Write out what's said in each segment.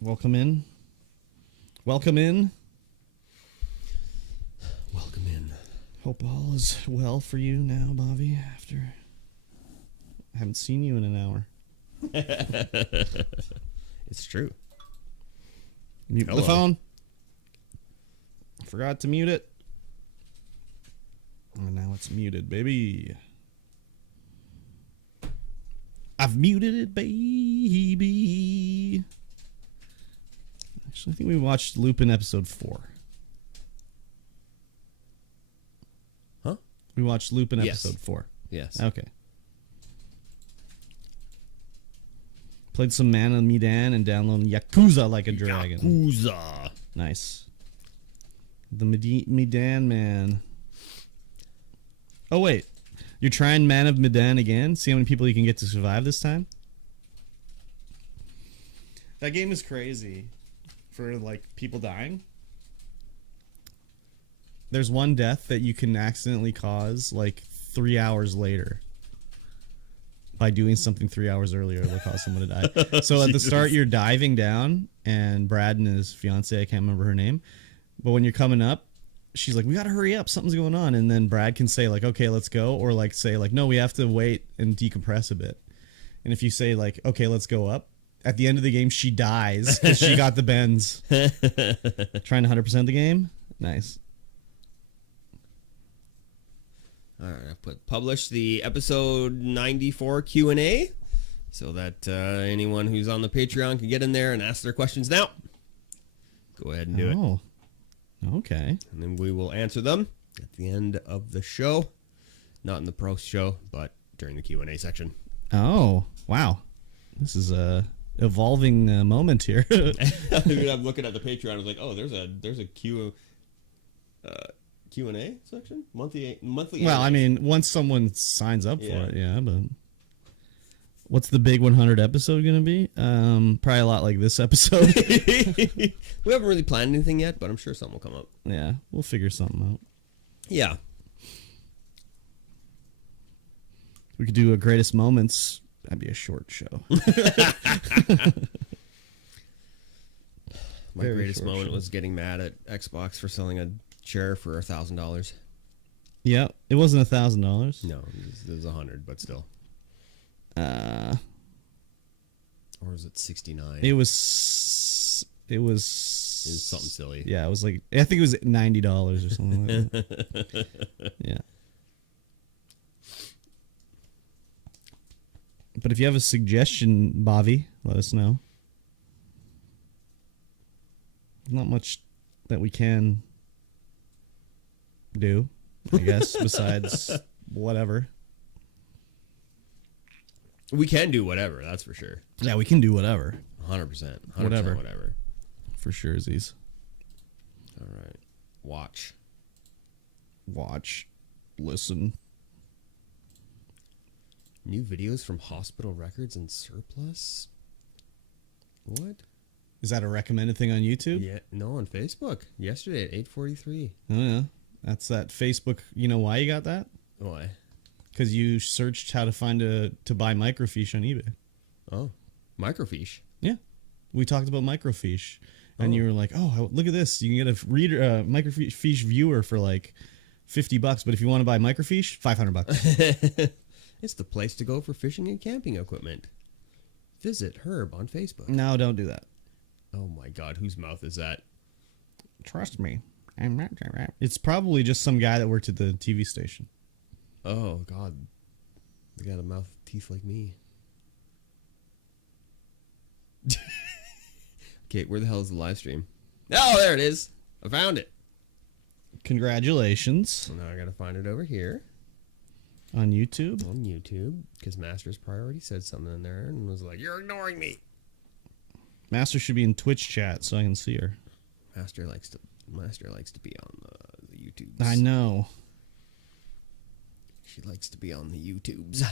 Welcome in. Welcome in. Welcome in. Hope all is well for you now, Bobby, after I haven't seen you in an hour. It's true. Mute the phone. Forgot to mute it. And now it's muted, baby. I've muted it, baby. Actually, I think we watched Lupin episode 4. Huh? We watched Lupin episode 4. Yes. Okay. Played some Man of Medan and downloaded Yakuza Like a Dragon. Yakuza. Nice. The Medan man. Oh, wait. You're trying Man of Medan again? See how many people you can get to survive this time? That game is crazy for, like, people dying. There's one death that you can accidentally cause, like, 3 hours later. By doing something 3 hours earlier, it'll cause someone to die. So at the start, you're diving down, and Brad and his fiance, I can't remember her name, but when you're coming up, she's like, we gotta hurry up, something's going on. And then Brad can say, like, okay, let's go, or like say, like, no, we have to wait and decompress a bit. And if you say, like, okay, let's go up, at the end of the game, she dies because she got the bends. Trying to 100% the game? Nice. All right, I published the episode 94 Q&A so that anyone who's on the Patreon can get in there and ask their questions now. Go ahead and do it. Oh, okay. And then we will answer them at the end of the show. Not in the post show, but during the Q&A section. Oh, wow. This is a evolving moment here. I'm looking at the Patreon. I was like, oh, there's a Q&A section? Monthly. Well, I mean, once someone signs up for it, yeah, but what's the big 100 episode going to be? Probably a lot like this episode. We haven't really planned anything yet, but I'm sure something will come up. Yeah, we'll figure something out. Yeah. We could do a greatest moments. That'd be a short show. My greatest moment was getting mad at Xbox for selling a chair for $1,000. Yeah, it wasn't $1,000. No, it was 100, but still. Or was it 69? It was something silly. Yeah, it was like, I think it was $90 or something like that. Yeah. But if you have a suggestion, Bobby, let us know. Not much that we can do, I guess, besides whatever. We can do whatever, that's for sure. Yeah, we can do whatever. 100%. Whatever. For sure, Z's. All right. Watch. Listen. New videos from hospital records and surplus? What? Is that a recommended thing on YouTube? Yeah, no, on Facebook. Yesterday at 8:43. Oh, yeah. That's that Facebook. You know why you got that? Why? Because you searched how to to buy microfiche on eBay. Oh, microfiche. Yeah. We talked about microfiche. And you were like, oh, look at this. You can get a microfiche viewer for like $50. But if you want to buy microfiche, $500. It's the place to go for fishing and camping equipment. Visit Herb on Facebook. No, don't do that. Oh my God, whose mouth is that? Trust me. I'm not. It's probably just some guy that worked at the TV station. Oh God, they got a mouth with teeth like me. Okay, where the hell is the live stream? Oh, there it is. I found it. Congratulations. So now I gotta find it over here. On YouTube? On YouTube, because Master's Priority said something in there and was like, "You're ignoring me." Master should be in Twitch chat so I can see her. Master likes to be on the YouTubes. I know. She likes to be on the YouTubes.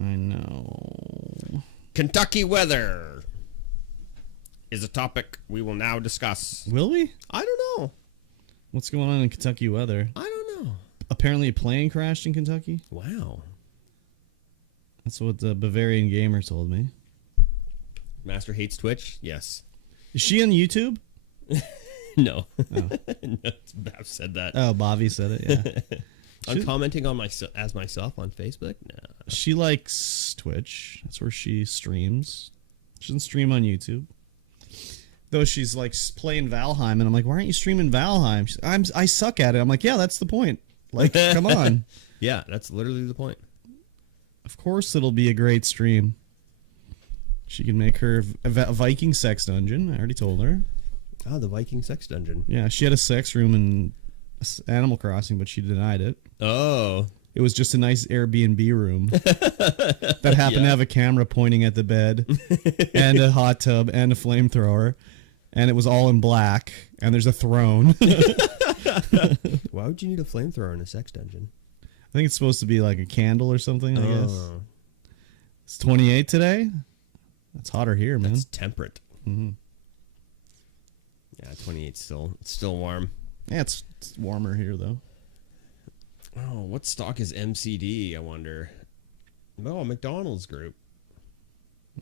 I know. Kentucky weather is a topic we will now discuss. Will we? I don't know. What's going on in Kentucky weather? I don't know. Apparently a plane crashed in Kentucky. Wow. That's what the Bavarian Gamer told me. Master hates Twitch. Yes. Is she on YouTube? No. Oh. No, I've said that. Oh, Bobby said it. Yeah. I'm commenting on myself on Facebook. No. She likes Twitch. That's where she streams. She doesn't stream on YouTube. Though she's like playing Valheim, and I'm like, why aren't you streaming Valheim? I suck at it. I'm like, yeah, that's the point. Like, come on. Yeah, that's literally the point. Of course, it'll be a great stream. She can make her a Viking sex dungeon. I already told her. Oh, the Viking sex dungeon. Yeah, she had a sex room in Animal Crossing, but she denied it. Oh. It was just a nice Airbnb room that happened to have a camera pointing at the bed and a hot tub and a flamethrower, and it was all in black, and there's a throne. Why would you need a flamethrower in a sex dungeon? I think it's supposed to be like a candle or something, I guess. It's 28 today? That's hotter here, man. That's temperate. Mm-hmm. Yeah, 28 still warm. Yeah, it's warmer here, though. Oh, what stock is MCD, I wonder? Oh, McDonald's group.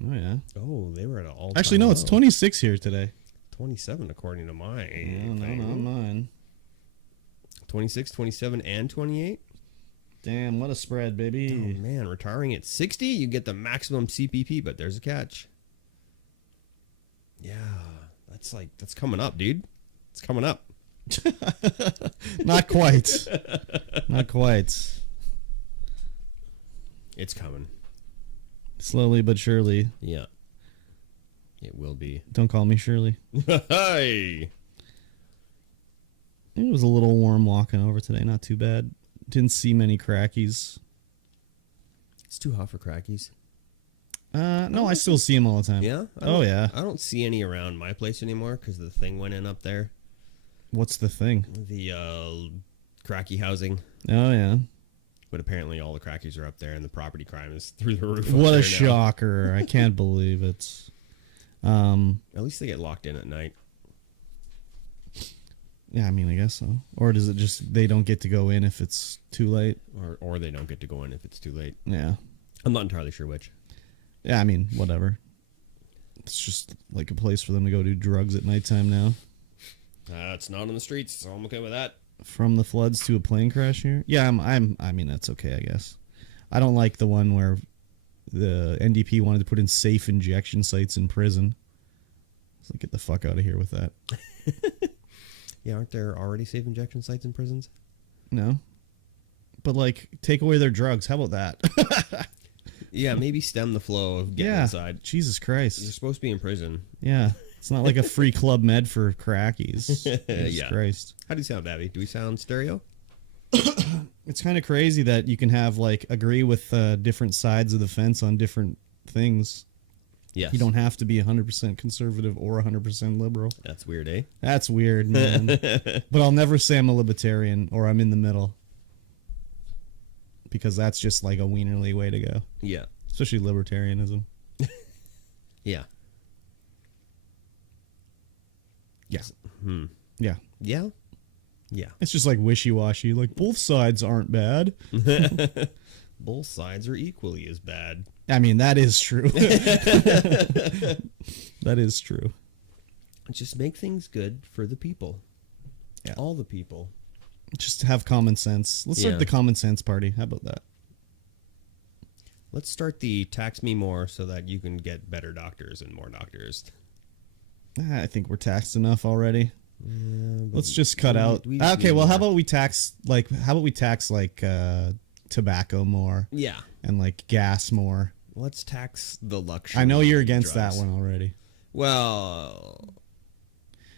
Oh, yeah. Oh, they were at an all-time Actually, no, it's low. 26 here today. 27 according to my No, thing. not mine. 26, 27, and 28? Damn, what a spread, Oh, baby. man, retiring at 60, you get the maximum CPP, but there's a catch. Yeah, that's coming up, dude. It's coming up. Not quite. Not quite. It's coming. Slowly but surely. Yeah. It will be. Don't call me Shirley. Hey! It was a little warm walking over today. Not too bad. Didn't see many crackies. It's too hot for crackies. No, I still see them all the time. Yeah? Oh, yeah. I don't see any around my place anymore because the thing went in up there. What's the thing? The cracky housing. Oh, yeah. But apparently all the crackies are up there and the property crime is through the roof. What a shocker. I can't believe it. At least they get locked in at night. Yeah, I mean, I guess so. Or does it just they don't get to go in if it's too late? Or they don't get to go in if it's too late. Yeah. I'm not entirely sure which. Yeah, I mean, whatever. It's just like a place for them to go do drugs at nighttime now. It's not on the streets, so I'm okay with that. From the floods to a plane crash here? Yeah, I mean, that's okay, I guess. I don't like the one where the NDP wanted to put in safe injection sites in prison. It's like, get the fuck out of here with that. Yeah, aren't there already safe injection sites in prisons? No. But, like, take away their drugs. How about that? Yeah, maybe stem the flow of getting inside. Jesus Christ. You're supposed to be in prison. Yeah. It's not like a free Club Med for crackies. Jesus Yeah. Christ. How do you sound, Abby? Do we sound stereo? It's kind of crazy that you can have, like, agree with different sides of the fence on different things. Yes. You don't have to be 100% conservative or 100% liberal. That's weird, eh? That's weird, man. But I'll never say I'm a libertarian or I'm in the middle. Because that's just like a wienerly way to go. Yeah. Especially libertarianism. Yeah. Yeah. Hmm. Yeah. Yeah? Yeah. It's just like wishy-washy. Like, both sides aren't bad. Both sides are equally as bad. I mean, that is true. That is true. Just make things good for the people. Yeah. All the people. Just have common sense. Let's start the common sense party. How about that? Let's start the tax me more so that you can get better doctors and more doctors. I think we're taxed enough already. Let's just cut out. we just Okay, need well, how more. about we tax tobacco more Yeah. and like gas more? Let's tax the luxury. I know you're against drugs. that one already. Well,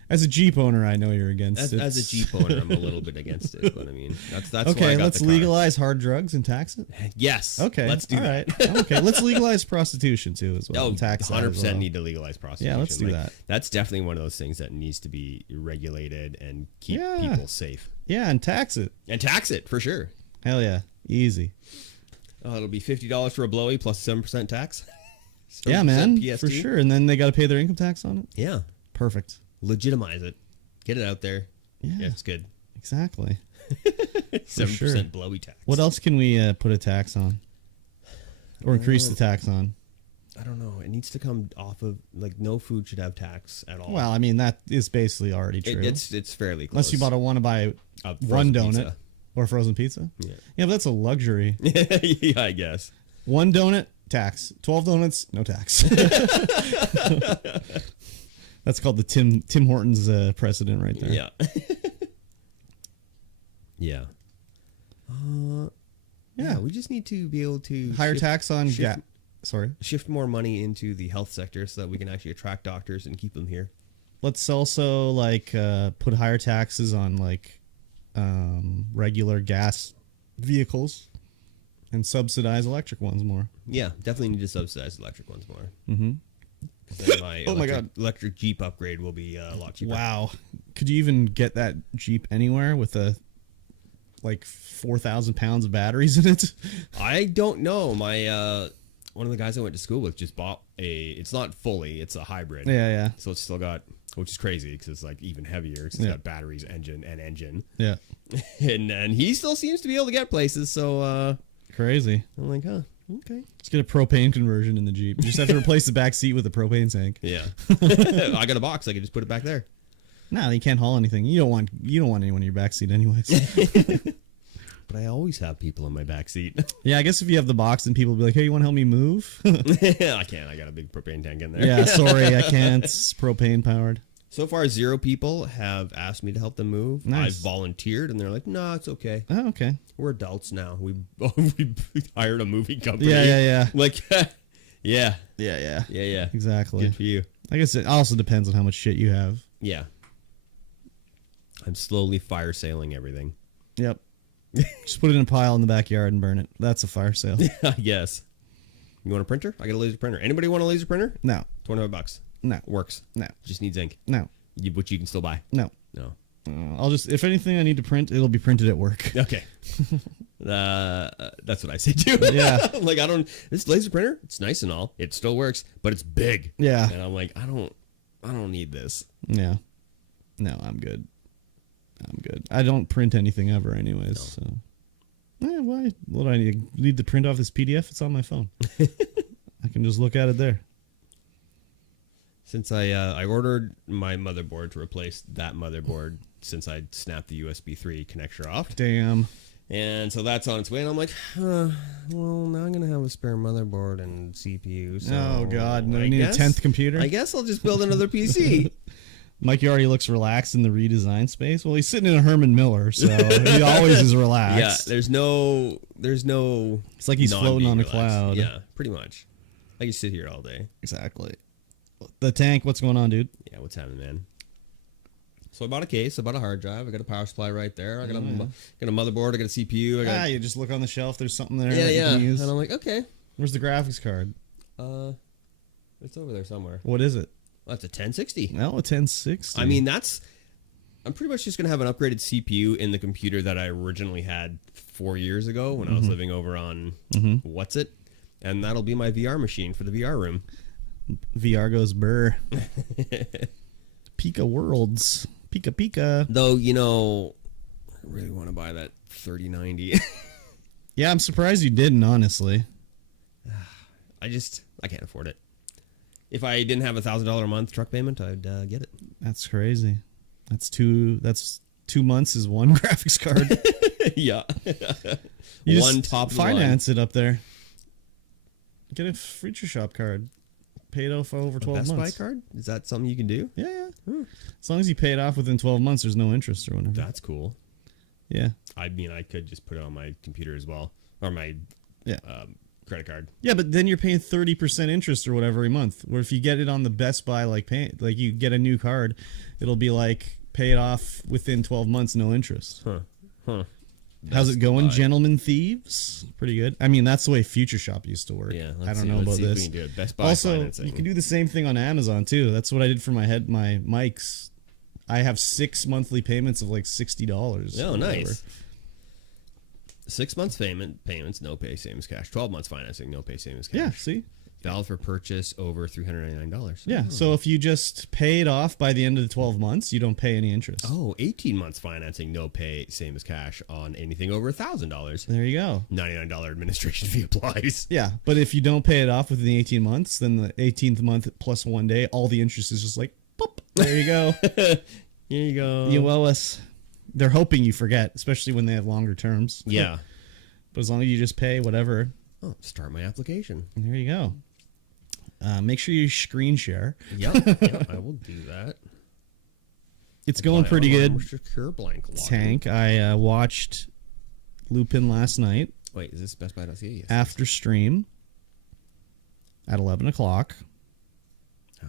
As a Jeep owner, I know you're against it. as a Jeep owner, I'm a little bit against it, but I mean, that's why I Okay, got let's the car. legalize hard drugs and tax it. Yes. Okay, Let's do all that. right. Okay, let's legalize prostitution too as well. Oh, and tax that 100% as well. need to legalize prostitution. Yeah, let's do that. That's definitely one of those things that needs to be regulated and keep Yeah. people safe. Yeah, and tax it. And tax it, for sure. Hell yeah, easy. Oh, it'll be $50 for a blowy plus 7% tax. 7% Yeah, man, PST. for sure. And then they got to pay their income tax on it. Yeah. Perfect. Legitimize it. Get it out there. Yeah, It's good. exactly. 7% sure. blowy tax. What else can we put a tax on? Or increase the tax on? I don't know. It needs to come off of like no food should have tax at all. Well, I mean that is basically already true. It's fairly close. Unless you want to buy one donut pizza. or frozen pizza. Yeah, but that's a luxury. Yeah, I guess. One donut, tax. 12 donuts, no tax. That's called the Tim Hortons precedent right there. Yeah. Yeah. Yeah, we just need to be able to higher tax on shift more money into the health sector so that we can actually attract doctors and keep them here. Let's also like put higher taxes on like regular gas vehicles and subsidize electric ones more. Yeah, definitely need to subsidize electric ones more. Mm-hmm. Then my my God. electric Jeep upgrade will be a lot cheaper. Wow. Could you even get that Jeep anywhere with a like 4,000 pounds of batteries in it? I don't know. My one of the guys I went to school with just bought it's not fully, it's a hybrid. Yeah. So it's still got, which is crazy because it's like even heavier. It's got batteries, engine. Yeah. and he still seems to be able to get places. So crazy. I'm like, huh, okay. Let's get a propane conversion in the Jeep. You just have to replace the back seat with a propane tank. Yeah. I got a box. I can just put it back there. No, you can't haul anything. You don't want anyone in your back seat anyways. But I always have people in my back seat. Yeah, I guess if you have the box, then people will be like, hey, you want to help me move? I can't. I got a big propane tank in there. Yeah, sorry, I can't. It's propane powered. So far, 0 people have asked me to help them move. Nice. I've volunteered, and they're like, no, it's okay. Oh, okay. We're adults now. We hired a movie company. Yeah. Like, yeah. Exactly. Good for you. I guess it also depends on how much shit you have. Yeah. I'm slowly fire sailing everything. Yep. Just put it in a pile in the backyard and burn it. That's a fire sale. I guess. You want a printer? I got a laser printer. Anybody want a laser printer? No. $25. No. Works. No. Just needs ink. No. Which you can still buy. No. No. I'll just, if anything I need to print, it'll be printed at work. Okay. That's what I say too. Yeah. Like, this laser printer, it's nice and all. It still works, but it's big. Yeah. And I'm like, I don't need this. Yeah. No, I'm good. I don't print anything ever anyways, so. Yeah, why? What do I need to print off this PDF? It's on my phone. I can just look at it there. Since I ordered my motherboard to replace that motherboard since I snapped the USB 3 connector off. Damn. And so that's on its way, and I'm like, well, now I'm going to have a spare motherboard and CPU. So Oh, God. No, I need a 10th computer? I guess I'll just build another PC. Mikey already looks relaxed in the redesign space. Well, he's sitting in a Herman Miller, so he always is relaxed. Yeah, there's no. It's like he's floating on a cloud. Yeah, pretty much. I can sit here all day. Exactly. The tank, what's going on, dude? Yeah, what's happening, man? So I bought a case, I bought a hard drive, I got a power supply right there, I got a motherboard, I got a CPU. You just look on the shelf, there's something there. Yeah. You can use. And I'm like, okay. Where's the graphics card? It's over there somewhere. What is it? Well, that's a 1060. No, a 1060. I mean, I'm pretty much just going to have an upgraded CPU in the computer that I originally had 4 years ago when I was living over on What's It? And that'll be my VR machine for the VR room. VR goes burr. Pika Worlds. Pika. Though, I really want to buy that 3090. Yeah, I'm surprised you didn't, honestly. I can't afford it. If I didn't have $1,000 a month truck payment, I'd get it. That's crazy. That's 2 months is one graphics card. Yeah. You One just top of the line. finance it up there. Get a Future Shop card. Pay it off over 12 Best months. Buy card? Is that something you can do? Yeah. As long as you pay it off within 12 months, there's no interest or whatever. That's cool. Yeah. I mean, I could just put it on my computer as well. Or my credit card. Yeah, but then you're paying 30% interest or whatever every month. Where if you get it on the Best Buy, like you get a new card, it'll be like pay it off within 12 months, no interest. Huh. How's it going, Buy. Gentlemen Thieves? Pretty good. I mean, that's the way Future Shop used to work. Yeah, I don't know about this. We can do it. Best Buy Also, financing. you can do the same thing on Amazon too. That's what I did for my mics. I have 6 monthly payments of like $60. Oh, nice. 6 months payments, no pay, same as cash. 12 months financing, no pay, same as cash. Yeah, see? Valid for purchase over $399. Yeah. Oh. So if you just pay it off by the end of the 12 months, you don't pay any interest. Oh, 18 months financing, no pay, same as cash on anything over $1,000. There you go. $99 administration fee applies. Yeah. But if you don't pay it off within the 18 months, then the 18th month plus 1 day, all the interest is just like, boop. There you go. Here you go. You owe us. They're hoping you forget, especially when they have longer terms. Yeah. But as long as you just pay whatever. Oh, start my application. There you go. Make sure you screen share. Yeah, I will do that. It's going pretty good. Secure blank login. Tank. I watched Lupin last night. Wait, is this BestBuy.ca? Yes. After stream at 11 o'clock. Oh.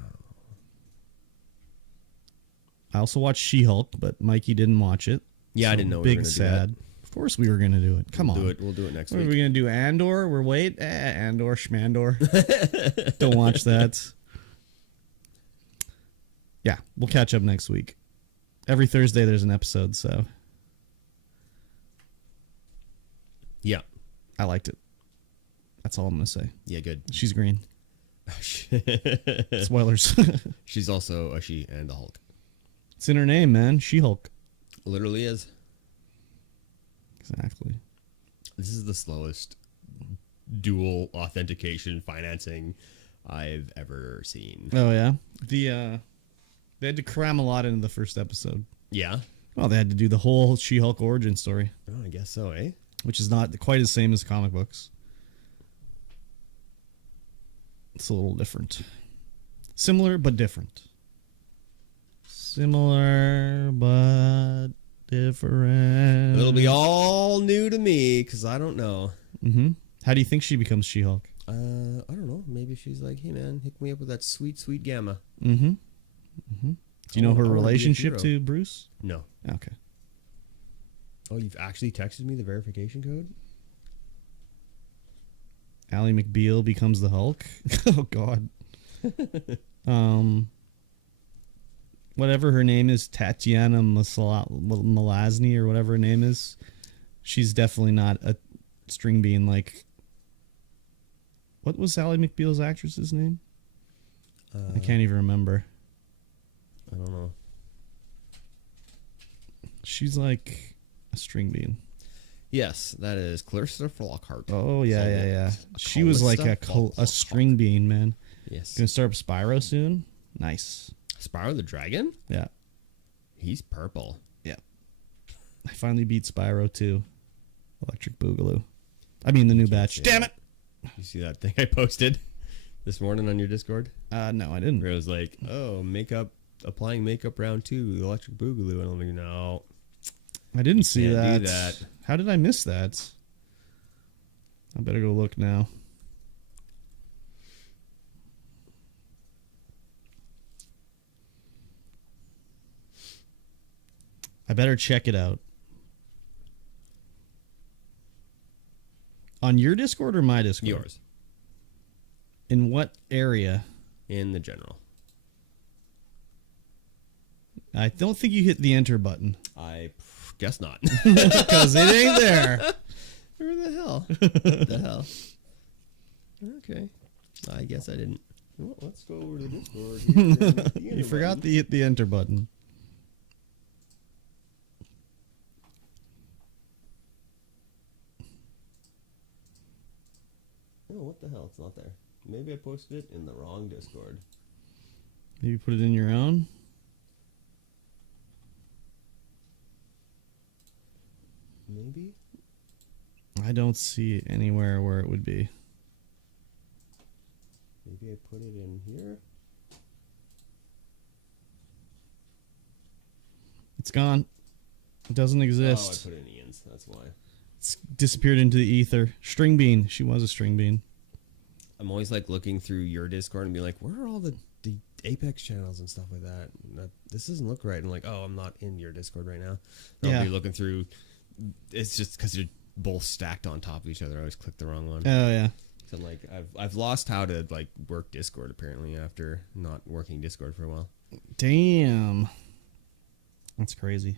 I also watched She-Hulk, but Mikey didn't watch it. Yeah, So I didn't know we were big gonna do sad. Of course we were going to do it. Come on. We'll do it next What week. are we going to do? Andor? Andor, Schmandor. Don't watch that. Yeah, we'll catch up next week. Every Thursday there's an episode, so Yeah. I liked it. That's all I'm going to say. Yeah, good. She's green. Spoilers. She's also a she and a Hulk. It's in her name, man. She-Hulk. Literally is. Exactly. This is the slowest dual authentication financing I've ever seen. Oh, yeah? They had to cram a lot into the first episode. Yeah? Well, they had to do the whole She-Hulk origin story, Oh, I guess so, eh? which is not quite as same as comic books. It's a little different. Similar, but different. Similar, but different. It'll be all new to me because I don't know. Mm-hmm. How do you think she becomes She-Hulk? I don't know. Maybe she's like, hey, man, hook me up with that sweet, sweet gamma. Mm-hmm. Mm-hmm. Do you know her I wanna be a relationship hero. to Bruce? No. Okay. Oh, you've actually texted me the verification code? Ally McBeal becomes the Hulk. Oh God. Whatever her name is, Tatiana Malasny or whatever her name is, she's definitely not a string bean like. What was Ally McBeal's actress's name? I can't even remember. I don't know. She's like a string bean. Yes, that is Clarissa Flockhart. Oh yeah. She was like a string bean, man. Yes. Gonna start up Spyro soon. Nice. Spyro the Dragon? Yeah. He's purple. Yeah. I finally beat Spyro 2. Electric Boogaloo. I mean the new batch. Damn it! You see that thing I posted this morning on your Discord? No, I didn't. Where it was like, oh, applying makeup round 2, Electric Boogaloo. And I'm like, no. I didn't see Can't that. do that. How did I miss that? I better go look now. I better check it out. On your Discord or my Discord? Yours. In what area? In the general. I don't think you hit the enter button. I guess not. Because it ain't there. Where the hell? What the hell? Okay. I guess I didn't. Well, let's go over to Discord. You forgot to hit the enter button. Oh, what the hell? It's not there. Maybe I posted it in the wrong Discord. Maybe put it in your own. Maybe? I don't see anywhere where it would be. Maybe I put it in here? It's gone. It doesn't Oh, I exist. put it in Ian's. That's why. It's disappeared into the ether. String bean. She was a string bean. I'm always like looking through your Discord and be like, where are all the Apex channels and stuff like that? This doesn't look right. And like, oh, I'm not in your Discord right now. I'll be looking through. It's just because they're both stacked on top of each other. I always click the wrong one. Oh yeah. So like, I've lost how to like work Discord apparently after not working Discord for a while. Damn. That's crazy.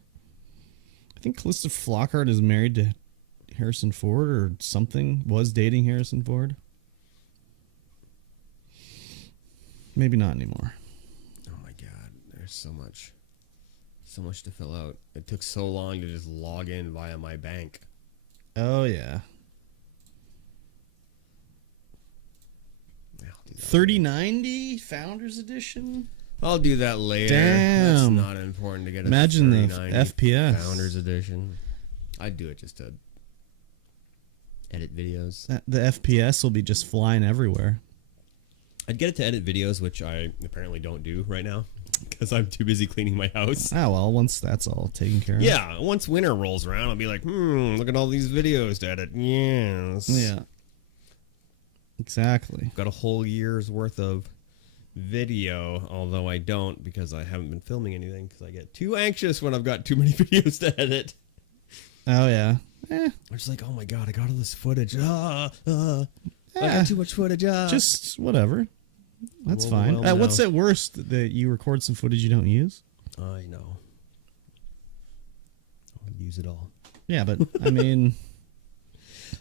I think Calista Flockhart is married to Harrison Ford or something. Was dating Harrison Ford. Maybe not anymore. Oh my god, there's so much to fill out. It took so long to just log in via my bank. Oh yeah. Yeah, I'll do that 3090 Founders Edition. I'll do that later. Damn. That's not important to get. Imagine the 3090 FPS. Founders Edition. I'd do it just to edit videos. The FPS will be just flying everywhere. I'd get it to edit videos, which I apparently don't do right now because I'm too busy cleaning my house. Ah, well, once that's all taken care of. Yeah, once winter rolls around, I'll be like, look at all these videos to edit. Yes. Yeah. Exactly. Got a whole year's worth of video, although I don't because I haven't been filming anything because I get too anxious when I've got too many videos to edit. Oh, yeah. I'm just like, oh my god, I got all this footage. I got too much footage. Just whatever. That's Well, fine. well, What's no. at worst that you record some footage you don't use? I know. I'll use it all. Yeah, but I mean,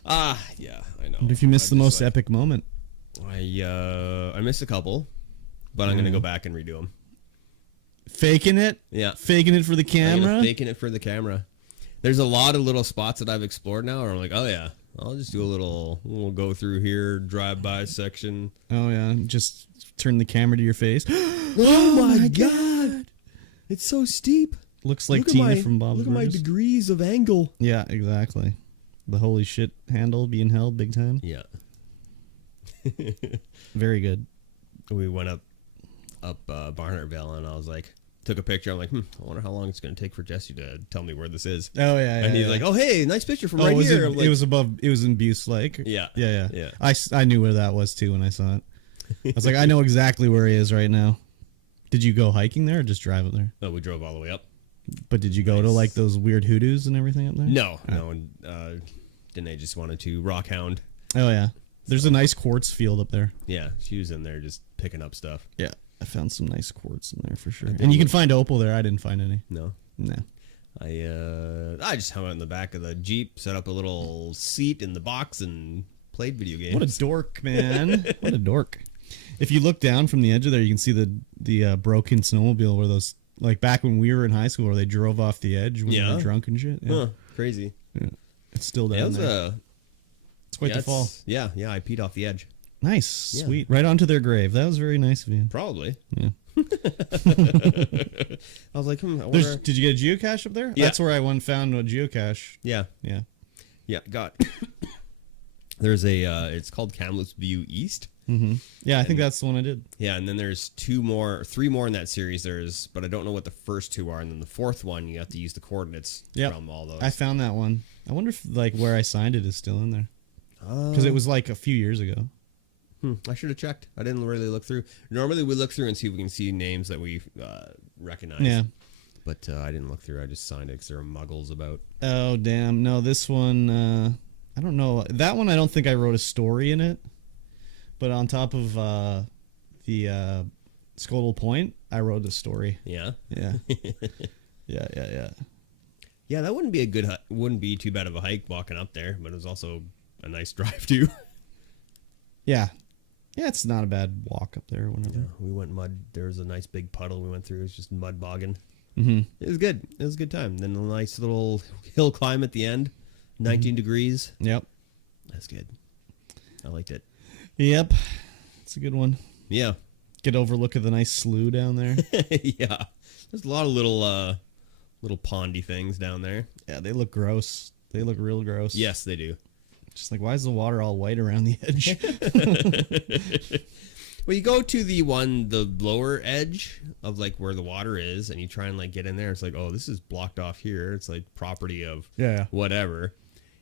Yeah, I know. what if you miss the I'm most just epic moment? I missed a couple, but I'm gonna go back and redo them. Faking it? Yeah, Faking it for the I'm gonna camera? faking it for the camera. There's a lot of little spots that I've explored now where I'm like, oh yeah, I'll just do we'll go through here, drive by section. Oh, yeah. Just turn the camera to your face. Oh my god, it's so steep. Looks like Look at Tina my- from Bob's Look at my Burgers. degrees of angle. Yeah, exactly. The holy shit handle being held big time. Yeah. Very good. We went up Barnhartville, and I was like, took a picture. I'm like, I wonder how long it's going to take for Jesse to tell me where this is. Oh, yeah. And he's like, oh, hey, nice picture from right was here. It, I'm like, it was above, it was in Buse Lake? Yeah. Yeah. I knew where that was too when I saw it. I was like, I know exactly where he is right now. Did you go hiking there or just drive up there? No, we drove all the way up. But did you go to like those weird hoodoos and everything up there? No. And Danae just wanted to rock hound. Oh, yeah. There's a nice quartz field up there. Yeah, she was in there just picking up stuff. Yeah. I found some nice quartz in there for sure. And you can find opal there. I didn't find any. No. No. I just hung out in the back of the Jeep, set up a little seat in the box, and played video games. What a dork, man. What a dork. If you look down from the edge of there, you can see the broken snowmobile where those, like back when we were in high school, where they drove off the edge when they were drunk and shit. Yeah. Huh, crazy. Yeah. It's still down there. It's quite the fall. Yeah, I peed off the edge. Nice. Yeah. Sweet. Right onto their grave. That was very nice of you. Probably. Yeah. I was like, I wonder. Did you get a geocache up there? Yeah. That's where I found a geocache. Yeah. Got. There's it's called Kamloops View East. Mm-hmm. Yeah, I think that's the one I did. Yeah, and then there's three more in that series. But I don't know what the first two are, and then the fourth one you have to use the coordinates from all those. I found that one. I wonder if like where I signed it is still in there. Because it was like a few years ago. I should have checked. I didn't really look through. Normally we look through and see if we can see names that we recognize. Yeah. But I didn't look through. I just signed it because there are muggles about. Oh, damn. No, this one, I don't know. That one, I don't think I wrote a story in it. But on top of the Scodel Point, I wrote a story. Yeah. Yeah. Yeah. Yeah, that wouldn't be too bad of a hike walking up there, but it was also a nice drive too. Yeah. Yeah, it's not a bad walk up there or whatever. Yeah, we went mud. There was a nice big puddle we went through. It was just mud bogging. Mm-hmm. It was good. It was a good time. Then a nice little hill climb at the end, 19 degrees. Yep. That's good. I liked it. Yep. It's a good one. Yeah. Get overlook of the nice slough down there. Yeah. There's a lot of little pondy things down there. Yeah, they look gross. They look real gross. Yes, they do. Just like, why is the water all white around the edge? Well, you go to the lower edge of like where the water is, and you try and like get in there. It's like, oh, this is blocked off here. It's like property of whatever.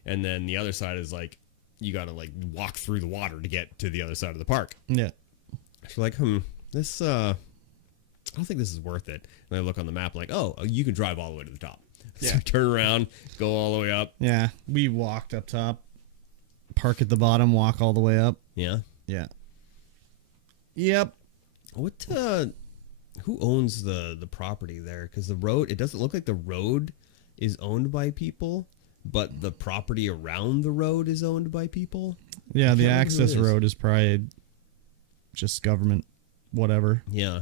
And then the other side is like, you got to like walk through the water to get to the other side of the park. Yeah. So like, this, I don't think this is worth it. And I look on the map like, oh, you can drive all the way to the top. Yeah. So turn around, go all the way up. Yeah. We walked up top, park at the bottom, walk all the way up. Yeah. Yeah. Yep. What, who owns the property there? Because the road, it doesn't look like the road is owned by people, but the property around the road is owned by people. Yeah, the remember who access it is. road is probably just government. whatever. Yeah.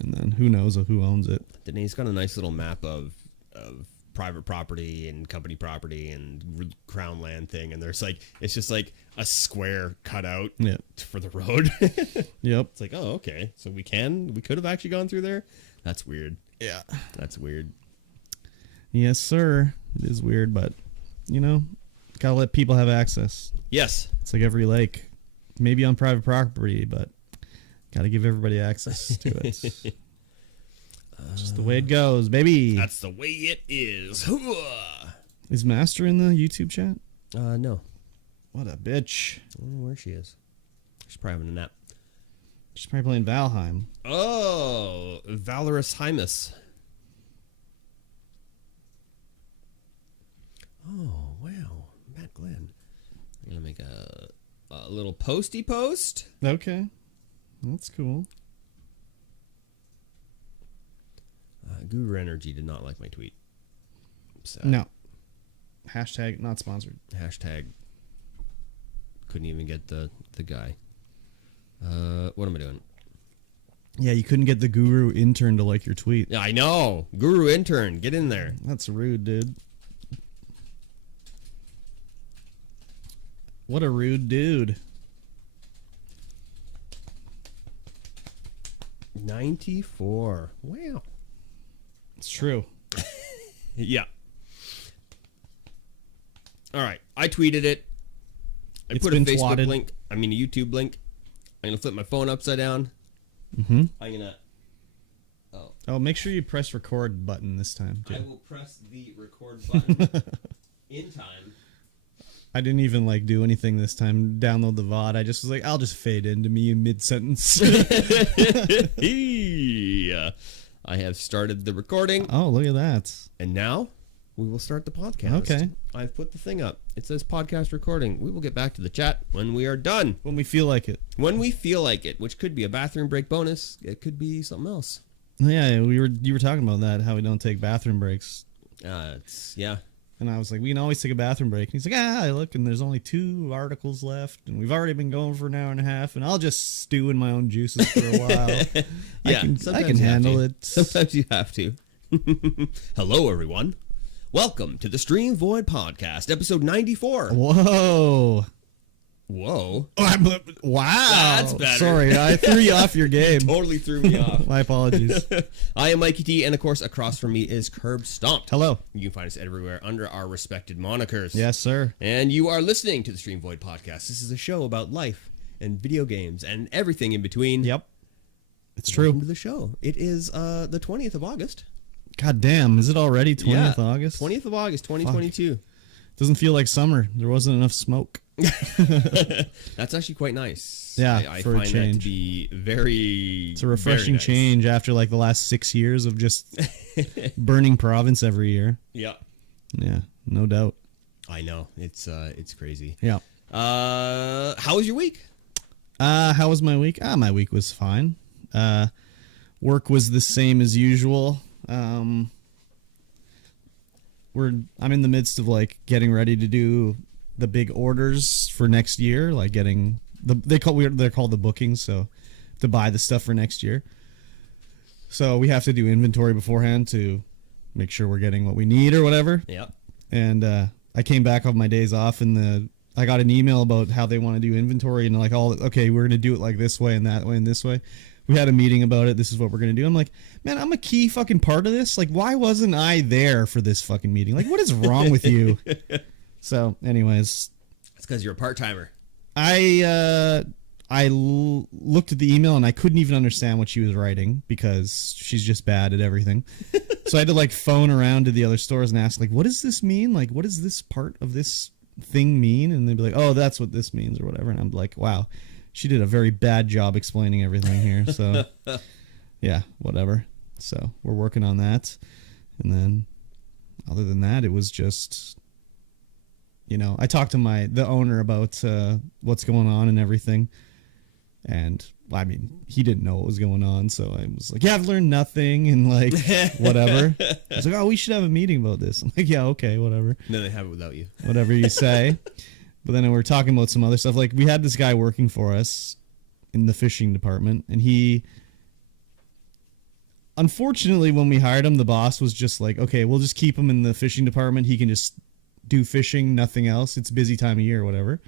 And then who knows who owns it. Danae's got a nice little map of private property and company property and crown land thing, and there's like it's just like a square cut out for the road. Yep. It's like, oh, okay, so we could have actually gone through there. That's weird. Yeah, that's weird. Yes, sir. It is weird, but you know, gotta let people have access. Yes, it's like every lake, maybe on private property, but gotta give everybody access to it. Just the way it goes, baby. That's the way it is. Is Master in the YouTube chat? No. What a bitch. I don't know where she is. She's probably having a nap. She's probably playing Valheim. Oh, Valorous Hymus. Oh, wow. Matt Glenn. I'm going to make a little posty post. Okay. That's cool. Guru Energy did not like my tweet. So. No. Hashtag not sponsored. Hashtag couldn't even get the guy. What am I doing? Yeah, you couldn't get the Guru intern to like your tweet. Yeah, I know. Guru intern, get in there. That's rude, dude. What a rude dude. 94. Wow. It's true. Yeah. All right. I tweeted it. I put a Facebook link. I mean, a YouTube link. I'm going to flip my phone upside down. Mm-hmm. I'm going to... Oh, make sure you press record button this time, too. I will press the record button in time. I didn't even, like, do anything this time. Download the VOD. I just was like, I'll just fade into me mid-sentence. Yeah. I have started the recording. Oh, look at that. And now we will start the podcast. Okay. I've put the thing up. It says podcast recording. We will get back to the chat when we are done. When we feel like it. When we feel like it, which could be a bathroom break bonus. It could be something else. Yeah, you were talking about that, how we don't take bathroom breaks. Yeah. And I was like, we can always take a bathroom break. And he's like, look, and there's only 2 articles left, and we've already been going for an hour and a half, and I'll just stew in my own juices for a while. Yeah, I can handle it. Sometimes you have to. Hello, everyone. Welcome to the StreamVoid podcast, episode 94. Whoa. Whoa. Wow. That's better. Sorry, I threw you off your game. Totally threw me off. My apologies. I am MikeyT, and of course, across from me is Kurbstomped. Hello. You can find us everywhere under our respected monikers. Yes, sir. And you are listening to the StreamVoid podcast. This is a show about life and video games and everything in between. Yep. It's true. Welcome to the show. It is the 20th of August. God damn, is it already 20th August? 20th of August, 2022. Fuck. Doesn't feel like summer. There wasn't enough smoke. That's actually quite nice. Yeah, I for find a change. That to be very. It's a refreshing nice. change after like the last 6 years of just burning province every year. Yeah. Yeah, no doubt. I know it's crazy. Yeah. How was your week? How was my week? My week was fine. Work was the same as usual. I'm in the midst of like getting ready to do the big orders for next year, like getting they're called the bookings, so to buy the stuff for next year. So we have to do inventory beforehand to make sure we're getting what we need or whatever. Yeah. And I came back off my days off and I got an email about how they want to do inventory and like okay, we're going to do it like this way and that way and this way. We had a meeting about it. This is what we're going to do. I'm like, man, I'm a key fucking part of this. Like, why wasn't I there for this fucking meeting? Like, what is wrong with you? So, anyways. It's because you're a part-timer. I looked at the email and I couldn't even understand what she was writing because she's just bad at everything. So I had to like phone around to the other stores and ask like, what does this mean? Like, what does this part of this thing mean? And they'd be like, oh, that's what this means or whatever. And I'm like, wow. She did a very bad job explaining everything here. So, yeah, whatever. So, we're working on that. And then, other than that, it was just, I talked to the owner about what's going on and everything. And, I mean, he didn't know what was going on. So, I was like, yeah, I've learned nothing and, like, whatever. I was like, oh, we should have a meeting about this. I'm like, yeah, okay, whatever. No, they have it without you. Whatever you say. But then we were talking about some other stuff. Like, we had this guy working for us, in the fishing department, and he, unfortunately, when we hired him, the boss was just like, okay, we'll just keep him in the fishing department. He can just do fishing, nothing else. It's a busy time of year or whatever,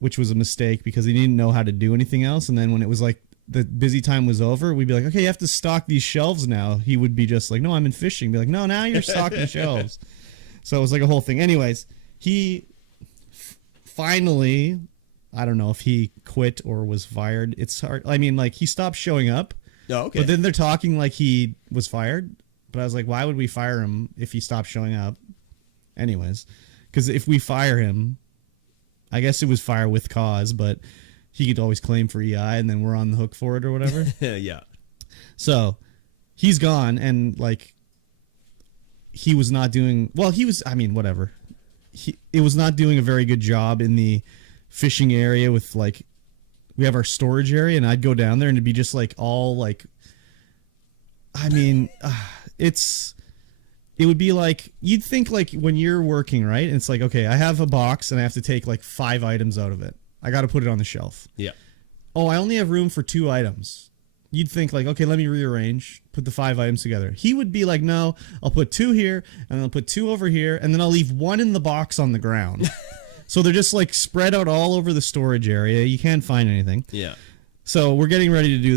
which was a mistake because he didn't know how to do anything else. And then when it was like the busy time was over, we'd be like, okay, you have to stock these shelves now. He would be just like, no, I'm in fishing. Be like, no, now you're stocking shelves. So it was like a whole thing. Anyways, he finally, I don't know if he quit or was fired. It's hard. I mean, like, he stopped showing up. Oh, okay. But then they're talking like he was fired. But I was like, why would we fire him if he stopped showing up? Anyways, because if we fire him, I guess it was fire with cause, but he could always claim for EI and then we're on the hook for it or whatever. Yeah. So he's gone, and like, he was not doing, well, he was, I mean, whatever. It was not doing a very good job in the fishing area with, like, we have our storage area, and I'd go down there and it'd be just like all like, I mean, it would be like, you'd think like when you're working, right? And it's like, okay, I have a box and I have to take like 5 items out of it. I got to put it on the shelf. Yeah. Oh, I only have room for 2 items. You'd think like, okay, let me rearrange, put the 5 items together. He would be like, no, I'll put 2 here, and then I'll put 2 over here, and then I'll leave 1 in the box on the ground. So they're just like spread out all over the storage area. You can't find anything. Yeah. So we're getting ready to do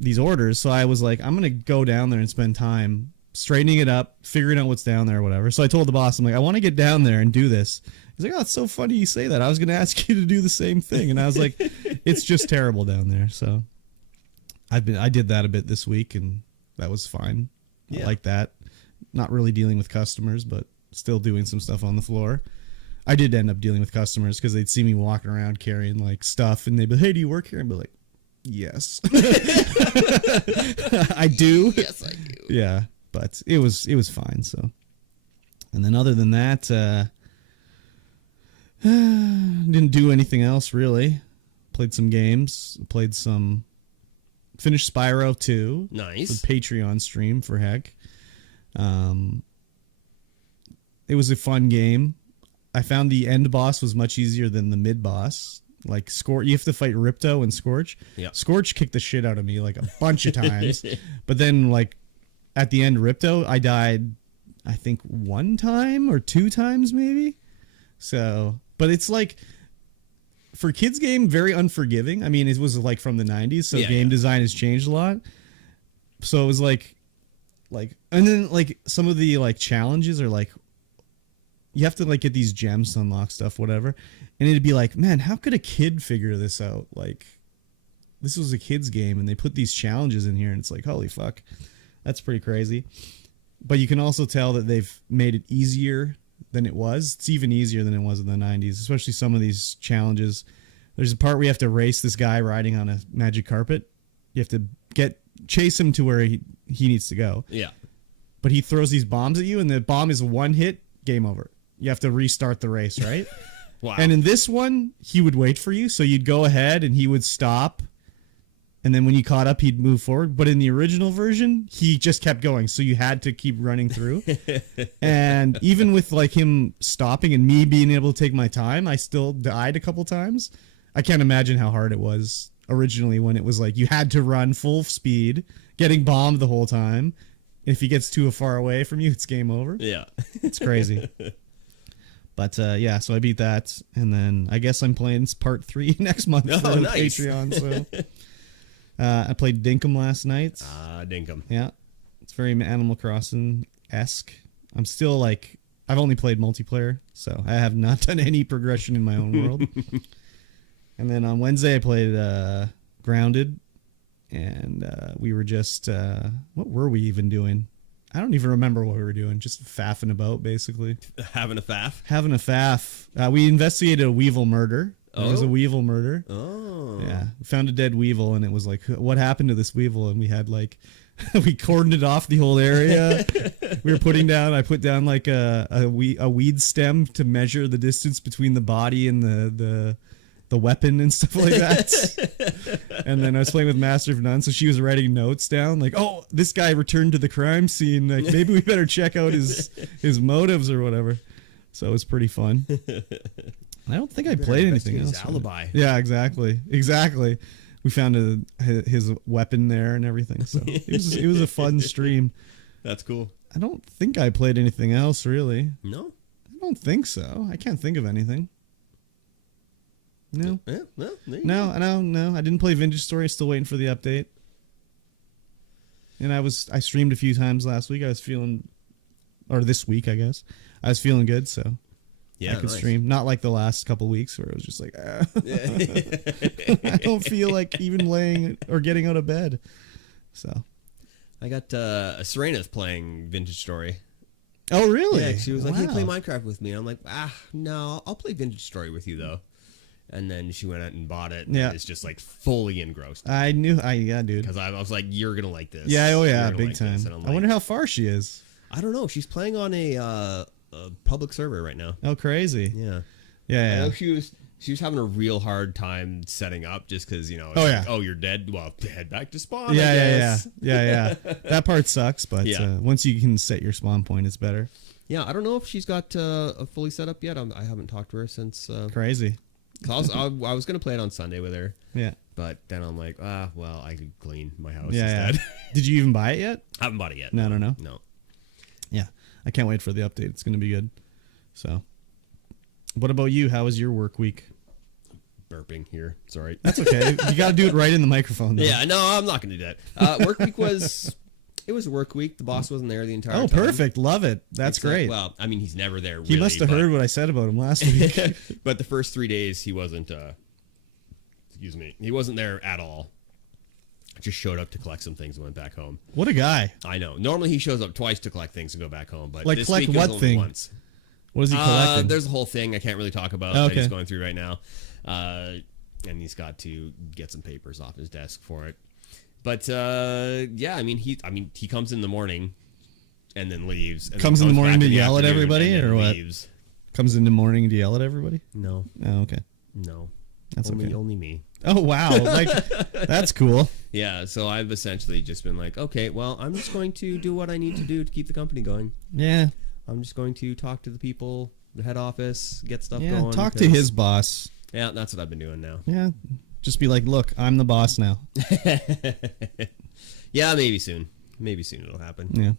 these orders. So I was like, I'm going to go down there and spend time straightening it up, figuring out what's down there or whatever. So I told the boss, I'm like, I want to get down there and do this. He's like, oh, it's so funny you say that. I was going to ask you to do the same thing. And I was like, it's just terrible down there. So I did that a bit this week, and that was fine. Yeah. I like that. Not really dealing with customers, but still doing some stuff on the floor. I did end up dealing with customers because they'd see me walking around carrying like stuff, and they'd be, hey, do you work here? I'd be like, yes. I do. Yes, I do. Yeah, but it was fine. So, and then other than that, didn't do anything else really. Played some games. Finished Spyro 2. Nice. The Patreon stream for heck. It was a fun game. I found the end boss was much easier than the mid boss. Like you have to fight Ripto and Scorch. Yeah. Scorch kicked the shit out of me like a bunch of times. But then like at the end, Ripto, I died, I think 1 time or 2 times maybe. So, but it's like, for kids game, very unforgiving. I mean, it was like from the 90s, so game design has changed a lot. So it was like, and then like some of the like challenges are like, you have to like get these gems to unlock stuff, whatever. And it'd be like, man, how could a kid figure this out? Like, this was a kid's game, and they put these challenges in here, and it's like, holy fuck, that's pretty crazy. But you can also tell that they've made it easier than it was. It's even easier than it was in the 90s, especially some of these challenges. There's a part where you have to race this guy riding on a magic carpet. You have to chase him to where he needs to go. Yeah. But he throws these bombs at you, and the bomb is 1 hit, game over. You have to restart the race, right? Wow. And in this one, he would wait for you. So you'd go ahead and he would stop. And then when you caught up, he'd move forward. But in the original version, he just kept going. So you had to keep running through. And even with like him stopping and me being able to take my time, I still died a couple times. I can't imagine how hard it was originally when it was like you had to run full speed, getting bombed the whole time. If he gets too far away from you, it's game over. Yeah. It's crazy. But yeah, so I beat that, and then I guess I'm playing part 3 next month for the Patreon. So I played Dinkum last night. Dinkum. Yeah, it's very Animal Crossing-esque. I'm still like, I've only played multiplayer, so I have not done any progression in my own world. And then on Wednesday I played Grounded, and we were just, what were we even doing? I don't even remember what we were doing. Just faffing about, basically. Having a faff? Having a faff. We investigated a weevil murder. There was a weevil murder. Oh. Yeah. We found a dead weevil, and it was like, what happened to this weevil? And we had like, we cordoned it off the whole area. I put down like a weed stem to measure the distance between the body and the weapon and stuff like that. And then I was playing with Master of None, so she was writing notes down like, oh, this guy returned to the crime scene, like maybe we better check out his motives or whatever. So it was pretty fun. I don't think I played anything else. His alibi. Yeah, exactly. We found his weapon there and everything. So it was a fun stream. That's cool. I don't think I played anything else really. No? I don't think so. I can't think of anything. No. Yeah, well, No. I didn't play Vintage Story. Still waiting for the update. And I streamed a few times last week. I was feeling, or this week, I guess. I was feeling good, so yeah, I could stream. Not like the last couple weeks where it was just like, I don't feel like even laying or getting out of bed. So I got Serena's playing Vintage Story. Oh, really? Yeah, she was like, hey, play Minecraft with me. I'm like, no, I'll play Vintage Story with you, though. And then she went out and bought it. And it's just like fully engrossed. Yeah, dude. Because I was like, you're going to like this. Yeah, oh yeah, big time. Like, I wonder how far she is. I don't know. She's playing on a public server right now. Oh, crazy. Yeah. Yeah. I know she was having a real hard time setting up just because, it's like, you're dead. Well, head back to spawn. Yeah. That part sucks, but once you can set your spawn point, it's better. Yeah, I don't know if she's got a fully set up yet. I haven't talked to her since. Crazy. I was going to play it on Sunday with her. Yeah. But then I'm like, well, I could clean my house instead. Yeah. Did you even buy it yet? I haven't bought it yet. No. No. Yeah. I can't wait for the update. It's going to be good. So, what about you? How was your work week? Burping here. Sorry. That's okay. You got to do it right in the microphone, though. Yeah, no, I'm not going to do that. Work week was... It was a work week. The boss wasn't there the entire time. Oh, perfect. Love it. That's great. Well, I mean, he's never there, really. He must have heard what I said about him last week. But the first 3 days, he wasn't... He wasn't there at all. Just showed up to collect some things and went back home. What a guy. I know. Normally, he shows up twice to collect things and go back home. But like, this collect week what was only thing? once. What is he collecting? There's a whole thing I can't really talk about that he's going through right now. And he's got to get some papers off his desk for it. But he comes in the morning and then leaves. And comes in the morning to yell at everybody, or what? Leaves. Comes in the morning to yell at everybody? No. Oh, okay. No. That's okay. Only me. Oh, wow. Like, that's cool. Yeah, so I've essentially just been like, okay, well, I'm just going to do what I need to do to keep the company going. Yeah. I'm just going to talk to the people, the head office, get stuff going. Yeah, talk to his boss. Yeah, that's what I've been doing now. Yeah. Just be like, look, I'm the boss now. Yeah, maybe soon. Maybe soon it'll happen. Yeah.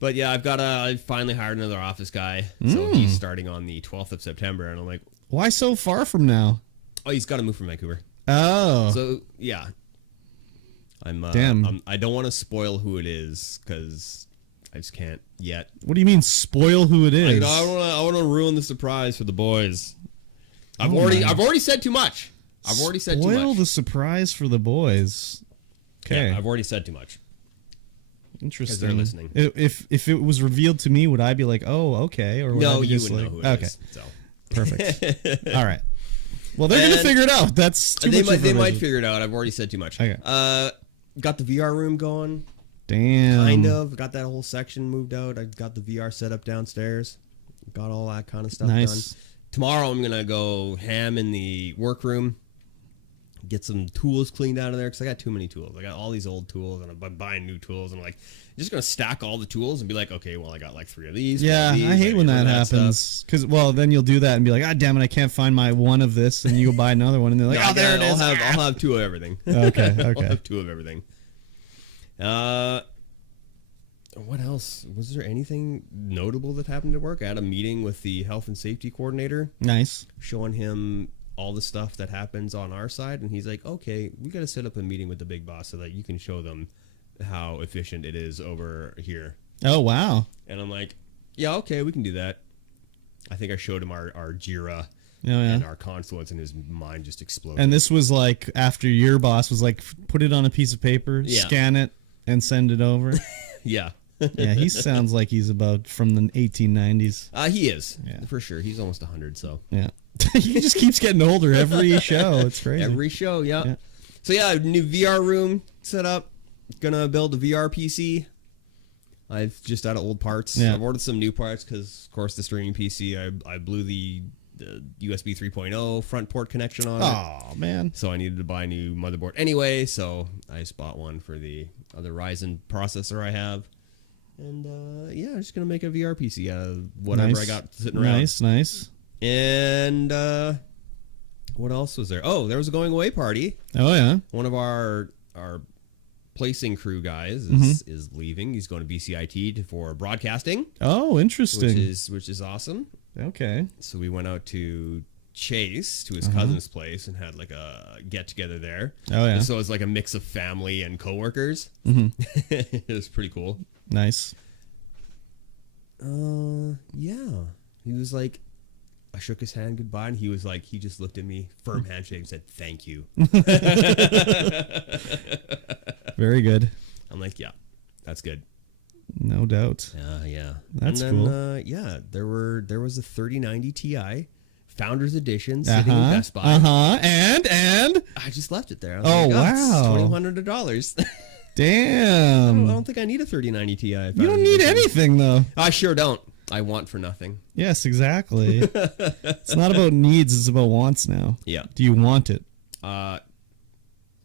But yeah, I finally hired another office guy. So he's starting on the 12th of September. And I'm like, why so far from now? Oh, he's got to move from Vancouver. Oh. So, yeah. Damn. I don't want to spoil who it is because I just can't yet. What do you mean spoil who it is? I want to ruin the surprise for the boys. I've already said too much. Spoil the surprise for the boys. Okay. Yeah, I've already said too much. Interesting. Because they're listening. If it was revealed to me, would I be like, oh, okay? Or would no, I be you just wouldn't like, know who it is. So. Perfect. All right. Well, they're going to figure it out. That's too much They might figure it out. I've already said too much. Okay. Got the VR room going. Damn. Kind of. Got that whole section moved out. I got the VR set up downstairs. Got all that kind of stuff done. Tomorrow I'm going to go ham in the workroom. Get some tools cleaned out of there because I got too many tools. I got all these old tools and I'm buying new tools. And I'm like, I'm just going to stack all the tools and be like, okay, well, I got like 3 of these. Yeah, I hate when that happens. Because, well, then you'll do that and be like, ah, damn it, I can't find my one of this. And you go buy another one and they're like, oh, there it is. I'll have 2 of everything. Okay. I'll have 2 of everything. What else? Was there anything notable that happened at work? I had a meeting with the health and safety coordinator. Nice. Showing him all the stuff that happens on our side, and he's like, okay, we got to set up a meeting with the big boss so that you can show them how efficient it is over here. Oh, wow. And I'm like, yeah, okay, we can do that. I think I showed him our Jira and our Confluence, and his mind just exploded. And this was like after your boss was like, put it on a piece of paper, scan it, and send it over. Yeah. Yeah, he sounds like he's about from the 1890s. He is, for sure. He's almost 100, so. Yeah. He just keeps getting older every show. It's crazy. Every show, yeah. So yeah, new VR room set up. Gonna build a VR PC. I've just out of old parts. Yeah. I've ordered some new parts because, of course, the streaming PC, I blew the USB 3.0 front port connection on it. Oh, man. So I needed to buy a new motherboard anyway, so I just bought one for the other Ryzen processor I have. And, I'm just going to make a VR PC out of whatever I got sitting around. Nice. And what else was there? Oh, there was a going away party. Oh yeah. One of our placing crew guys is leaving. He's going to BCIT for broadcasting. Oh, interesting. Which is awesome. Okay. So we went out to Chase, to his cousin's place, and had like a get together there. Oh yeah. And so it's like a mix of family and coworkers. It was pretty cool. Nice. Yeah. He was like, I shook his hand goodbye, and he was like, he just looked at me, firm handshake, and said, "Thank you." Very good. I'm like, yeah, that's good. No doubt. Yeah. That's and then, cool. Yeah, there was a 3090 Ti Founders Edition sitting in Best Buy. And I just left it there. I wow. was $2,100. Damn. I don't think I need a 3090 Ti. You don't need anything though. I sure don't. I want for nothing. Yes, exactly. It's not about needs, it's about wants now. Yeah. Do you want it?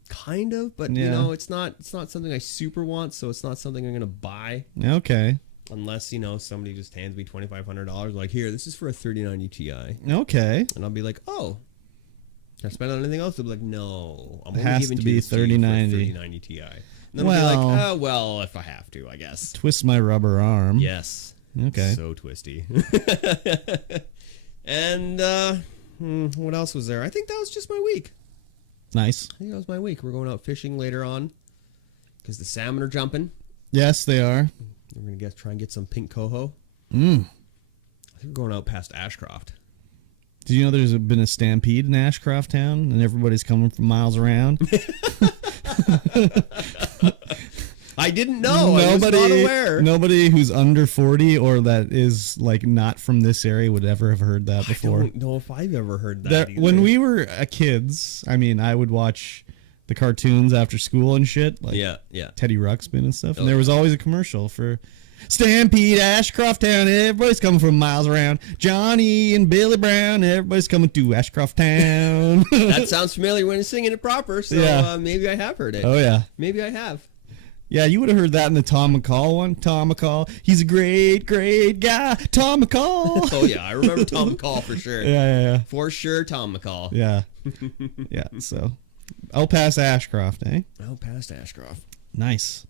Kind of, but you know, it's not something I super want, so it's not something I'm gonna buy. Okay. Unless, you know, somebody just hands me $2,500, like, here, this is for a 3090 Ti. Okay. And I'll be like, oh, can I spend on anything else? They'll be like, no, I'm It only has giving to you be this to you for 3090. 3090 Ti. And then I'll be like, oh, well, if I have to, I guess. Twist my rubber arm. Yes. Okay. So twisty. And what else was there? I think that was just my week. Nice. I think that was my week. We're going out fishing later on because the salmon are jumping. Yes, they are. We're going to try and get some pink coho. I think we're going out past Ashcroft. Did you know there's been a stampede in Ashcroft Town and everybody's coming from miles around? I didn't know. I was not aware. Nobody who's under 40 or that is like not from this area would ever have heard that before. I don't know if I've ever heard that either. When we were kids, I mean, I would watch the cartoons after school and shit. Like yeah. Teddy Ruxpin and stuff. And there was always a commercial for Stampede, Ashcroft Town, everybody's coming from miles around. Johnny and Billy Brown, everybody's coming to Ashcroft Town. That sounds familiar when you're singing it proper, so maybe I have heard it. Oh, yeah. Maybe I have. Yeah, you would have heard that in the Tom McCall one. Tom McCall, he's a great, great guy. Tom McCall. Oh, yeah, I remember Tom McCall for sure. Yeah. For sure, Tom McCall. Yeah. Yeah, so out past Ashcroft, eh? Out past Ashcroft. Nice.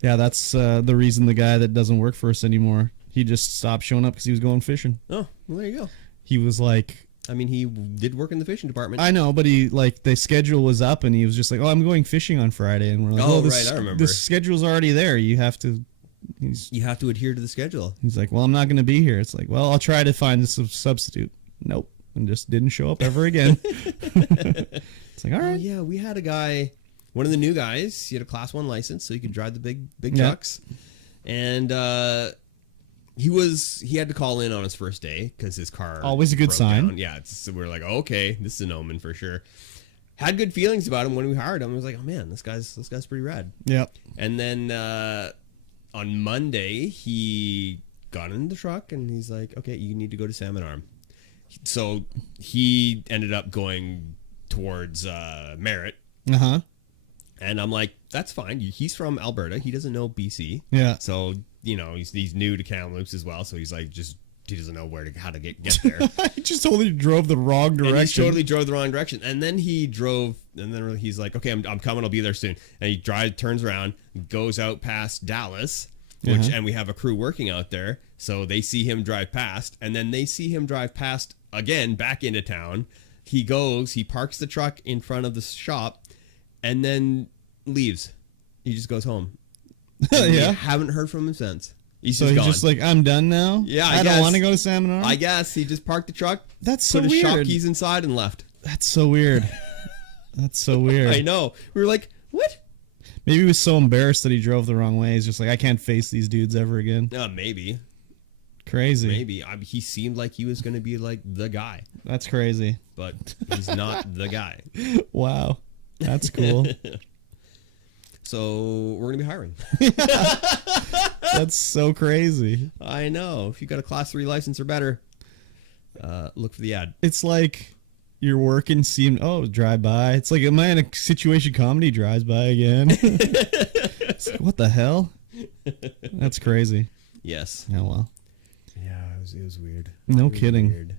Yeah, that's the reason the guy that doesn't work for us anymore, he just stopped showing up because he was going fishing. Oh, well, there you go. He was like... I mean, he did work in the fishing department. I know, but he, like, the schedule was up and he was just like, oh, I'm going fishing on Friday. And we're like, right, I remember. The schedule's already there. You have to... You have to adhere to the schedule. He's like, well, I'm not going to be here. It's like, well, I'll try to find a substitute. Nope. And just didn't show up ever again. It's like, all right. Yeah, we had a guy, one of the new guys, he had a Class 1 license, so he could drive the big trucks. And he had to call in on his first day because his car always a good sign. down. Yeah, so we're like, okay, this is an omen for sure. Had good feelings about him when we hired him. I was like, oh man, this guy's pretty rad. Yep. And then on Monday he got in the truck and he's like, okay, you need to go to Salmon Arm. So he ended up going towards Merritt. Uh-huh. And I'm like, that's fine. He's from Alberta. He doesn't know BC. Yeah. So, you know, he's new to Kamloops as well. So he's like, he doesn't know how to get there. He just totally drove the wrong direction. And he totally drove the wrong direction. And then he drove, and then he's like, okay, I'm coming. I'll be there soon. And he turns around, goes out past Dallas, and we have a crew working out there. So they see him drive past, and then they see him drive past again back into town. He parks the truck in front of the shop, and then leaves. He just goes home. Yeah. Haven't heard from him since. He's just like, I'm done now? Yeah, I don't want to go to Salmon Arm? I guess he just parked the truck. That's so put weird. Put his shop keys inside and left. That's so weird. That's so weird. I know. We were like, what? Maybe he was so embarrassed that he drove the wrong way. He's just like, I can't face these dudes ever again. Maybe. Crazy. Maybe. He seemed like he was going to be like the guy. That's crazy. But he's not the guy. Wow. That's cool. So we're going to be hiring. That's so crazy. I know. If you got a Class 3 license or better, look for the ad. It's like you're working, drive by. It's like, am I in a situation comedy? Drives by again. It's like, what the hell? That's crazy. Yes. Oh, well. Yeah, was weird. No kidding. Weird.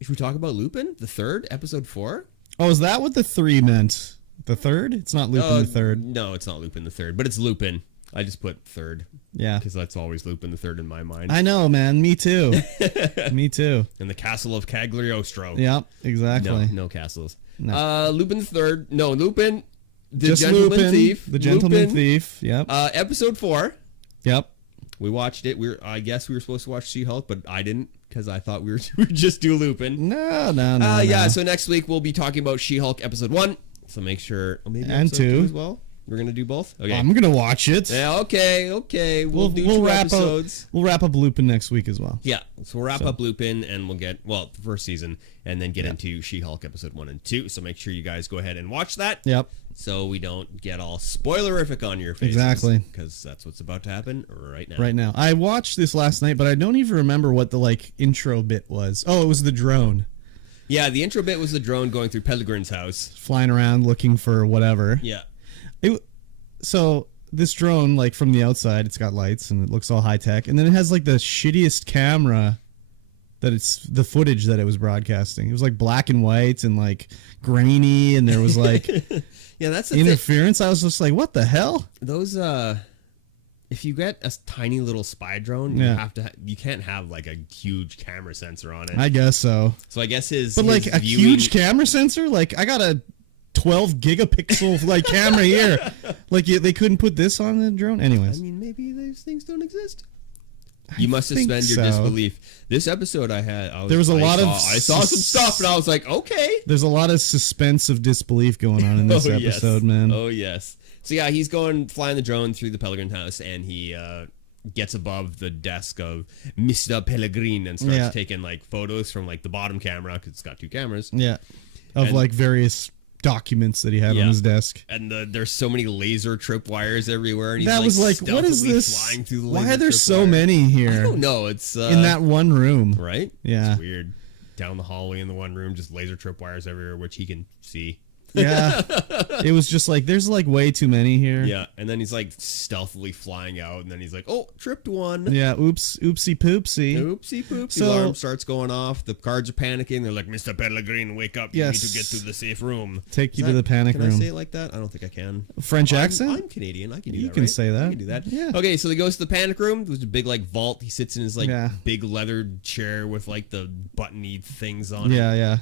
If we talk about Lupin, the third, episode 4. Oh, is that what the 3 meant? The third? It's not Lupin the third. No, it's not Lupin the third, but it's Lupin. I just put third. Yeah. Because that's always Lupin the third in my mind. I know, man. Me too. Me too. In the castle of Cagliostro. Yep, exactly. No castles. No. Lupin the third. No, Lupin, the Just gentleman Lupin, thief. The gentleman Lupin, thief. Yep. Episode 4. Yep. We watched it. I guess we were supposed to watch She-Hulk, but I didn't because I thought we would just do Lupin. No. Yeah, so next week we'll be talking about She-Hulk episode 1. So make sure, maybe and episode 2 2 as well. We're gonna do both. Okay. I'm gonna watch it. Yeah. Okay. We'll do 2 episodes. We'll wrap up Lupin next week as well. Yeah. So we'll wrap up Lupin, and we'll get the first season, and then get into She-Hulk episode 1 and 2. So make sure you guys go ahead and watch that. Yep. So we don't get all spoilerific on your faces. Exactly. Because that's what's about to happen right now. Right now. I watched this last night, but I don't even remember what the intro bit was. Oh, it was the drone. Yeah, the intro bit was the drone going through Pellegrin's house. Flying around looking for whatever. Yeah. So this drone, from the outside, it's got lights and it looks all high tech, and then it has the shittiest camera that it's the footage that it was broadcasting. It was black and white and grainy, and there was yeah, that's the interference. I was just like, what the hell? Those if you get a tiny little spy drone, Yeah. you can't have a huge camera sensor on it. I guess so. So I guess his But his a viewing, huge camera sensor, I got a 12 gigapixel camera here. They couldn't put this on the drone. Anyways, I mean, maybe those things don't exist. You must think suspend your so. disbelief. This episode I saw some stuff, and I was like, okay. There's a lot of suspense of disbelief going on in this episode, man. Oh yes. So yeah, he's flying the drone through the Pellegrin house, and he gets above the desk of Mr. Pellegrin and starts taking photos from the bottom camera, because it's got 2 cameras. Yeah, of various documents that he had on his desk. And there's so many laser tripwires everywhere. And he's that was what is this? Flying through the Why are there so many here? I don't know. It's in that one room, right? Yeah, it's weird. Down the hallway in the one room, just laser tripwires everywhere, which he can see. Yeah, it was just there's way too many here. Yeah, and then he's stealthily flying out, and then he's oh, tripped one. Yeah, oopsie poopsie. So, alarm starts going off. The guards are panicking. They're like, Mr. Pellegrin, wake up. You need to get to the safe room. Take you to the panic room. Can I say it like that? I don't think I can. French accent? I'm Canadian. I can do that. You can say that. I can do that. Yeah. Okay, so he goes to the panic room. There's a big vault. He sits in his big leather chair with the buttony things on it. Yeah.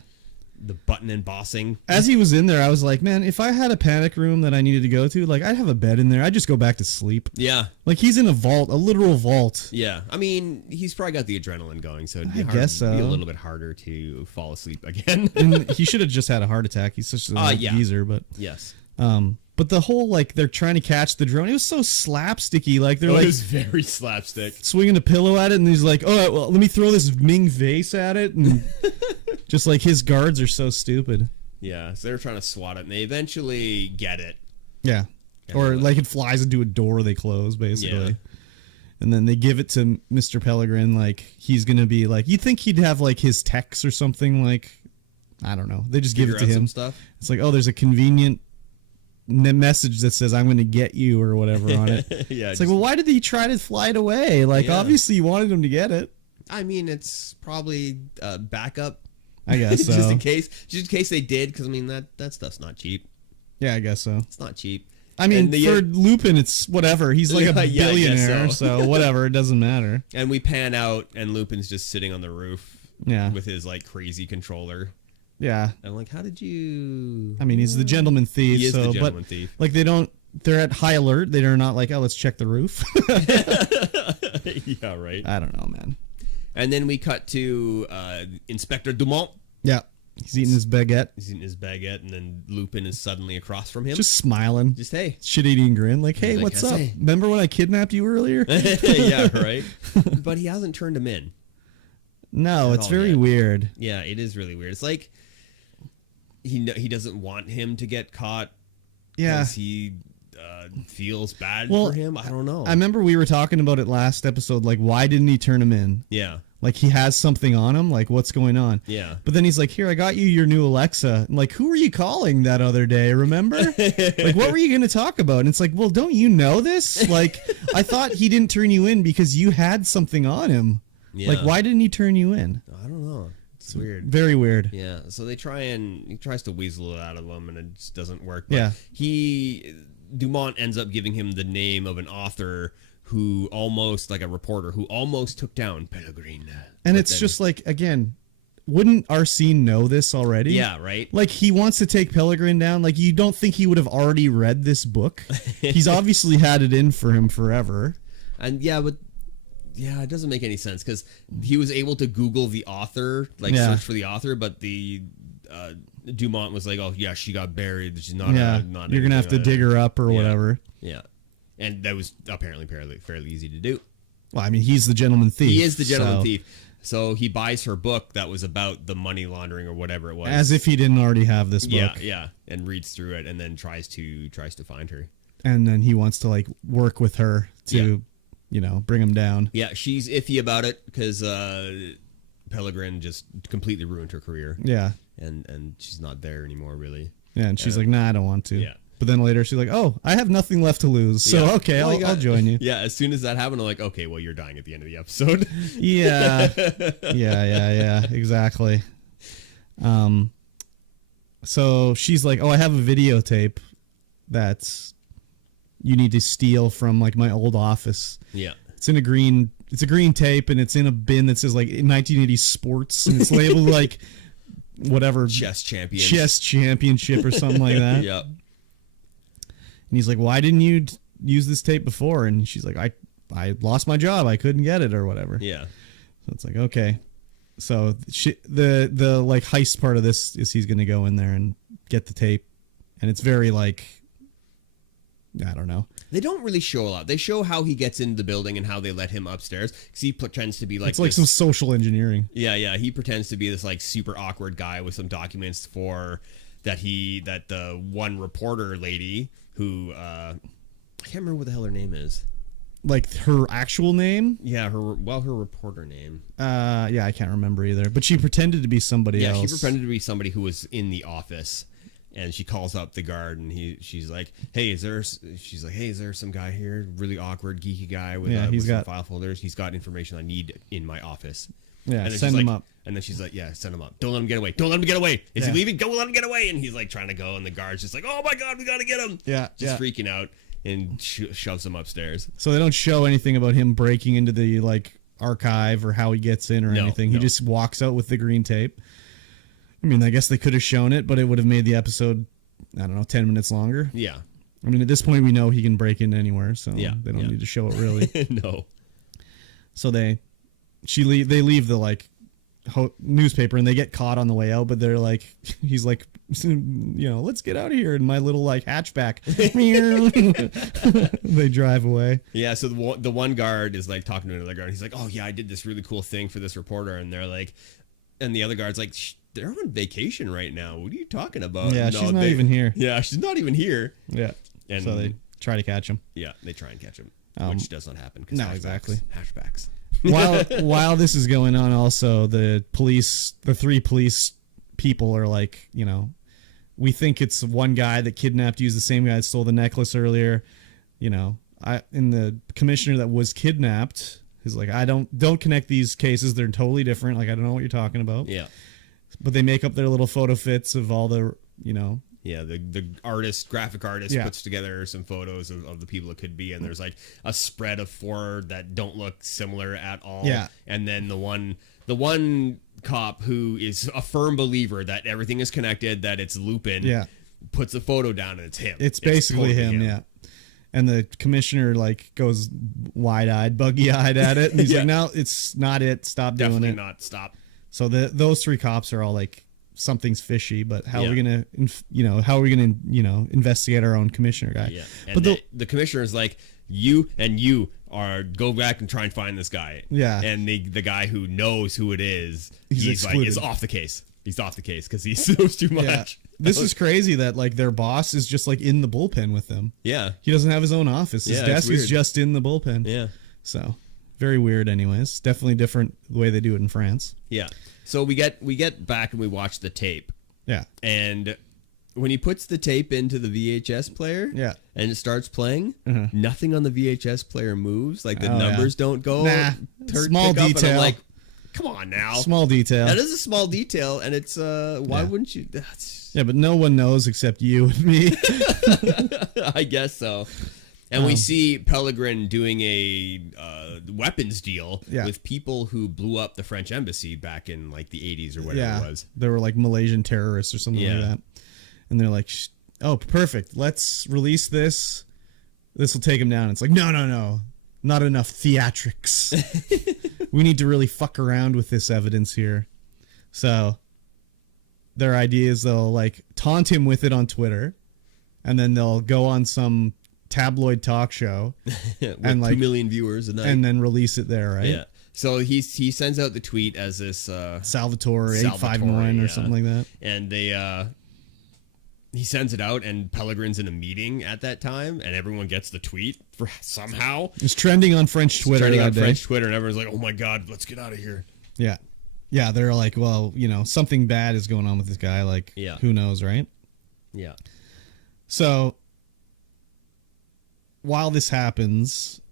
The button embossing. As he was in there, I was like, man, if I had a panic room that I needed to go to, I'd have a bed in there. I'd just go back to sleep. Yeah. He's in a vault, a literal vault. Yeah. I mean, he's probably got the adrenaline going, so it'd be be a little bit harder to fall asleep again. And he should have just had a heart attack. He's such a geezer, but... Yes. But the whole, they're trying to catch the drone, it was so slapsticky. They're it was very slapstick. Swinging a pillow at it, and he's like, oh, well, let me throw this Ming vase at it. And just his guards are so stupid. Yeah, so they're trying to swat it, and they eventually get it. Yeah. Or, it flies into a door they close, basically. Yeah. And then they give it to Mr. Pellegrin, he's going to be, you'd think he'd have, his techs or something, I don't know. They just give it to him. Some stuff. It's there's a convenient message that says I'm going to get you or whatever on it. Yeah, it's well, why did he try to fly it away? Obviously you wanted him to get it. I mean, it's probably backup. I guess so. just in case they did, because I mean that stuff's not cheap. Yeah, I guess so. It's not cheap. I mean, for Lupin, it's whatever. He's a billionaire, so whatever. It doesn't matter. And we pan out, and Lupin's just sitting on the roof. Yeah. With his crazy controller. Yeah. I'm like, how did you... I mean, he's the gentleman thief. He is the gentleman thief. They're at high alert. They're not oh, let's check the roof. Yeah, right. I don't know, man. And then we cut to Inspector Dumont. Yeah. He's eating his baguette. And then Lupin is suddenly across from him. Just smiling. Just, hey. Shit-eating grin. Hey, what's up? Remember when I kidnapped you earlier? Yeah, right. But he hasn't turned him in. No, it's very weird. Yeah, it is really weird. It's he doesn't want him to get caught. Yeah. Because he feels bad for him. I don't know. I remember we were talking about it last episode. Why didn't he turn him in? Yeah. Like he has something on him. Like what's going on? Yeah. But then he's like, here, I got you your new Alexa. I'm like, who were you calling that other day? Remember? Like, what were you going to talk about? And it's like, well, don't you know this? Like, I thought he didn't turn you in because you had something on him. Yeah. Like, why didn't he turn you in? I don't know. It's weird. Very weird. Yeah. So he tries to weasel it out of him, and it just doesn't work. But Yeah. Dumont ends up giving him the name of an author who almost, like a reporter, who almost took down Pellegrin. And it's just like, again, wouldn't Arsene know this already? Yeah, right? Like, he wants to take Pellegrin down. Like, you don't think he would have already read this book? He's obviously had it in for him forever. And it doesn't make any sense because he was able to Google the author, search for the author, but the Dumont was like, oh, yeah, she got buried. She's not. You're going to have to dig her up or whatever. Yeah. And that was apparently fairly easy to do. Well, I mean, he's the gentleman thief. He is the gentleman thief. So he buys her book that was about the money laundering or whatever it was. As if he didn't already have this book. Yeah, and reads through it and then tries to find her. And then he wants to like work with her to, bring him down. Yeah, she's iffy about it because Pellegrin just completely ruined her career. Yeah. And she's not there anymore, really. Yeah, and she's like, nah, I don't want to. Yeah. But then later she's like, oh, I have nothing left to lose. So, okay, I'll join you. Yeah, as soon as that happened, I'm like, okay, well, you're dying at the end of the episode. Yeah. Yeah, exactly. So she's like, oh, I have a videotape that's you need to steal from like my old office. Yeah. It's a green tape and it's in a bin that says like 1980 sports and it's labeled like whatever. Chess championship or something like that. Yeah. And he's like, why didn't you use this tape before? And she's like, I lost my job. I couldn't get it or whatever. Yeah. So it's like, okay. So the like heist part of this is he's going to go in there and get the tape. And it's very like, I don't know. They don't really show a lot. They show how he gets into the building and how they let him upstairs. Because he pretends to be like... It's like some social engineering. Yeah. He pretends to be this like super awkward guy with some documents for... That the one reporter lady who I can't remember what the hell her name is. Like her actual name? Yeah, her reporter name. Yeah, I can't remember either. But she pretended to be somebody else. Yeah, she pretended to be somebody who was in the office, and she calls up the guard, and she's like, "Hey, is there some guy here, really awkward, geeky guy with some file folders? He's got information I need in my office." Yeah, send him up. And then she's like, yeah, send him up. Don't let him get away. Don't let him get away. Is he leaving? Don't let him get away. And he's like trying to go, and the guard's just like, oh my God, we got to get him. Yeah. Just freaking out and shoves him upstairs. So they don't show anything about him breaking into the like archive or how he gets in or anything. He just walks out with the green tape. I mean, I guess they could have shown it, but it would have made the episode, I don't know, 10 minutes longer. Yeah. I mean, at this point, we know he can break in anywhere, so they don't need to show it really. No. So they leave the like newspaper and they get caught on the way out, but they're like, he's like, let's get out of here in my little like hatchback. They drive away. Yeah, so the one guard is like talking to another guard. He's like, oh yeah, I did this really cool thing for this reporter, and they're like, and the other guard's like, they're on vacation right now. What are you talking about? Yeah, she's not even here. Yeah, she's not even here. Yeah, and so they try to catch him. Yeah, they try and catch him, which does not happen. No, exactly. Hatchbacks. While this is going on, also the three police people are like, we think it's one guy that kidnapped you, is the same guy that stole the necklace earlier. And the commissioner that was kidnapped is like, I don't connect these cases. They're totally different. Like, I don't know what you're talking about. Yeah. But they make up their little photo fits of all the, Yeah, the graphic artist puts together some photos of the people it could be, and there's like a spread of 4 that don't look similar at all. Yeah. And then the one cop who is a firm believer that everything is connected, that it's Lupin, puts a photo down and it's him. It's basically totally him, yeah. And the commissioner like goes wide-eyed, buggy-eyed at it, and he's like, "No, it's not it. Stop doing it. Definitely not. Stop." So those 3 cops are all like, something's fishy, but how are we gonna investigate our own commissioner guy? Yeah. And but the commissioner is like, you are go back and try and find this guy. Yeah. And the guy who knows who it is, he's like, is off the case. He's off the case because he knows too much. Yeah. This is crazy that like their boss is just like in the bullpen with them. Yeah. He doesn't have his own office. His desk is just in the bullpen. Yeah. So Very weird, anyways. Definitely different the way they do it in France. Yeah. So we get back and we watch the tape. Yeah. And when he puts the tape into the VHS player, yeah, and it starts playing, nothing on the VHS player moves. Like the numbers don't go. Nah. Small detail. I'm like, come on now. Small detail. That is a small detail, and it's why wouldn't you? Yeah, but no one knows except you and me. I guess so. And we see Pellegrin doing a weapons deal with people who blew up the French embassy back in like the 80s or whatever it was. They were like Malaysian terrorists or something like that. And they're like, oh, perfect. Let's release this. This will take him down. It's like, no. Not enough theatrics. We need to really fuck around with this evidence here. So their idea is they'll like taunt him with it on Twitter. And then they'll go on some tabloid talk show with and like 2 million viewers a night, and then release it there, right? Yeah. So he sends out the tweet as this Salvatore 851 or something like that, and he sends it out, and Pellegrin's in a meeting at that time, and everyone gets the tweet for somehow. It's trending on French Twitter. And everyone's like, "Oh my god, let's get out of here." Yeah, yeah. They're like, well, something bad is going on with this guy. Like, who knows, right? Yeah. So while this happens,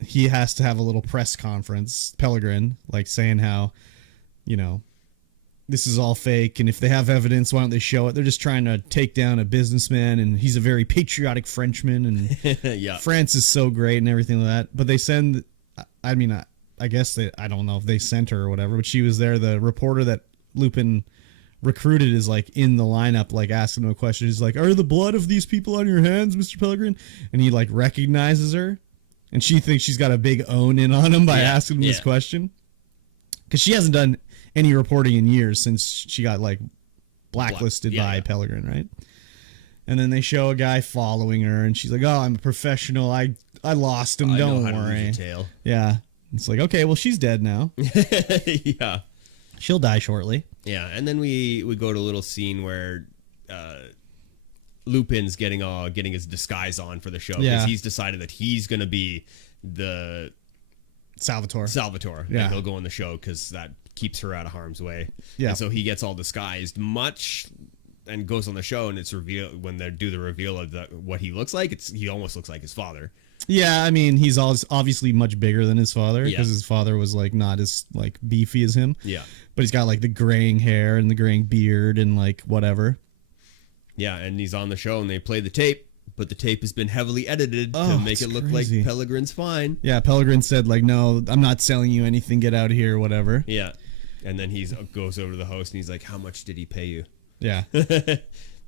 he has to have a little press conference, Pellegrin, like saying how, this is all fake, and if they have evidence, why don't they show it? They're just trying to take down a businessman, and he's a very patriotic Frenchman, and France is so great and everything like that. But they send, I guess I don't know if they sent her or whatever, but she was there. The reporter that Lupin recruited is like in the lineup, like asking him a question. He's like, "Are the blood of these people on your hands, Mr. Pellegrin?" And he like recognizes her, and she thinks she's got a big own in on him by asking him this question, because she hasn't done any reporting in years since she got like blacklisted by Pellegrin, right? And then they show a guy following her, and she's like, "Oh, I'm a professional. I lost him. Don't worry." Yeah, it's like, okay, well, she's dead now. Yeah, she'll die shortly. Yeah, and then we go to a little scene where Lupin's getting his disguise on for the show, because he's decided that he's going to be the Salvatore. Yeah, and he'll go on the show because that keeps her out of harm's way. Yeah, and so he gets all disguised, and goes on the show, and it's revealed when they do the reveal of what he looks like. He almost looks like his father. Yeah, I mean, he's obviously much bigger than his father, because his father was like not as like beefy as him. Yeah, but he's got like the graying hair and the graying beard and like whatever. Yeah, and he's on the show, and they play the tape, but the tape has been heavily edited to make it look like Pellegrin's fine. Yeah, Pellegrin said like, "No, I'm not selling you anything. Get out of here," or whatever. Yeah, and then he goes over to the host, and he's like, "How much did he pay you?" Yeah.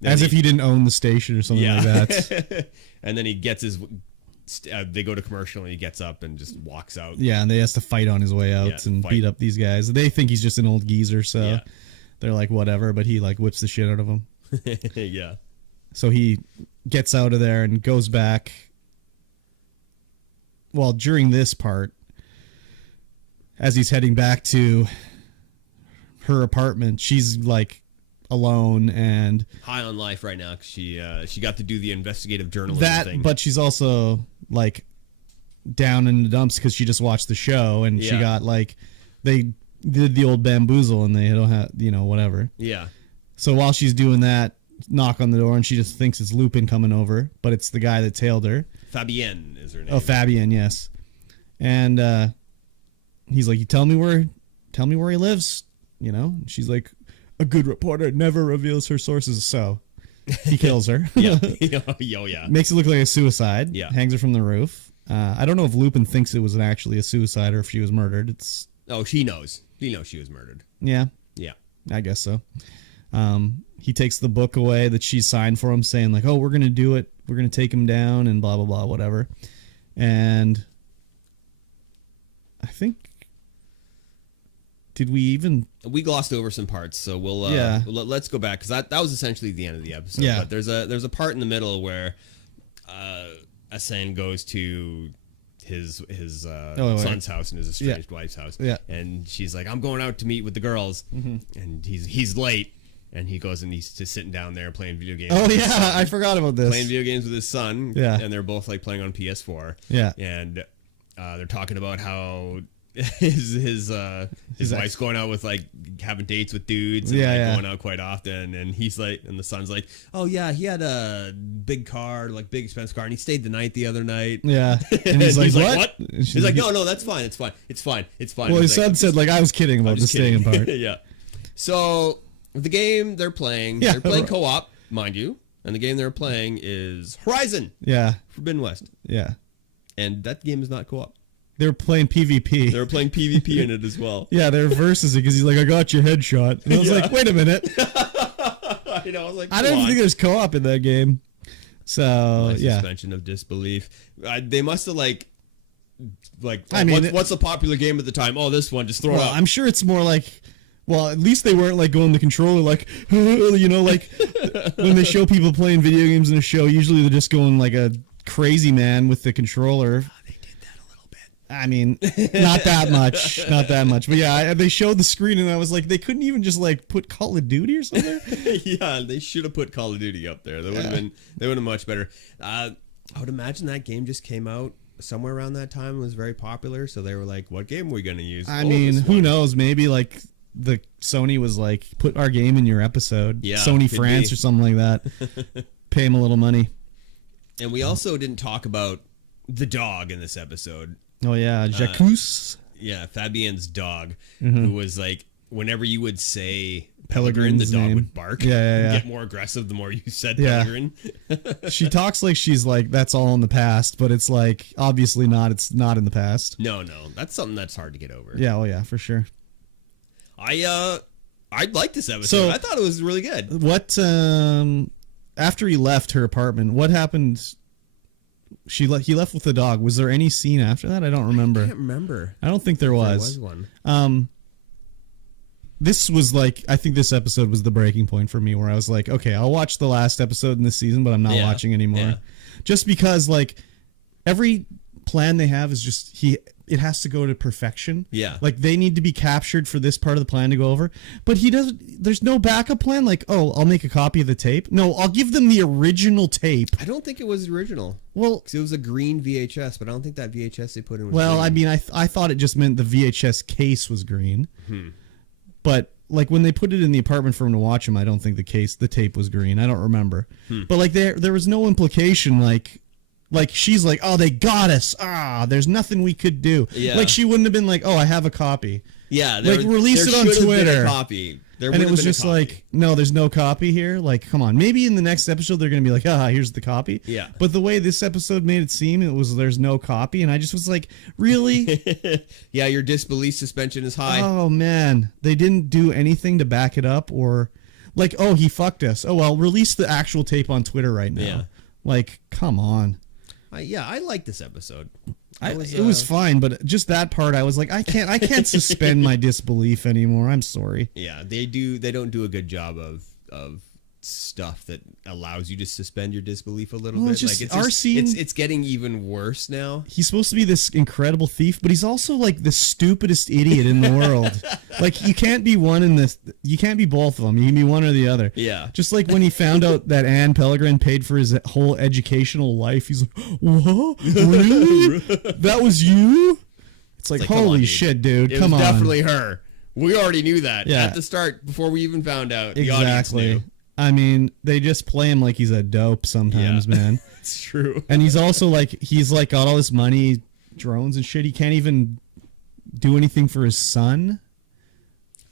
As if he didn't own the station or something like that. And then he gets his... they go to commercial, and he gets up and just walks out. Yeah, and they has to fight on his way out and beat up these guys. They think he's just an old geezer, so they're like, whatever, but he like whips the shit out of them. Yeah. So he gets out of there and goes back. Well, during this part, as he's heading back to her apartment, she's like alone and high on life right now, 'cause she got to do the investigative journalism thing. But she's also like down in the dumps because she just watched the show, and she got like, they did the old bamboozle, and they don't have, whatever. Yeah. So while she's doing that, knock on the door, and she just thinks it's Lupin coming over, but it's the guy that tailed her. Fabienne is her name. Oh, Fabienne, yes. And he's like, "You tell me where he lives," And she's like, "A good reporter never reveals her sources," so he kills her. Yeah. Yeah. Makes it look like a suicide. Yeah. Hangs her from the roof. I don't know if Lupin thinks it was actually a suicide or if she was murdered. She knows. He knows she was murdered. Yeah. Yeah. I guess so. He takes the book away that she signed for him, saying like, "Oh, we're going to do it. We're going to take him down," and blah, blah, blah, whatever. And I think... We glossed over some parts, so we'll let's go back, because that was essentially the end of the episode. Yeah. But there's a part in the middle where Asen goes to his son's house and his estranged wife's house. Yeah. And she's like, "I'm going out to meet with the girls," and he's late, and he goes and he's just sitting down there playing video games. Oh yeah, I forgot about this. Playing video games with his son. Yeah. And they're both like playing on PS4. Yeah. And they're talking about how his wife's going out with like having dates with dudes and going out quite often, and he's like, and the son's like, oh yeah, he had a big car, like big expensive car, and he stayed the night the other night. Yeah, and he's like, what? He's like, no, that's fine, it's fine. Well, his son said like, I was kidding about the staying part. Yeah. So the game they're playing co-op, mind you, and the game they're playing is Horizon. Yeah. Forbidden West. Yeah. And that game is not co-op. They were playing PvP. They were playing PvP in it as well. Yeah, they're versus it because he's like, I got your headshot. And I was like, wait a minute. I know. I was like, I don't think there's co-op in that game. So, suspension of disbelief. They must have I mean, what's a popular game at the time? Oh, this one. Just throw it out. I'm sure it's more like, well, at least they weren't like going the controller like, you know, like when they show people playing video games in a show, usually they're just going like a crazy man with the controller. I mean, not that much. But yeah, they showed the screen and I was like, they couldn't even just like put Call of Duty or something. Yeah, they should have put Call of Duty up there. They would have been much better. I would imagine that game just came out somewhere around that time and was very popular. So they were like, what game are we going to use? I mean, who knows? Maybe like the Sony was like, put our game in your episode. Yeah, Sony France or something like that. Pay them a little money. And we also didn't talk about the dog in this episode. Oh yeah, Jacques. Fabienne's dog, who was like, whenever you would say Pellegrin, the dog name would bark. Get more aggressive the more you said Pellegrin. She talks like she's like, that's all in the past, but it's like, obviously not. It's not in the past. No, that's something that's hard to get over. Yeah, oh yeah, for sure. I liked this episode. So, I thought it was really good. What after he left her apartment, what happened? He left with the dog. Was there any scene after that? I don't remember. I can't remember. I don't think there was. There was one. This was like, I think this episode was the breaking point for me where I was like, okay, I'll watch the last episode in this season, but I'm not watching anymore. Yeah. Just because like every plan they have is just it has to go to perfection. Yeah. Like they need to be captured for this part of the plan to go over. But there's no backup plan like, oh, I'll make a copy of the tape. No, I'll give them the original tape. I don't think it was original. Well, because it was a green VHS, but I don't think that VHS they put in was well, green. I mean, I thought it just meant the VHS case was green. But like when they put it in the apartment for him to watch him, I don't think the tape was green. I don't remember. But like there was no implication like she's like, oh, they got us. There's nothing we could do. Yeah. Like she wouldn't have been like, oh, I have a copy. Yeah. Like release it on Twitter. Been a copy. And it was just like, no, there's no copy here. Like, come on. Maybe in the next episode they're going to be like, here's the copy. Yeah. But the way this episode made it seem, it was there's no copy. And I just was like, really? Yeah, your disbelief suspension is high. Oh, man. They didn't do anything to back it up or like, oh, he fucked us. Oh, well, release the actual tape on Twitter right now. Yeah. Like, come on. I like this episode. It was fine, but just that part, I was like, I can't suspend my disbelief anymore. I'm sorry. Yeah, they don't do a good job of stuff that allows you to suspend your disbelief a little bit. It's getting even worse now. He's supposed to be this incredible thief, but he's also like the stupidest idiot in the world. Like you can't be you can't be both of them. You can be one or the other. Yeah. Just like when he found out that Anne Pellegrin paid for his whole educational life, he's like, "What? Really? That was you?" It's like holy shit, dude. Come on. It was definitely her. We already knew that at the start before we even found out. The audience knew. I mean, they just play him like he's a dope sometimes, man. It's true. And he's also like, got all this money, drones and shit. He can't even do anything for his son.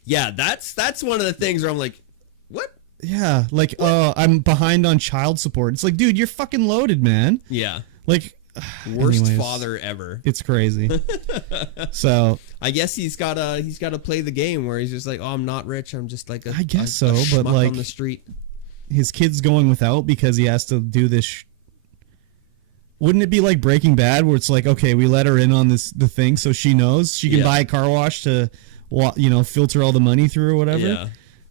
Yeah, that's one of the things where I'm like, what? Yeah, like, I'm behind on child support. It's like, dude, you're fucking loaded, man. Yeah. Like, worst father ever. It's crazy. So I guess he's gotta play the game where he's just like, oh, I'm not rich. I'm just like I guess so, but like on the street. His kid's going without because he has to do this. Wouldn't it be like Breaking Bad where it's like, okay, we let her in on the thing so she knows she can buy a car wash to, filter all the money through or whatever. Yeah.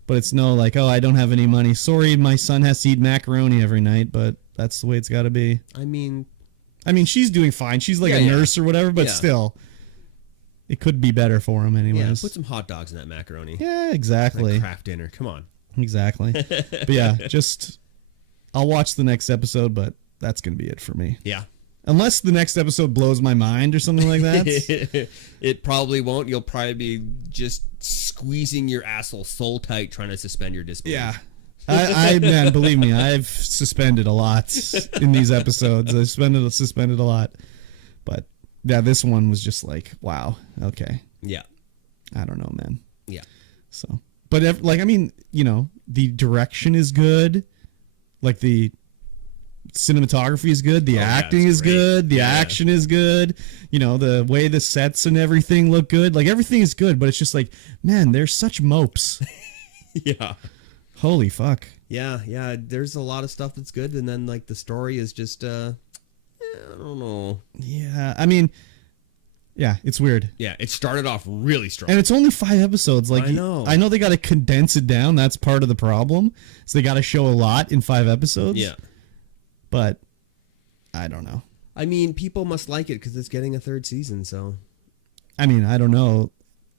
But it's no like, oh, I don't have any money. Sorry, my son has to eat macaroni every night, but that's the way it's got to be. I mean, she's doing fine. She's like a nurse or whatever, but still, it could be better for him anyways. Yeah, put some hot dogs in that macaroni. Yeah, exactly. Like craft dinner. Come on. Exactly. But yeah, I'll watch the next episode, but that's going to be it for me. Yeah. Unless the next episode blows my mind or something like that. It probably won't. You'll probably be just squeezing your asshole so tight trying to suspend your disbelief. Yeah. Man, believe me, I've suspended a lot in these episodes. I suspended a lot. But yeah, this one was just like, wow, okay. Yeah. I don't know, man. Yeah. So, but like, I mean, you know, the direction is good. Like the cinematography is good. The acting is good. The action is good. You know, the way the sets and everything look good. Like everything is good, but it's just like, man, they're such mopes. Yeah. Holy fuck. Yeah. There's a lot of stuff that's good, and then like the story is just, I don't know. Yeah, I mean, yeah, it's weird. Yeah, it started off really strong, and it's only 5 episodes. Like, I know they got to condense it down. That's part of the problem. So they got to show a lot in 5 episodes. Yeah. But I don't know. I mean, people must like it because it's getting a 3rd season, so. I mean, I don't know.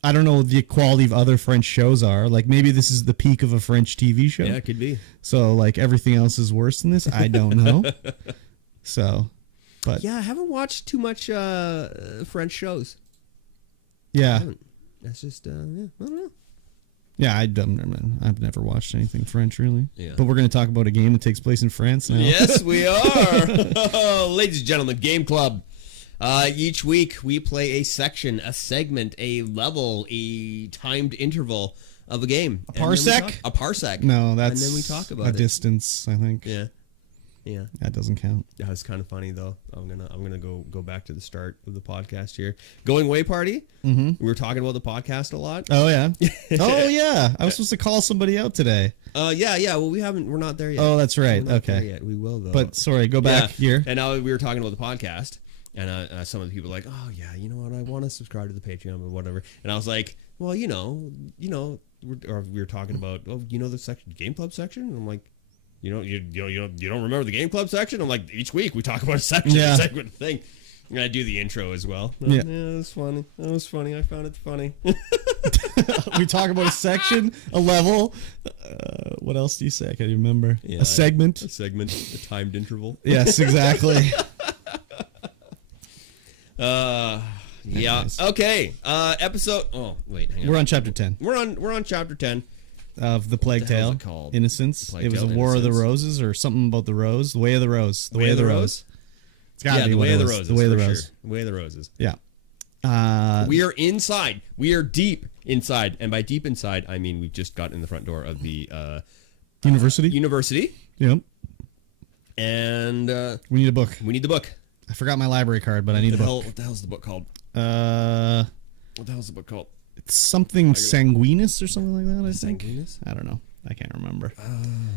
I don't know what the quality of other French shows are. Like, maybe this is the peak of a French TV show. Yeah, it could be. So, like, everything else is worse than this? I don't know. So, but. Yeah, I haven't watched too much French shows. Yeah. That's just, I don't know. Yeah, I've never watched anything French, really. Yeah. But we're going to talk about a game that takes place in France now. Yes, we are. Ladies and gentlemen, Game Club. Each week we play a section, a segment, a level, a timed interval of a game. A parsec? A parsec. No, that's and then we talk about a distance, I think. Yeah. Yeah. That doesn't count. Yeah, it's kind of funny though. I'm gonna go back to the start of the podcast here. Going away party. Mm-hmm. We were talking about the podcast a lot. Oh yeah. Oh yeah. I was supposed to call somebody out today. Yeah. Well, we're not there yet. Oh, that's right. We're not okay. there yet. We will though. But sorry, go back here. And now we were talking about the podcast, and some of the people were like, oh yeah, you know what? I want to subscribe to the Patreon or whatever. And I was like, well, we were talking about, the section, Game Club section. And I'm like. You don't remember the Game Club section? I'm like, each week we talk about a section, a segment thing. And I do the intro as well. Yeah, it was funny. It was funny. I found it funny. We talk about a section, a level. What else do you say? I can't even remember. Yeah, a segment. A timed interval. Yes, exactly. Yeah. Anyways. Okay. Episode. Oh wait, hang on. We're on chapter 10. We're on chapter 10. Of the Plague Tale, it called? Innocence. Plague It was Tale, a War of the Innocence. Roses or something about the Rose. The Way of the Rose. The Way of the Rose? It's gotta be the what Way it of the was. Roses. The Way of the for Rose. Sure. The Way of the Roses. Yeah. We are inside. We are deep inside, and by deep inside, I mean we've just gotten in the front door of the University. Yep. And We need a book. we need the book. I forgot my library card, but I need a book. What the hell's the book called? It's What the hell's the book called? something sanguinis or something like that, I think. Sanguinis? I don't know. I can't remember.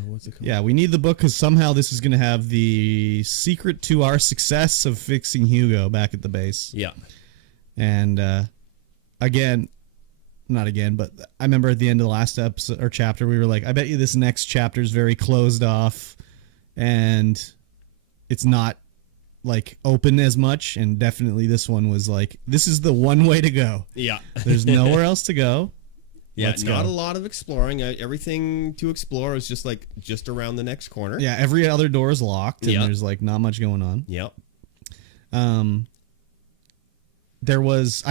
What's it called? Yeah, we need the book because somehow this is going to have the secret to our success of fixing Hugo back at the base. Yeah. And not again, but I remember at the end of the last episode or chapter, we were like, I bet you this next chapter is very closed off and it's not like open as much. And definitely this one was like, this is the one way to go. Yeah. There's nowhere else to go. Yeah, Let's not go. a lot of exploring. Everything to explore is just around the next corner. Yeah, every other door is locked and there's like not much going on. Yep. I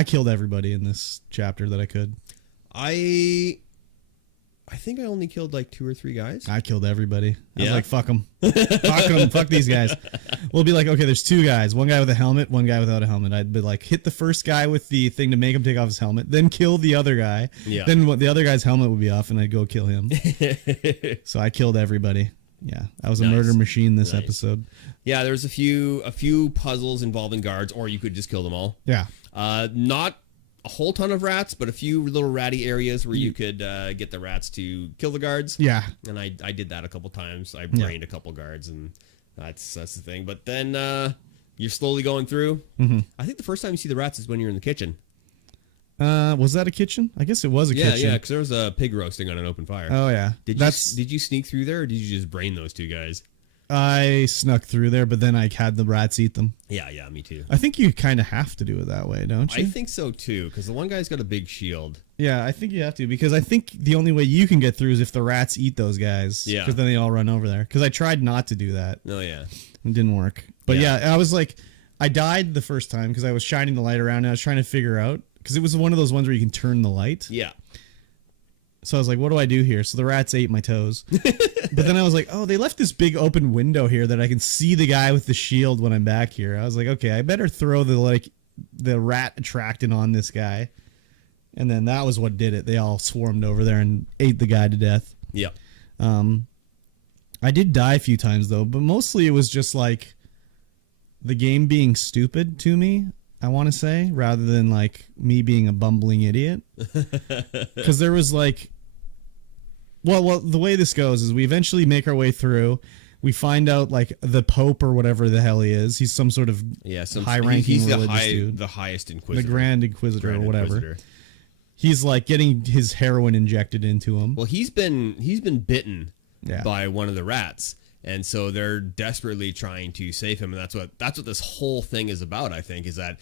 killed everybody in this chapter that I could. I think I only killed like 2 or 3 guys. I killed everybody. I was Yeah? like, fuck them. Fuck them. Fuck these guys. We'll be like, okay, there's 2 guys. One guy with a helmet, one guy without a helmet. I'd be like, hit the first guy with the thing to make him take off his helmet, then kill the other guy. Yeah. Then the other guy's helmet would be off, and I'd go kill him. So I killed everybody. Yeah, I was a Nice. murder machine this Nice. episode. Yeah, there's a few puzzles involving guards, or you could just kill them all. Yeah. Not a whole ton of rats, but a few little ratty areas where you could get the rats to kill the guards. Yeah. And I did that a couple times. I brained a couple guards, and that's the thing. But then you're slowly going through. Mm-hmm. I think the first time you see the rats is when you're in the kitchen. Was that a kitchen? I guess it was a kitchen. Yeah, because there was a pig roasting on an open fire. Oh, yeah. Did you sneak through there, or did you just brain those 2 guys? I snuck through there, but then I had the rats eat them. Yeah, me too. I think you kind of have to do it that way, don't you? I think so too, because the one guy's got a big shield. Yeah, I think you have to, because I think the only way you can get through is if the rats eat those guys. Yeah. Because then they all run over there. Because I tried not to do that. Oh yeah. It didn't work. But yeah, I was like, I died the first time because I was shining the light around and I was trying to figure out, because it was one of those ones where you can turn the light. Yeah. So I was like, what do I do here? So the rats ate my toes. But then I was like, oh, they left this big open window here that I can see the guy with the shield when I'm back here. I was like, okay, I better throw the rat attractant on this guy. And then that was what did it. They all swarmed over there and ate the guy to death. Yep. I did die a few times though, but mostly it was just like the game being stupid to me, I want to say, rather than like me being a bumbling idiot. Because there was like, well, the way this goes is we eventually make our way through. We find out like the Pope or whatever the hell he is. He's some sort of high-ranking religious dude. The highest Inquisitor. The Grand Inquisitor or whatever. He's like getting his heroin injected into him. Well, he's been bitten Yeah. by one of the rats, and so they're desperately trying to save him. And that's what this whole thing is about. I think is that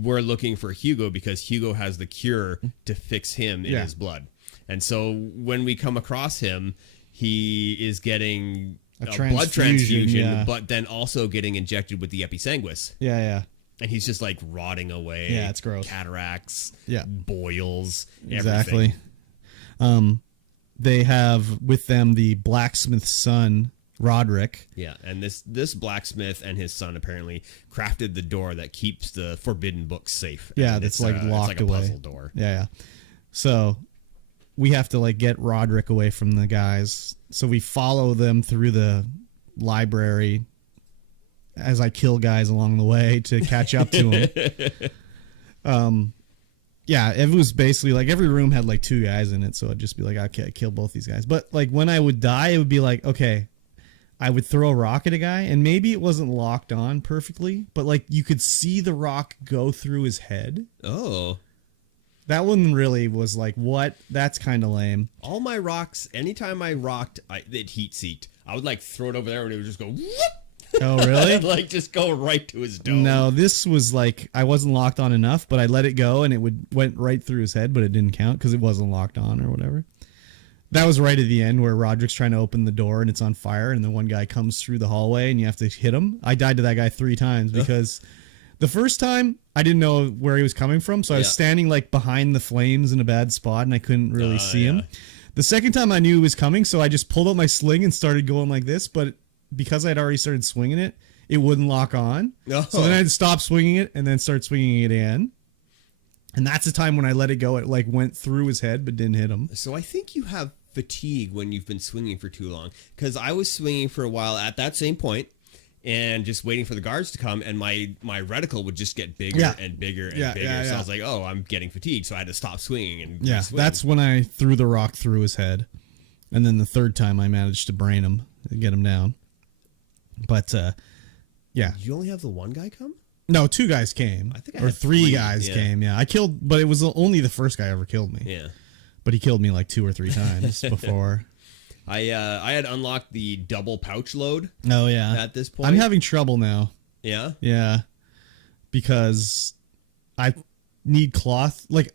we're looking for Hugo because Hugo has the cure to fix him in his blood. And so when we come across him, he is getting a blood transfusion, but then also getting injected with the episanguis. Yeah. And he's just like rotting away. Yeah, it's gross. Cataracts, Yeah. boils, Exactly. everything. They have with them the blacksmith's son, Roderick. Yeah, and this blacksmith and his son apparently crafted the door that keeps the forbidden books safe. Yeah, And that's like locked it's like away. a puzzle door. Yeah. So we have to like get Roderick away from the guys. So we follow them through the library as I kill guys along the way to catch up to them. Yeah, it was basically like every room had like 2 guys in it, so I'd just be like, okay, I kill both these guys. But like when I would die, it would be like, okay, I would throw a rock at a guy, and maybe it wasn't locked on perfectly, but like you could see the rock go through his head. Oh. That one really was like, what? That's kind of lame. All my rocks, anytime I rocked, it heat seeked. I would like throw it over there and it would just go whoop! Oh, really? Like just go right to his dome. No, this was like I wasn't locked on enough, but I let it go and it went right through his head, but it didn't count because it wasn't locked on or whatever. That was right at the end where Roderick's trying to open the door and it's on fire, and the one guy comes through the hallway and you have to hit him. I died to that guy 3 times because the first time I didn't know where he was coming from, so I was standing like behind the flames in a bad spot and I couldn't really see him. The second time I knew he was coming, so I just pulled out my sling and started going like this, but because I'd already started swinging it, it wouldn't lock on. Oh. So then I'd stop swinging it and then start swinging it in. And that's the time when I let it go. It like went through his head but didn't hit him. So I think you have fatigue when you've been swinging for too long. Because I was swinging for a while at that same point and just waiting for the guards to come, and my reticle would just get bigger and bigger and bigger. So I was like, oh, I'm getting fatigued. So I had to stop swinging. And re-swing. That's when I threw the rock through his head. And then the third time I managed to brain him and get him down. But, yeah. Did you only have the one guy come? No, 2 guys came. I think I or had 3 guys came, I killed, but it was only the first guy ever killed me. Yeah. But he killed me like 2 or 3 times before. I had unlocked the double pouch load. Oh, yeah. At this point. I'm having trouble now. Yeah? Yeah. Because I need cloth. Like,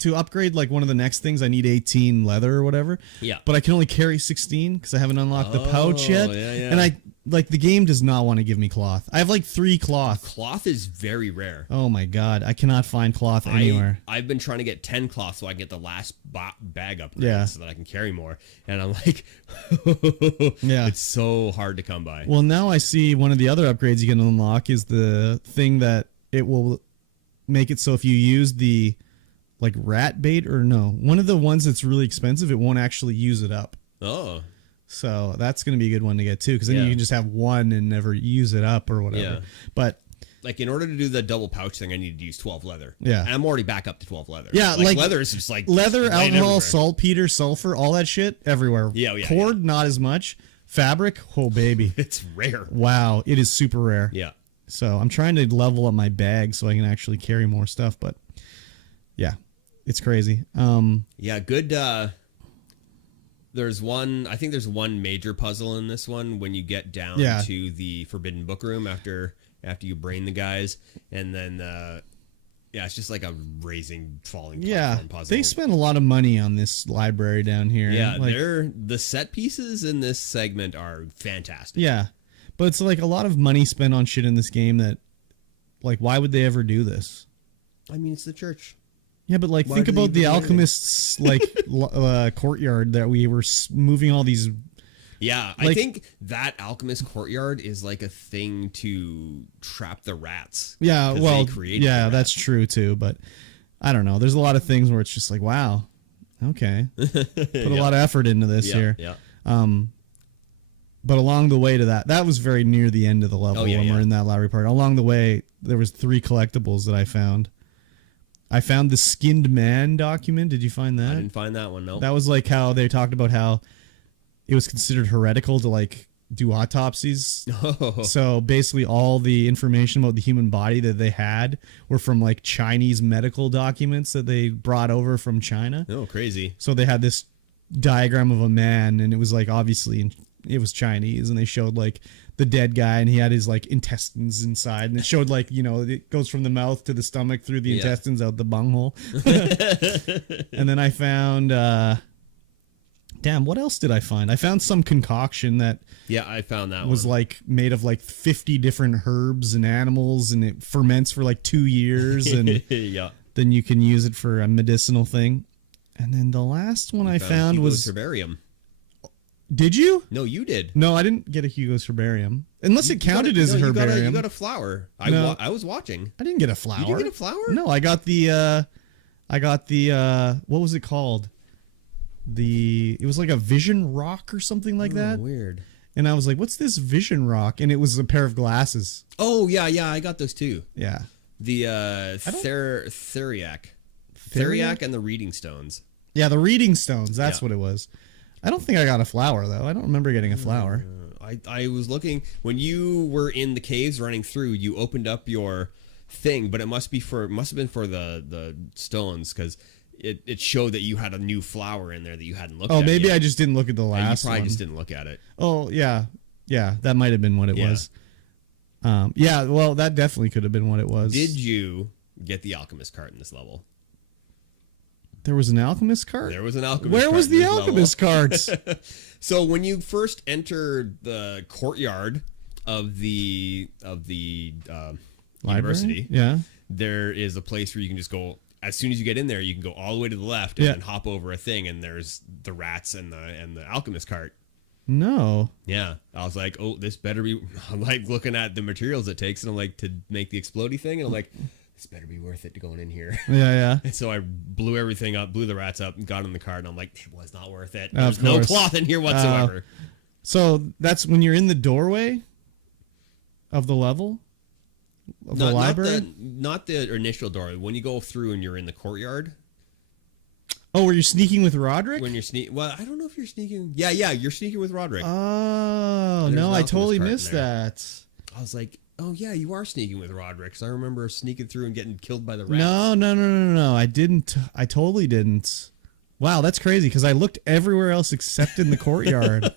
to upgrade like one of the next things, I need 18 leather or whatever. Yeah. But I can only carry 16 because I haven't unlocked the pouch yet. Yeah. And I like the game does not want to give me cloth. I have like 3 cloth. Cloth is very rare. Oh my god, I cannot find cloth anywhere. I've been trying to get 10 cloth so I can get the last bag upgrade so that I can carry more. And I'm like, it's so hard to come by. Well, now I see one of the other upgrades you can unlock is the thing that it will make it so if you use the like rat bait or one of the ones that's really expensive, it won't actually use it up. Oh. So that's going to be a good one to get too, because then you can just have one and never use it up or whatever. Yeah. But like in order to do the double pouch thing, I need to use 12 leather. Yeah. And I'm already back up to 12 leather. Yeah, like leather is just like leather, alcohol, everywhere. saltpeter, sulfur, all that shit everywhere. Cord, not as much. Fabric, oh baby. It's rare. Wow, it is super rare. Yeah. So I'm trying to level up my bag so I can actually carry more stuff, but yeah, it's crazy. Yeah, good. I think there's one major puzzle in this one when you get down to the forbidden book room after you brain the guys, and then it's just like a falling platform puzzle. They spent a lot of money on this library down here. Yeah, the set pieces in this segment are fantastic. Yeah, but it's like a lot of money spent on shit in this game that Like, why would they ever do this? I mean, it's the church. Yeah, but like, Why think do they about the even do alchemist's like courtyard that we were moving all these. Yeah, I Like- think that alchemist courtyard is like a thing to trap the rats. Yeah, 'Cause well, they created yeah, the that's rats. true too. But I don't know. There's a lot of things where it's just like, wow, okay, put a lot of effort into this here. Yeah. But along the way to that was very near the end of the level when we're in that library part. Along the way, there was 3 collectibles that I found. I found the Skinned Man document. Did you find that? I didn't find that one. No. That was like how they talked about how it was considered heretical to like do autopsies. Oh. So basically all the information about the human body that they had were from like Chinese medical documents that they brought over from China. Oh, crazy. So they had this diagram of a man, and it was like obviously it was Chinese, and they showed like the dead guy, and he had his like intestines inside, and it showed like, you know, it goes from the mouth to the stomach through the intestines out the bunghole. And then I found damn, what else did I find? I found some concoction that Yeah, I found that was one. like made of like 50 different herbs and animals, and it ferments for like 2 years, and Yeah. then you can use it for a medicinal thing. And then the last one I found Hugo's was... herbarium. Did you? No, you did. No, I didn't get a Hugo's herbarium. Unless it counted as a You herbarium. got a flower. No. I was watching. I didn't get a flower. You didn't get a flower? No, I got the what was it called? It was like a vision rock or something like that. Weird. And I was like, what's this vision rock? And it was a pair of glasses. Oh, yeah, I got those too. Yeah. The Theriac. Theriac And the Reading Stones. Yeah, the reading stones. That's Yeah. what it was. I don't think I got a flower, though. I don't remember getting a flower. I was looking when you were in the caves running through. You opened up your thing, but it must have been for the stones, because it showed that you had a new flower in there that you hadn't looked at. Oh, maybe yet. I just didn't look at the And last you probably one. just didn't look at it. Oh, yeah. Yeah, that might have been what it Yeah. was. Yeah, well, that definitely could have been what it was. Did you get the alchemist cart in this level? There was an alchemist cart? There was an alchemist Where cart was in the this level. alchemist carts? So when you first enter the courtyard of the university, Yeah. there is a place where you can just go. As soon as you get in there, you can go all the way to the left and Yeah. then hop over a thing, and there's the rats and the alchemist cart. No. Yeah, I was like, oh, this better be. I'm like looking at the materials it takes, and I'm like, to make the explodey thing, and I'm like, this better be worth it to going in here. Yeah. And so I blew everything up, blew the rats up, and got in the cart, and I'm like, it was not worth it. Of There's no course. cloth in here whatsoever. So that's when you're in the doorway of the level of the library? Not the initial door. When you go through and you're in the courtyard. Oh, where you're sneaking with Roderick? When you're sneaking. Well, I don't know if you're sneaking. Yeah, you're sneaking with Roderick. Oh, There's no, an I alchemist totally cart in missed there. that. I was like, oh, yeah, you are sneaking with Roderick. Because I remember sneaking through and getting killed by the rats. No. I didn't. I totally didn't. Wow, that's crazy because I looked everywhere else except in the courtyard.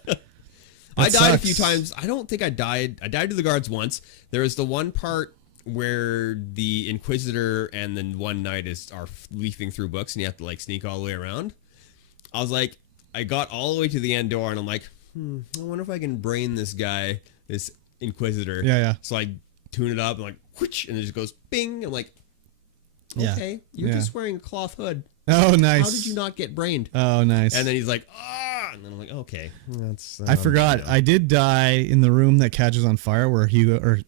I died a sucks. few times. I don't think I died. I died to the guards once. There was the one part where the Inquisitor and then one knight are leafing through books, and you have to like sneak all the way around. I was like, I got all the way to the end door, and I'm like, I wonder if I can brain this guy, this Inquisitor. Yeah. So I tune it up and like, whoosh, and it just goes bing. I'm like, Yeah. okay, you're Yeah. just wearing a cloth hood. Oh, nice. How did you not get brained? Oh, nice. And then he's like, ah, and then I'm like, okay, that's. I forgot. I did die in the room that catches on fire where Hugo or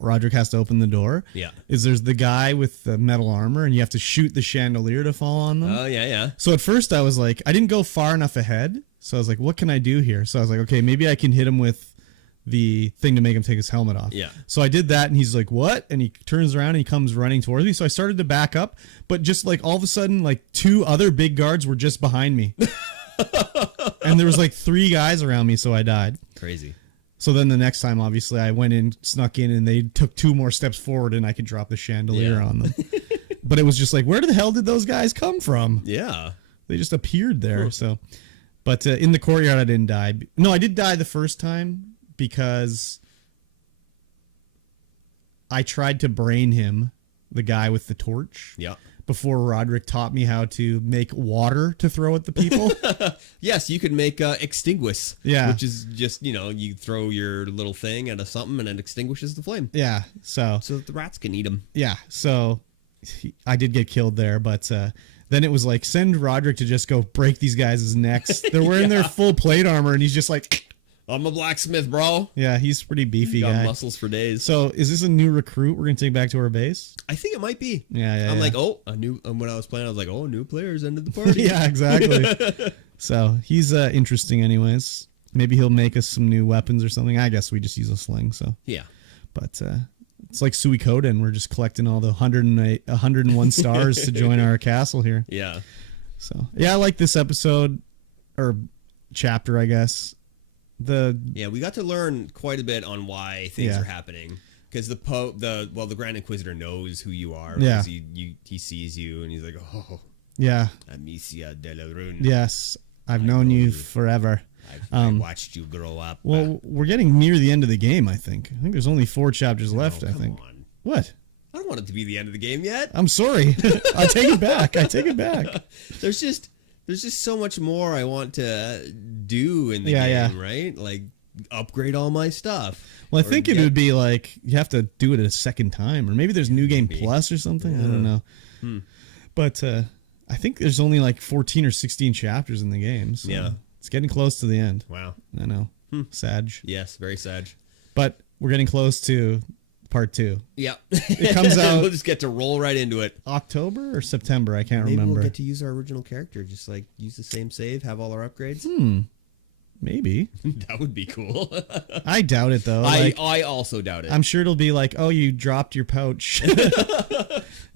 Roderick has to open the door. Yeah. There's the guy with the metal armor, and you have to shoot the chandelier to fall on them. Oh yeah. So at first I was like, I didn't go far enough ahead. So I was like, what can I do here? So I was like, okay, maybe I can hit him with the thing to make him take his helmet off. Yeah. So I did that, and he's like, what? And he turns around and he comes running towards me. So I started to back up, but just like all of a sudden, like 2 other big guards were just behind me. And there was like 3 guys around me, so I died. Crazy. So then the next time, obviously, I went in, snuck in, and they took 2 more steps forward, and I could drop the chandelier on them. But it was just like, where the hell did those guys come from? Yeah. They just appeared there. So, but in the courtyard, I didn't die. No, I did die the first time because I tried to brain him, the guy with the torch. Yeah. before Roderick taught me how to make water to throw at the people. Yes, you could make extinguish. Yeah. Which is just, you throw your little thing at something and it extinguishes the flame. Yeah. So that the rats can eat them. Yeah. So I did get killed there, but then it was like, send Roderick to just go break these guys' necks. They're wearing their full plate armor, and he's just like, I'm a blacksmith, bro. Yeah, he's a pretty beefy Got guy. muscles for days. So is this a new recruit we're going to take back to our base? I think it might be. Yeah. I'm like, when I was playing, I was like, new players entered the party. Yeah, exactly. So he's interesting anyways. Maybe he'll make us some new weapons or something. I guess we just use a sling, so. Yeah. But it's like Suikoden. We're just collecting all the 101 stars to join our castle here. Yeah. So, yeah, I like this episode, or chapter, I guess. We got to learn quite a bit on why things are happening. Because the Grand Inquisitor knows who you are. Yeah. He sees you and he's like, oh. Yeah. Amicia de la Rune. Yes. I've known you forever. I watched you grow up. Well, we're getting near the end of the game, I think. I think there's only 4 chapters left, I think. Come on. What? I don't want it to be the end of the game yet. I'm sorry. I take it back. There's just so much more I want to do in the game, right? Like upgrade all my stuff. Well, I think it would be like you have to do it a second time, or maybe there's New Game Plus or something. I don't know. But I think there's only like 14 or 16 chapters in the game. So it's getting close to the end. Wow. I know. Sad. Yes, very sad. But we're getting close to part 2. Yeah. It comes out. We'll just get to roll right into it. October or September? I can't Maybe remember. We'll get to use our original character. Just like use the same save, have all our upgrades. Maybe. That would be cool. I doubt it, though. I also doubt it. I'm sure it'll be like, oh, you dropped your pouch.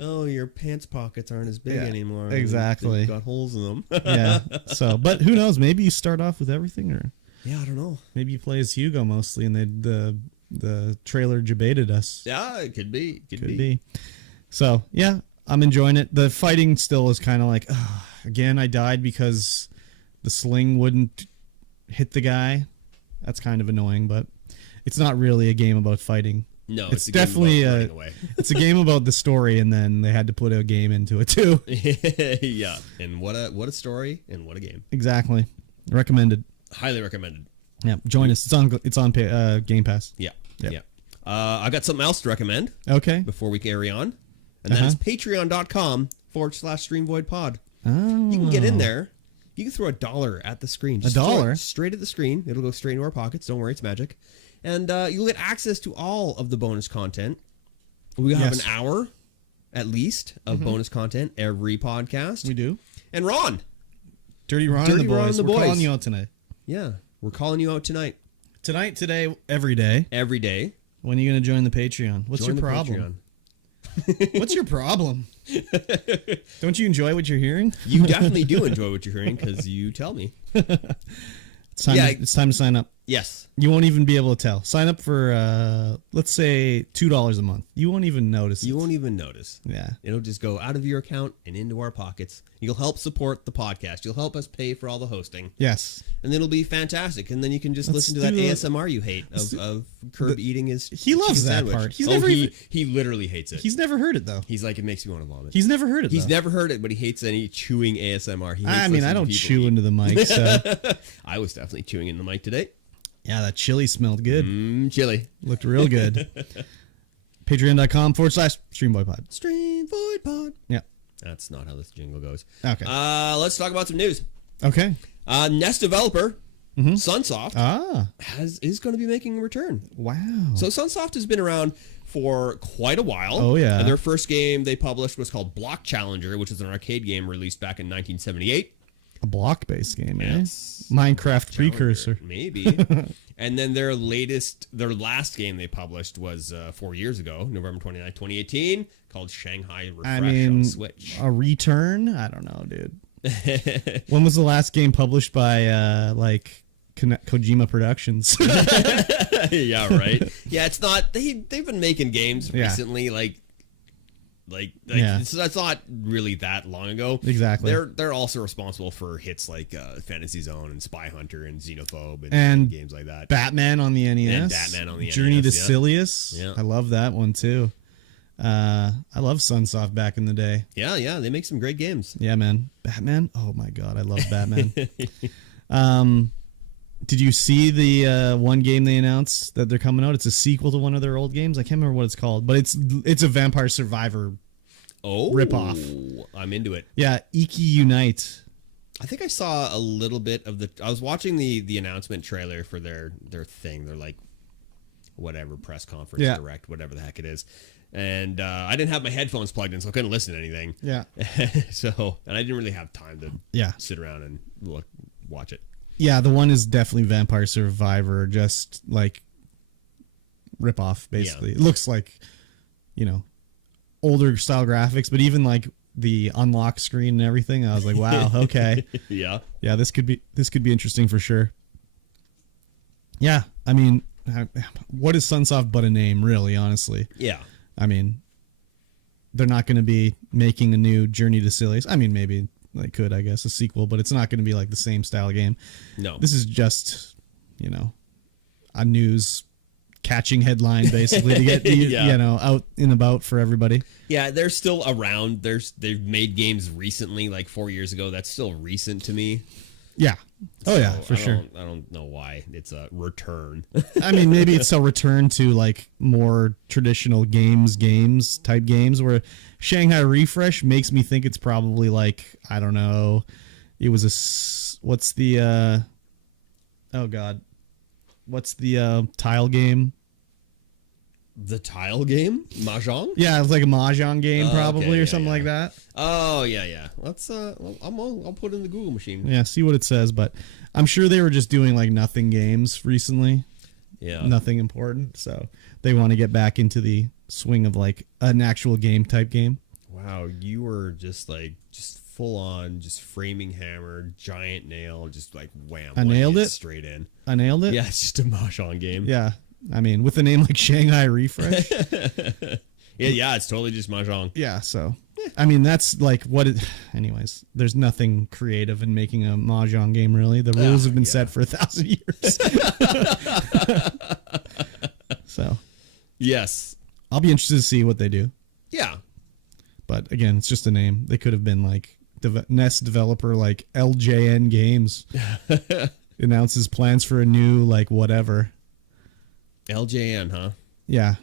Oh, your pants pockets aren't as big anymore. Exactly. They've got holes in them. Yeah. So, but who knows? Maybe you start off with everything, or yeah, I don't know. Maybe you play as Hugo mostly, and the trailer debated us. Yeah, it could be. Could be. So yeah, I'm enjoying it. The fighting still is kind of like, again, I died because the sling wouldn't hit the guy. That's kind of annoying, but it's not really a game about fighting. No, it's definitely it's a game about the story, and then they had to put a game into it too. Yeah, and what a story and what a game. Exactly, recommended. Highly recommended. Yeah, join us. It's on Game Pass. Yeah. I got something else to recommend. Okay. Before we carry on, and that is patreon.com/StreamVoidPod. Oh. You can get in there. You can throw $1 at the screen. Just $1 straight at the screen. It'll go straight into our pockets. Don't worry, it's magic. And you'll get access to all of the bonus content. We have an hour, at least, of bonus content every podcast. We do. And Ron. Dirty Ron and the boys. We're calling you out tonight. Yeah, we're calling you out tonight. Tonight, today, every day. Every day. When are you going to join the Patreon? What's your problem? What's your problem? Don't you enjoy what you're hearing? You definitely do enjoy what you're hearing because you tell me. It's time to sign up. Yes. You won't even be able to tell. Sign up for, let's say, $2 a month. You won't even notice. You won't even notice. Yeah. It'll just go out of your account and into our pockets. You'll help support the podcast. You'll help us pay for all the hosting. Yes. And it'll be fantastic. And then you can just listen to that ASMR you hate of Curb eating his He loves that sandwich. part. He literally hates it. He's never heard it, though. He's like, it makes me want to vomit. He's never heard it, He's never heard it, but he hates any chewing ASMR. I don't chew into the mic, so. I was definitely chewing in the mic today. Yeah, that chili smelled good. Chili. Looked real good. Patreon.com/StreamVoidPod. StreamVoidPod. Yeah. That's not how this jingle goes. Okay. Let's talk about some news. Okay. Nest developer, Sunsoft, is going to be making a return. Wow. So Sunsoft has been around for quite a while. Oh, yeah. And their first game they published was called Block Challenger, which is an arcade game released back in 1978. A block-based game, Yes. Minecraft precursor. Maybe. And then their last game they published was 4 years ago, November 29, 2018, called Shanghai Refresh on Switch. A return? I don't know, dude. When was the last game published by, Kojima Productions? Yeah, right. Yeah, it's not... They've been making games recently, that's not really that long ago. Exactly. They're also responsible for hits like Fantasy Zone and Spy Hunter and Xenophobe and games like that. Batman on the NES. And Batman on the Journey NES, to Silius. Yeah. I love that one too. I love Sunsoft back in the day. Yeah, they make some great games. Yeah, man. Batman? Oh my god, I love Batman. Did you see the one game they announced that they're coming out? It's a sequel to one of their old games. I can't remember what it's called, but it's a Vampire Survivor ripoff. I'm into it. Yeah, Iki Unite. I think I saw a little bit of I was watching the announcement trailer for their thing. They're like, whatever, press conference, direct, whatever the heck it is. And I didn't have my headphones plugged in, so I couldn't listen to anything. Yeah. And I didn't really have time to sit around and watch it. Yeah, the one is definitely Vampire Survivor, just like ripoff, basically. It looks like, older style graphics, but even like the unlock screen and everything, I was like, wow, okay. Yeah, this could be interesting for sure. Yeah, I mean, what is Sunsoft but a name, really, honestly? Yeah. I mean, they're not going to be making a new Journey to Silius. I mean, maybe they could, I guess, a sequel, but it's not going to be like the same style game. No. This is just, a news catching headline, basically, to get, out and about for everybody. Yeah, they're still around. They've made games recently, like 4 years ago. That's still recent to me. Yeah. Oh, so yeah, for sure. I don't know why it's a return. I mean, maybe it's a return to like more traditional games type games, where Shanghai Refresh makes me think it's probably like, I don't know, it was what's the tile game? The tile game? Mahjong? Yeah, it's like a Mahjong game probably, or something like that. Oh, yeah. Let's I'll put it in the Google machine. Yeah, see what it says, but I'm sure they were just doing like nothing games recently. Yeah. Nothing important, so they want to get back into the swing of like an actual game type game. Wow, you were just full on, just framing hammer, giant nail, just like wham. I nailed it straight in. I nailed it? Yeah, it's just a Mahjong game. Yeah. I mean, with a name like Shanghai Refresh. yeah, it's totally just Mahjong. Yeah, so I mean, that's like what it. Anyways, there's nothing creative in making a Mahjong game, really. The rules have been set for 1,000 years. So, yes, I'll be interested to see what they do. Yeah, but again, it's just a name. They could have been like NES developer like LJN Games announces plans for a new like whatever. LJN, huh? Yeah.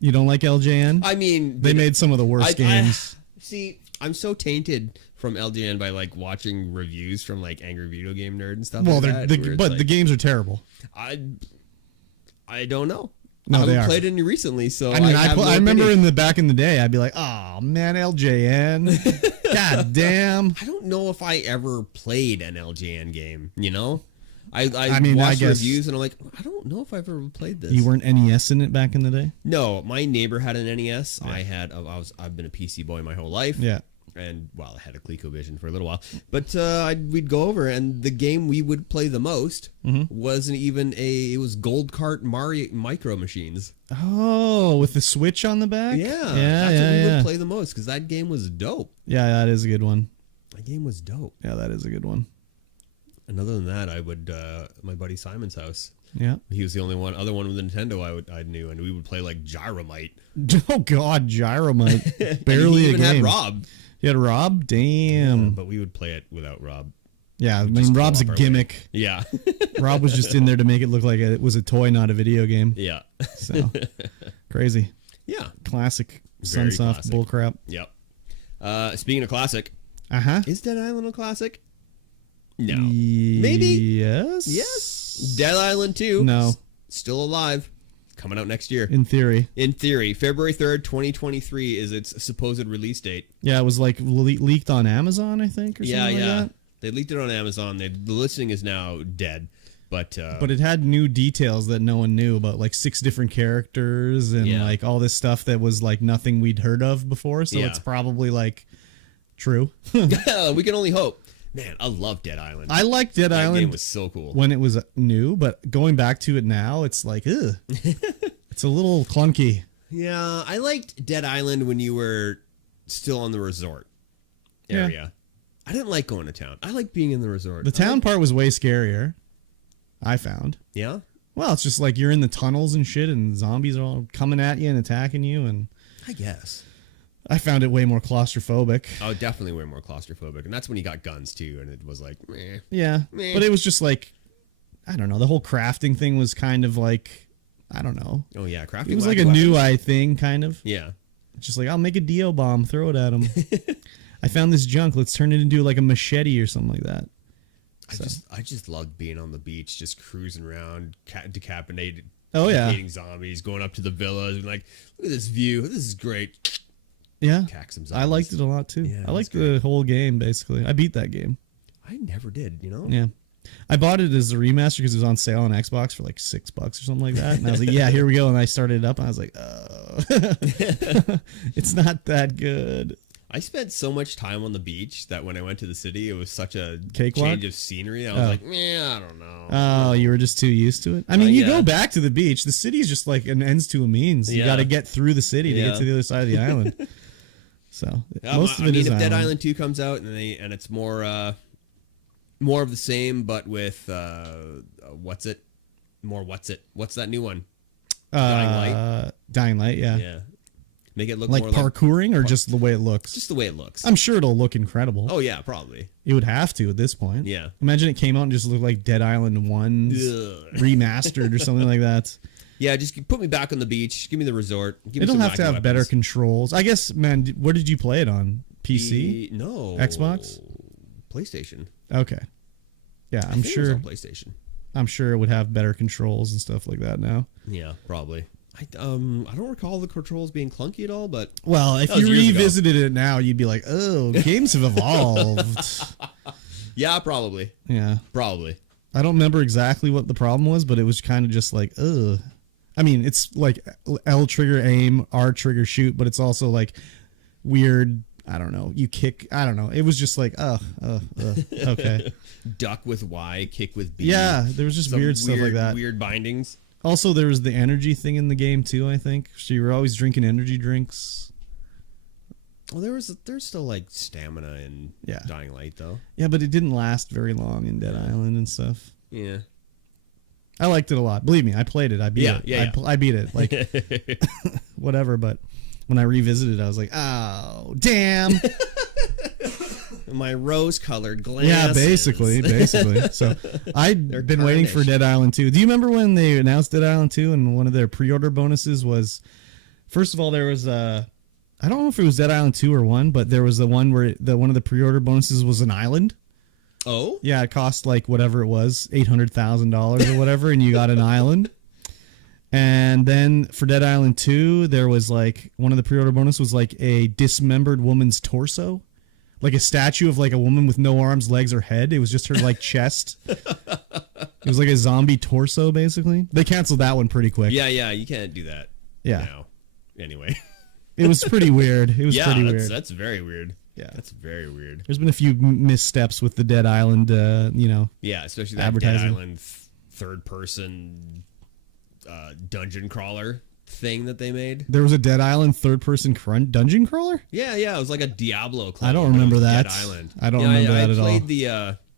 You don't like LJN? I mean, they made some of the worst games. See, I'm so tainted from LJN by like watching reviews from like Angry Video Game Nerd and stuff. Well, like that, but the games are terrible. I don't know. No, I haven't played any recently, so I mean, I remember back in the day, I'd be like, "Oh man, LJN, god damn!" I don't know if I ever played an LJN game. I mean, watched reviews and I'm like, I don't know if I've ever played this. You weren't NES in it back in the day? No, my neighbor had an NES. Yeah. I've been a PC boy my whole life. Yeah. And I had a ColecoVision for a little while, but we'd go over, and the game we would play the most wasn't even it was Gold Cart Mario Micro Machines. Oh, with the Switch on the back? Yeah, that's what we would play the most, because that game was dope. Yeah, that is a good one. That game was dope. Yeah, that is a good one. And other than that, I would my buddy Simon's house. Yeah, he was the other one with the Nintendo I knew, and we would play like Gyromite. Oh God, Gyromite! Barely he even a game. Had Rob. You had Rob? Damn. Yeah, but we would play it without Rob. Yeah, I mean, Rob's a gimmick. Yeah. Rob was just in there to make it look like it was a toy, not a video game. Yeah. So, crazy. Yeah. Classic Sunsoft bullcrap. Yep. Speaking of classic. Uh-huh. Is Dead Island a classic? No. Maybe? Yes. Dead Island 2. No. Still alive. Coming out next year. In theory. February 3rd, 2023 is its supposed release date. Yeah, it was like leaked on Amazon, I think, or something like that. They leaked it on Amazon. The listing is now dead. But it had new details that no one knew about, like 6 different characters and like all this stuff that was like nothing we'd heard of before. So it's probably like true. We can only hope. Man, I love Dead Island. I like Dead Island. That game was so cool when it was new, but going back to it now, it's like, ugh. It's a little clunky. Yeah, I liked Dead Island when you were still on the resort area. Yeah. I didn't like going to town. I like being in the resort. The town part was way scarier, I found. Yeah? Well, it's just like you're in the tunnels and shit, and zombies are all coming at you and attacking you, and I guess. I found it way more claustrophobic. Oh, definitely way more claustrophobic. And that's when you got guns, too. And it was like, meh. Yeah. Meh. But it was just like, I don't know. The whole crafting thing was kind of like, I don't know. Oh, yeah. Crafting It was like a weapons. new eye thing, kind of. Yeah. Just like, I'll make a Dio bomb, throw it at him. I found this junk. Let's turn it into like a machete or something like that. I just loved being on the beach, just cruising around, decapitating zombies, going up to the villas, and like, look at this view. This is great. Yeah. Cack some I liked it a lot too. Yeah, I liked the whole game, basically. I beat that game. I never did, you know? Yeah. I bought it as a remaster because it was on sale on Xbox for like $6 or something like that. And I was like, yeah, here we go. And I started it up and I was like, oh, it's not that good. I spent so much time on the beach that when I went to the city, it was such a Cakewalk? change of scenery. I was like, I don't know. Oh, you were just too used to it? I mean, you go back to the beach. The city is just like an ends to a means. You got to get through the city to get to the other side of the island. So most of it is if Dead island. Island 2 comes out and it's more of the same, but with what's it? What's that new one? Dying Light. Dying Light, yeah. Yeah. Make it look like more parkouring or just the way it looks? Just the way it looks. I'm sure it'll look incredible. Oh yeah, probably. It would have to at this point. Yeah. Imagine it came out and just looked like Dead Island 1 remastered or something like that. Yeah, just put me back on the beach. Give me the resort. Give It'll me some have to wacky have better weapons. controls. I guess, man, where did you play it on? PC? No. Xbox? PlayStation. Okay. Yeah, I think it was on PlayStation. I'm sure it would have better controls and stuff like that now. Yeah, probably. I don't recall the controls being clunky at all, but well, if you revisited it now, you'd be like, "Oh, games have evolved." Yeah, probably. Yeah, probably. I don't remember exactly what the problem was, but it was kind of just like, ugh. I mean, it's like L trigger aim, R trigger shoot, but it's also like weird. I don't know. You kick. I don't know. It was just like, okay. Duck with Y, kick with B. Yeah, there was just weird stuff like that. Weird bindings. Also, there was the energy thing in the game too, I think. So you were always drinking energy drinks. Well, there's still like stamina in Dying Light though. Yeah, but it didn't last very long in Dead Island and stuff. Yeah. I liked it a lot. Believe me, I played it. I beat it. Yeah. I beat it. Like whatever, but when I revisited, I was like, "Oh, damn." My rose-colored glasses. Yeah, basically. So I'd been waiting for Dead Island 2. Do you remember when they announced Dead Island 2 and one of their pre-order bonuses was, first of all, there was I don't know if it was Dead Island 2 or 1, but there was the one where one of the pre-order bonuses was an island. Oh? Yeah, it cost like whatever it was, $800,000 or whatever, and you got an island. And then for Dead Island 2, there was like, one of the pre-order bonus was like a dismembered woman's torso. Like a statue of like a woman with no arms, legs, or head. It was just her like chest. It was like a zombie torso, basically. They canceled that one pretty quick. Yeah, you can't do that. Yeah. Now. Anyway. It was pretty weird. It was pretty weird. That's very weird. Yeah. That's very weird. There's been a few missteps with the Dead Island, Yeah, especially that Dead Island third person dungeon crawler thing that they made. There was a Dead Island third-person dungeon crawler? Yeah, it was like a Diablo clone. I don't remember that. Dead Island. I don't remember that at all.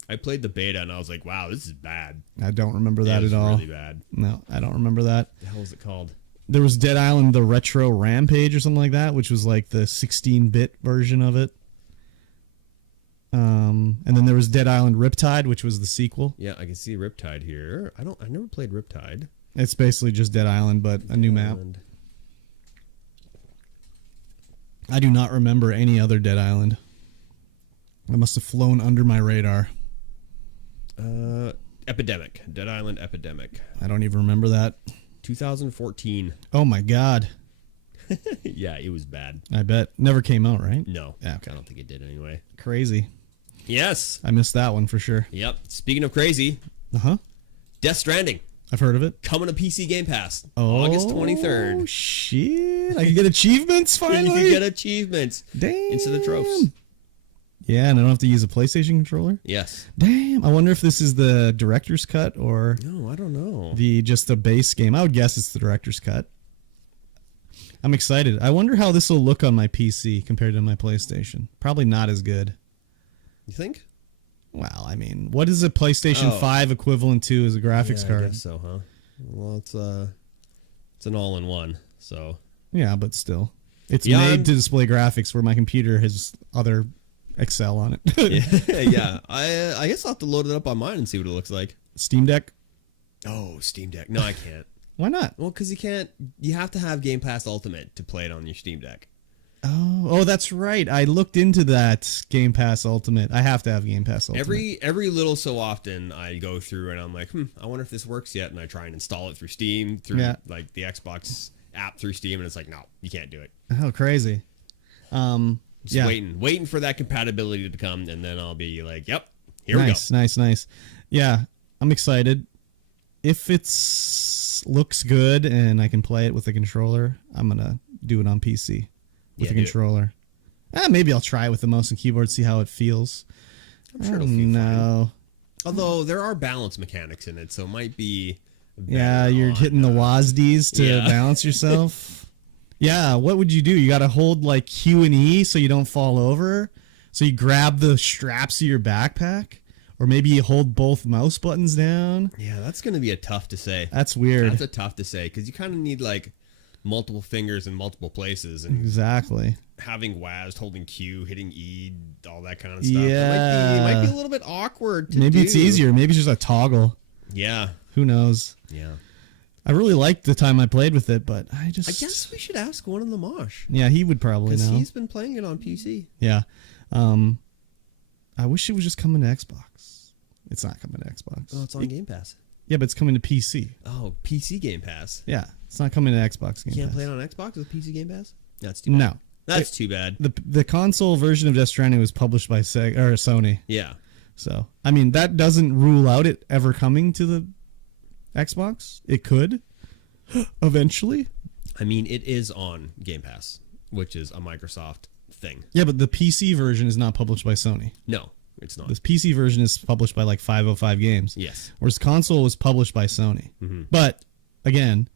I played the beta and I was like, wow, this is bad. I don't remember that at all. It was really bad. No, I don't remember that. What the hell was it called? There was Dead Island The Retro Rampage or something like that, which was like the 16-bit version of it. And then there was Dead Island Riptide, which was the sequel. Yeah, I can see Riptide here. I never played Riptide. It's basically just Dead Island, but a new map. I do not remember any other Dead Island. I must have flown under my radar. Epidemic. Dead Island Epidemic. I don't even remember that. 2014. Oh my god. Yeah, it was bad. I bet. Never came out, right? No. Yeah. I don't think it did anyway. Crazy. Yes. I missed that one for sure. Yep. Speaking of crazy. Uh-huh. Death Stranding. I've heard of it. Coming to PC Game Pass. August 23rd. Oh, shit. I can get achievements finally. You can get achievements. Damn. Into the tropes. Yeah, and I don't have to use a PlayStation controller? Yes. Damn. I wonder if this is the director's cut or... No, I don't know. Just the base game. I would guess it's the director's cut. I'm excited. I wonder how this will look on my PC compared to my PlayStation. Probably not as good. You think? Well, I mean, what is a PlayStation 5 equivalent to as a graphics card? I guess so, huh? Well, it's an all-in-one, so... Yeah, but still. It's made to display graphics where my computer has other Excel on it. Yeah. I guess I'll have to load it up on mine and see what it looks like. Steam Deck? Oh, Steam Deck. No, I can't. Why not? Well, because you have to have Game Pass Ultimate to play it on your Steam Deck. Oh, that's right. I looked into that Game Pass Ultimate. I have to have Game Pass Ultimate. Every little so often, I go through and I'm like, I wonder if this works yet, and I try and install it through Steam, through like the Xbox app through Steam, and it's like, no, you can't do it. Oh, crazy. Just waiting for that compatibility to come, and then I'll be like, yep, here we go. Nice. Yeah, I'm excited. If looks good and I can play it with a controller, I'm gonna do it on PC. With a controller. Maybe I'll try it with the mouse and keyboard, see how it feels. I'm sure it'll feel fine. Although there are balance mechanics in it, so it might be... you're hitting the WASDs to balance yourself. Yeah, what would you do? You got to hold like Q and E so you don't fall over. So you grab the straps of your backpack. Or maybe you hold both mouse buttons down. Yeah, that's going to be tough to say. That's weird. That's a tough to say, because you kind of need like... multiple fingers in multiple places, and exactly having WASD, holding Q, hitting E, all that kind of stuff. Yeah, it might be a little bit awkward to maybe do. It's easier. Maybe it's just a toggle. Yeah, who knows? Yeah, I really liked the time I played with it, but I guess we should ask one of the Mosh. Yeah, he would probably know. Because he's been playing it on PC. Yeah, I wish it was just coming to Xbox. It's not coming to Xbox. Oh, it's on Game Pass. Yeah, but it's coming to PC. Oh, PC Game Pass. Yeah, it's not coming to Xbox Game Pass. You can't play it on Xbox with PC Game Pass? That's too bad. No. That's too bad. The console version of Death Stranding was published by Sony. Yeah. So, I mean, that doesn't rule out it ever coming to the Xbox. It could, eventually. I mean, it is on Game Pass, which is a Microsoft thing. Yeah, but the PC version is not published by Sony. No. It's not. The PC version is published by like 505 Games. Yes. Whereas console was published by Sony. Mm-hmm. But, again,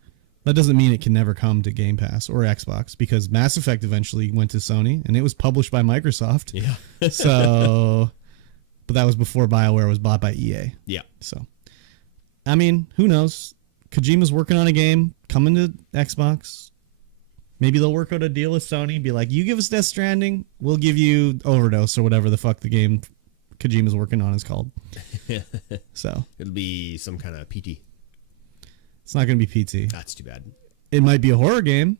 that doesn't mean it can never come to Game Pass or Xbox, because Mass Effect eventually went to Sony, and it was published by Microsoft. Yeah. So, but that was before BioWare was bought by EA. Yeah. So, I mean, who knows? Kojima's working on a game coming to Xbox. Maybe they'll work out a deal with Sony, be like, you give us Death Stranding, we'll give you Overdose or whatever the fuck the game Kojima's working on is called. So it'll be some kind of PT. It's not going to be PT. That's too bad. It might be a horror game.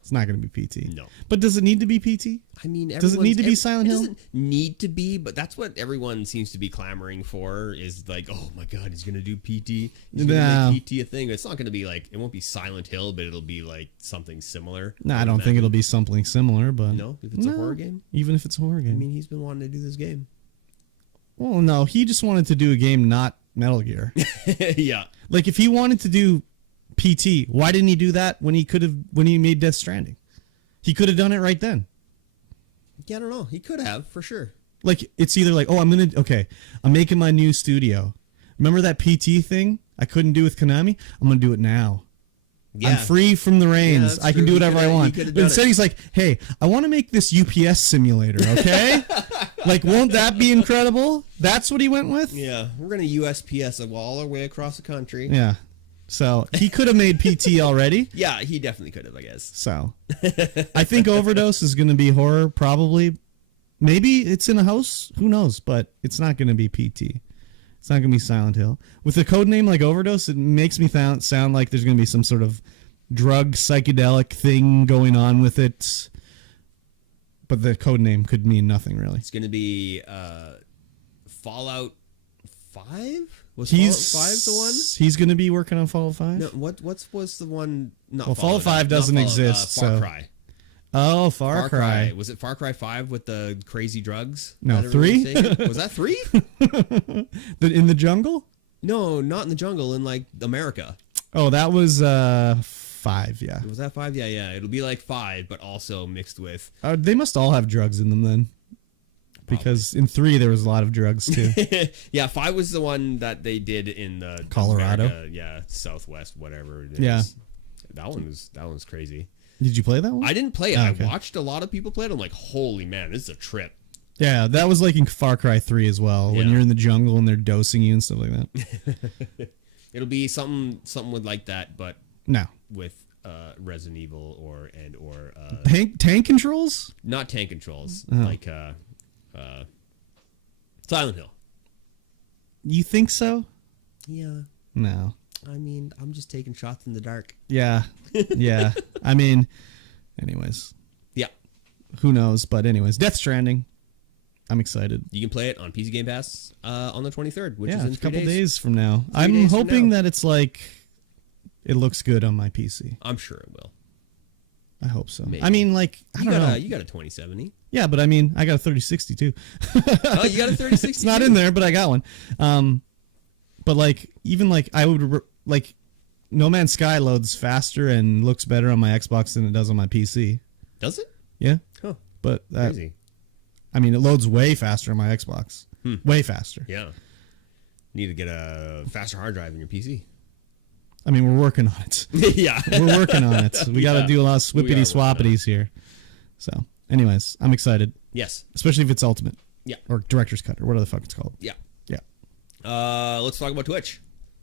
It's not going to be PT. No. But does it need to be PT? I mean, does it need to be Silent Hill? It doesn't need to be, but that's what everyone seems to be clamoring for, is like, oh my god, he's going to do PT. He's going to make PT a thing. It's not going to be like, it won't be Silent Hill, but it'll be like something similar. No, I don't think it'll be something similar, but... No? If it's a horror game? Even if it's a horror game. I mean, he's been wanting to do this game. Well, no, he just wanted to do a game not Metal Gear. Yeah. Like, if he wanted to do PT, why didn't he do that when he made Death Stranding? He could have done it right then. Yeah, I don't know. He could have, for sure. Like, it's either like, I'm making my new studio. Remember that PT thing I couldn't do with Konami? I'm going to do it now. Yeah. I'm free from the reins. I can do whatever I want. But instead he's like, hey, I want to make this UPS simulator, okay? Like, won't that be incredible? That's what he went with? Yeah, we're going to USPS all our way across the country. Yeah. So he could have made PT already. Yeah, he definitely could have, I guess. So I think Overdose is going to be horror, probably. Maybe it's in a house. Who knows? But it's not going to be PT. It's not going to be Silent Hill. With a code name like Overdose, it makes me sound like there's going to be some sort of drug psychedelic thing going on with it. But the code name could mean nothing, really. It's going to be Fallout 5? Was Fallout 5 the one? He's going to be working on Fallout 5? No, what was the one? Not well, Fallout 5 doesn't exist. Far Cry. Oh, Far Cry. Was it Far Cry 5 with the crazy drugs? No, 3? Was that 3? In the jungle? No, not in the jungle, in like America. Oh, that was 5, yeah. Was that 5? Yeah. It'll be like 5, but also mixed with... they must all have drugs in them then. Because in 3 there was a lot of drugs too. Yeah, 5 was the one that they did in the Colorado. America, Southwest, whatever it is. Yeah, that one was crazy. Did you play that one? I didn't play it. Oh, okay. I watched a lot of people play it. I'm like, holy man, this is a trip. Yeah, that was like in Far Cry 3 as well. When you're in the jungle and they're dosing you and stuff like that. It'll be something with like that, but no, with Resident Evil or tank controls? Not tank controls, Oh. like Silent Hill. You think so? Yeah. No. I mean, I'm just taking shots in the dark. Yeah. Yeah. I mean, anyways. Yeah. Who knows? But anyways, Death Stranding. I'm excited. You can play it on PC Game Pass on the 23rd, which is Yeah, in a couple 3 days. days from now. 3 I'm days from hoping now. that it's like it looks good on my PC. I'm sure it will. I hope so. Maybe. I mean, like, I don't know. You got a 2070. Yeah, but I mean, I got a 3060 too. Oh, you got a 3060? It's not in there, but I got one. But like, even like, I would like, No Man's Sky loads faster and looks better on my Xbox than it does on my PC. Does it? Yeah, Huh. but that, Crazy. I mean, it loads way faster on my Xbox. Way faster. Yeah. Need to get a faster hard drive in your PC. I mean, we're working on it. Yeah. We're working on it. We got to Yeah. do a lot of We are swippity working on swappities here. So, anyways, I'm excited, Yes. especially if it's Ultimate. Yeah. Or Director's Cut or whatever the fuck it's called. Yeah. Yeah. Let's talk about Twitch.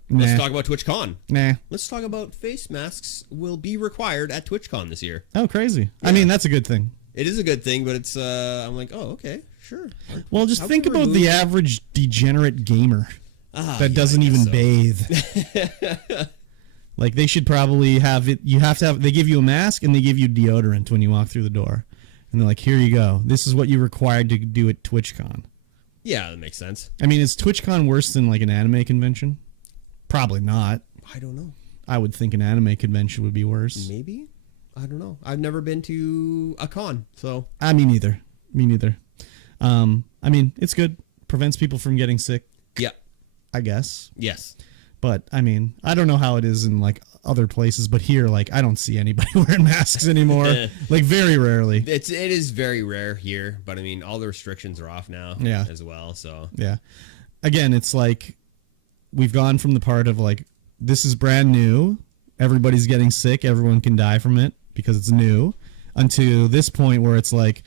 Nah. Let's talk about TwitchCon. Nah. Let's talk about face masks will be required at TwitchCon this year. Oh, crazy. I mean, that's a good thing. It is a good thing, but it's I'm like, oh, okay, sure. Well, just How think can we about the remove- average degenerate gamer that yeah, doesn't I even guess so. bathe. Like, they should probably have it. You have to have. They give you a mask and they give you deodorant when you walk through the door, and they're like, "Here you go. This is what you're required to do at TwitchCon." Yeah, that makes sense. I mean, is TwitchCon worse than like an anime convention? Probably not. I don't know. I would think an anime convention would be worse. Maybe. I don't know. I've never been to a con, so Me neither. Me neither. I mean, it's good. Prevents people from getting sick, yeah, I guess. yes, But I mean, I don't know how it is in like other places, but here, like, I don't see anybody wearing masks anymore. Like, very rarely. it is very rare here, but I mean, all the restrictions are off now, Yeah. as well. So Yeah. Again, it's like we've gone from the part of like, this is brand new, everybody's getting sick, everyone can die from it because it's new, until this point where it's like,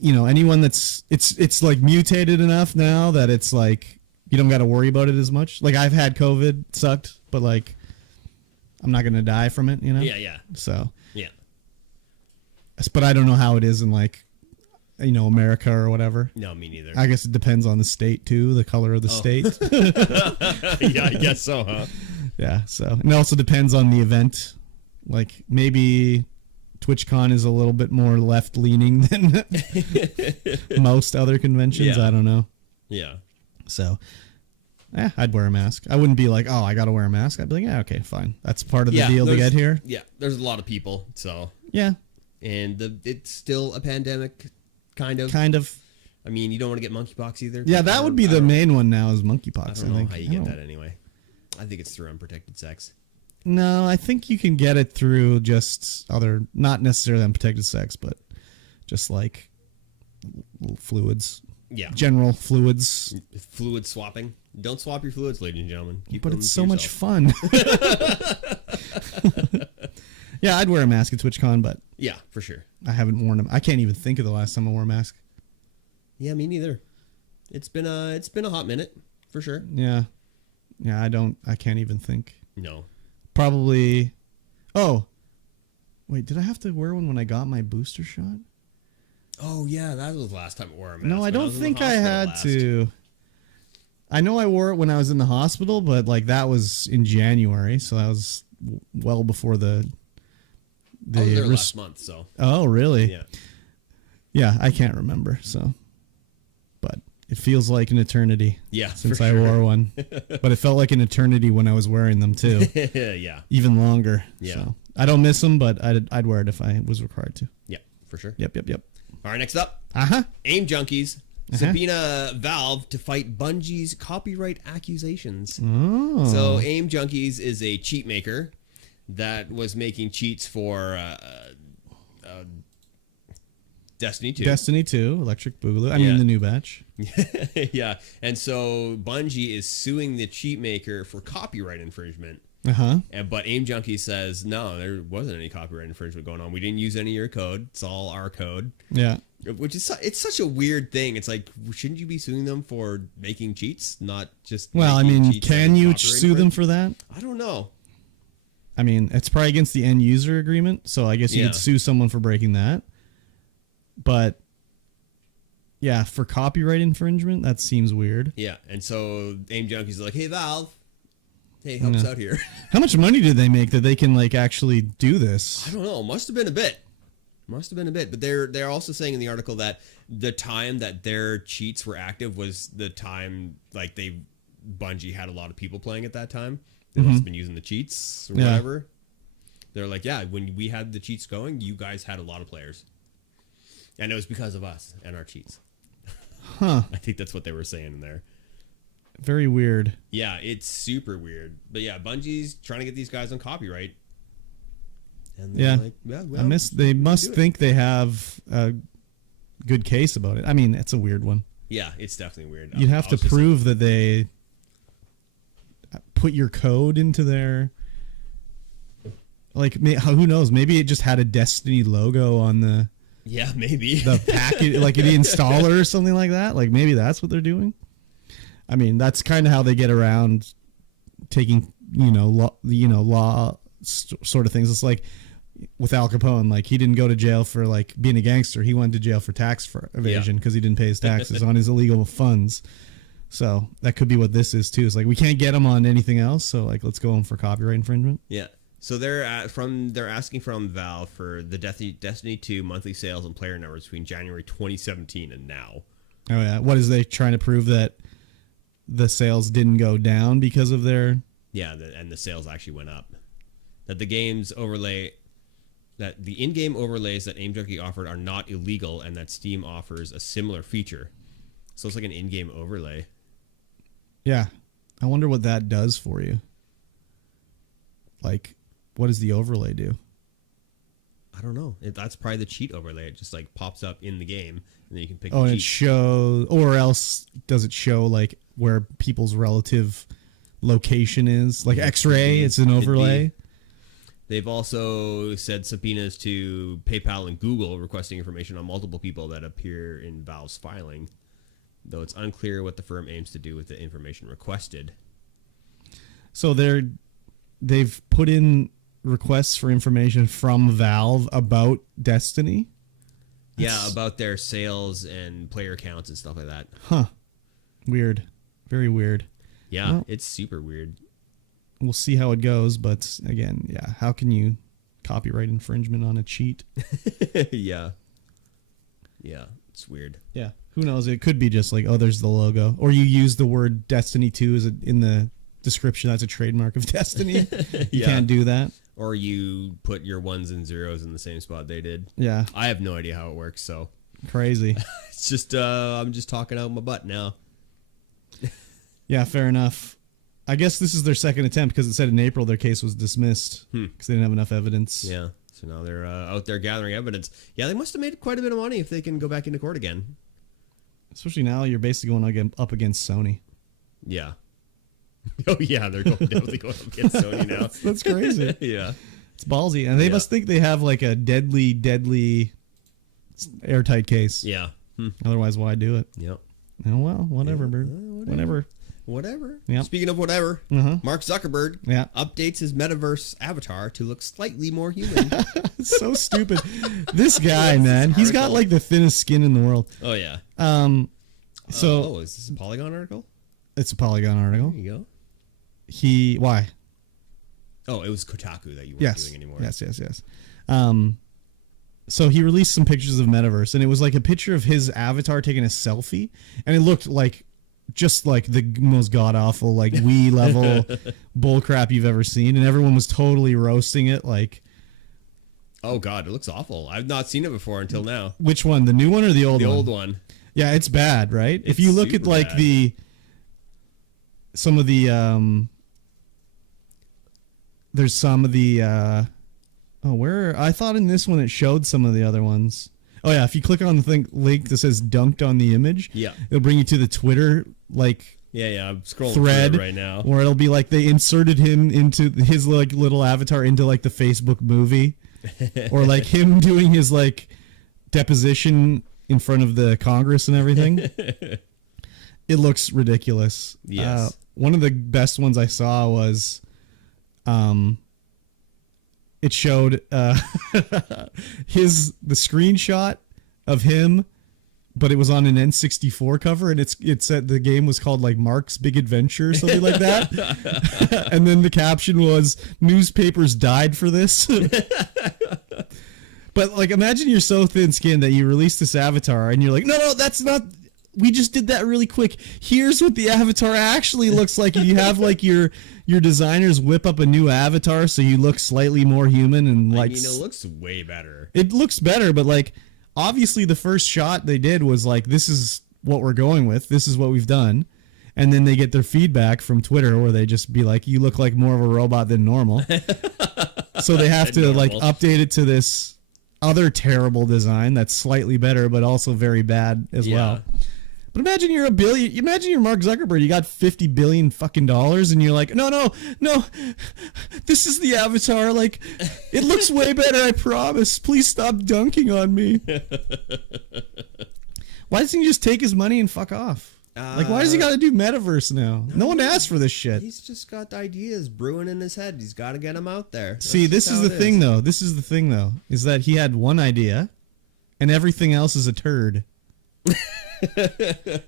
you know, anyone that's it's like mutated enough now that it's like you don't got to worry about it as much. Like, I've had COVID, sucked, but like I'm not gonna die from it, you know. yeah, So, yeah. but I don't know how it is in like, you know, America or whatever. No, me neither. I guess it depends on the state too, the color of the state. Yeah, I guess so, huh? Yeah, so, and it also depends on the event. Like, maybe TwitchCon is a little bit more left leaning than most other conventions. Yeah. I don't know. Yeah. So, I'd wear a mask. I wouldn't be like, oh, I got to wear a mask. I'd be like, yeah, okay, fine. That's part of the deal to there's- get here. Yeah, there's a lot of people, so Yeah, and it's still a pandemic, kind of. kind of. I mean, you don't want to get monkeypox either. Yeah, that would be the main one now is monkeypox. I don't know think. how you get that anyway. I think it's through unprotected sex. No, I think you can get it through just other, not necessarily unprotected sex, but just like fluids, Yeah. general fluids. Fluid swapping. Don't swap your fluids, ladies and gentlemen. Keep But them it's to so much yourself. fun. Yeah, I'd wear a mask at TwitchCon, but Yeah, for sure. I haven't worn them. I can't even think of the last time I wore a mask. Yeah, me neither. It's been a hot minute, for sure. Yeah. Yeah, I can't even think. No. Probably. Oh. Wait, did I have to wear one when I got my booster shot? Oh yeah, that was the last time I wore a mask. No, I when don't was in the think I hospital had last. to. I know I wore it when I was in the hospital, but like that was in January, so that was well before the. I was there last month, so. Oh, really? Yeah. Yeah, I can't remember. So, but it feels like an eternity. Yeah, since for I sure. wore one, but it felt like an eternity when I was wearing them too. Yeah. Even longer. Yeah. So, I don't miss them, but I'd wear it if I was required to. Yeah, for sure. Yep. All right, next up, Uh-huh. AIM Junkies subpoena Valve to fight Bungie's copyright accusations. Oh. So AIM Junkies is a cheat maker that was making cheats for Destiny 2. Destiny 2, Electric Boogaloo. I Yeah. mean the new batch. Yeah, and so Bungie is suing the cheat maker for copyright infringement. Uh-huh. But AIM Junkie says, no, there wasn't any copyright infringement going on. We didn't use any of your code. It's all our code. Yeah. Which is it's such a weird thing. It's like, shouldn't you be suing them for making cheats, not just Well, I making mean, cheats can and you copyright sue them infringement? for that? I don't know. I mean, it's probably against the end user agreement, so I guess you could sue someone for breaking that. But yeah, for copyright infringement, that seems weird. Yeah, and so Aim Junkies are like, hey, Valve, hey, help us out here. How much money did they make that they can like actually do this? I don't know. Must have been a bit. But they're also saying in the article that the time that their cheats were active was the time like Bungie had a lot of people playing at that time. They must have been using the cheats or whatever. They're like, yeah, when we had the cheats going, you guys had a lot of players. And it was because of us and our cheats. Huh. I think that's what they were saying in there. Very weird. Yeah, it's super weird. But yeah, Bungie's trying to get these guys on copyright. And they're like, well, they must think they have a good case about it. I mean, it's a weird one. Yeah, it's definitely weird. You'd have to prove that they put your code into their... Like, who knows? Maybe it just had a Destiny logo on the... Yeah, maybe. The packet, like the installer or something like that. Like, maybe that's what they're doing. I mean, that's kind of how they get around taking, law sort of things. It's like with Al Capone, like he didn't go to jail for like being a gangster. He went to jail for tax evasion because he didn't pay his taxes on his illegal funds. So that could be what this is too. It's like we can't get him on anything else. So like, let's go in for copyright infringement. Yeah. So they're asking from Valve for the Destiny 2 monthly sales and player numbers between January 2017 and now. Oh yeah. What is they trying to prove that the sales didn't go down because of their... Yeah, and the sales actually went up. That the game's overlay... That the in-game overlays that AimJunkie offered are not illegal and that Steam offers a similar feature. So it's like an in-game overlay. Yeah. I wonder what that does for you. Like, what does the overlay do? I don't know. That's probably the cheat overlay. It just like pops up in the game and then you can pick and the cheat. it shows... Or else does it show like where people's relative location is? Like X-ray, it's an overlay. They've also said subpoenas to PayPal and Google requesting information on multiple people that appear in Valve's filing, though it's unclear what the firm aims to do with the information requested. So they've put in requests for information from Valve about Destiny? Yeah, about their sales and player counts and stuff like that. Huh. Weird. Very weird. Yeah, well, it's super weird. We'll see how it goes, but again, yeah, how can you copyright infringement on a cheat? Yeah, it's weird. Yeah, who knows? It could be just like, oh, there's the logo, or you use the word Destiny 2 in the description. That's a trademark of Destiny. You can't do that. Or you put your ones and zeros in the same spot they did. Yeah, I have no idea how it works. So crazy. It's just I'm just talking out my butt now. Yeah, fair enough. I guess this is their second attempt because it said in April their case was dismissed because they didn't have enough evidence. Yeah, so now they're out there gathering evidence. Yeah, they must have made quite a bit of money if they can go back into court again. Especially now you're basically going up against Sony. Yeah. Oh, yeah, they're definitely going up against Sony now. That's crazy. Yeah. It's ballsy. And they must think they have like a deadly airtight case. Yeah. Otherwise, why do it? Yep. Oh, well, whatever, bird. Whatever. Yep. Speaking of whatever, Mark Zuckerberg updates his metaverse avatar to look slightly more human. So stupid. This guy, man, he's got like the thinnest skin in the world. Oh, yeah. So is this a Polygon article? It's a Polygon article. There you go. Why? Oh, it was Kotaku that you weren't doing anymore. Yes. So he released some pictures of Metaverse, and it was like a picture of his avatar taking a selfie, and it looked like just like the most god-awful, like Wii level bullcrap you've ever seen, and everyone was totally roasting it. Like, oh god, it looks awful. I've not seen it before until now. Which one, the new one or the old one? The old one. Yeah, it's bad, right? If you look at like bad. Some of the there's some of the I thought in this one it showed some of the other ones. Oh yeah, if you click on the link that says dunked on the image, it'll bring you to the Twitter I'm scrolling thread through it right now. Or it'll be like they inserted him into his like little avatar into like the Facebook movie. Or like him doing his like deposition in front of the Congress and everything. It looks ridiculous. Yes. One of the best ones I saw was it showed the screenshot of him, but it was on an N64 cover, and it said the game was called like Mark's Big Adventure or something like that. And then the caption was, "Newspapers died for this." But like, imagine you're so thin-skinned that you release this avatar, and you're like, no, that's not. We just did that really quick. Here's what the avatar actually looks like, and you have like your designers whip up a new avatar so you look slightly more human and like. It looks way better. It looks better, but like, obviously the first shot they did was like, this is what we're going with. This is what we've done. And then they get their feedback from Twitter where they just be like, you look like more of a robot than normal. So they have to like update it to this other terrible design that's slightly better, but also very bad as well. But imagine you're imagine you're Mark Zuckerberg, you got $50 billion fucking dollars, and you're like, no, this is the avatar. Like, it looks way better, I promise. Please stop dunking on me. Why doesn't he just take his money and fuck off? Like, why does he got to do metaverse now? No one asked for this shit. He's just got ideas brewing in his head. He's got to get them out there. See, this is the thing, though. This is the thing, though, is that he had one idea, and everything else is a turd.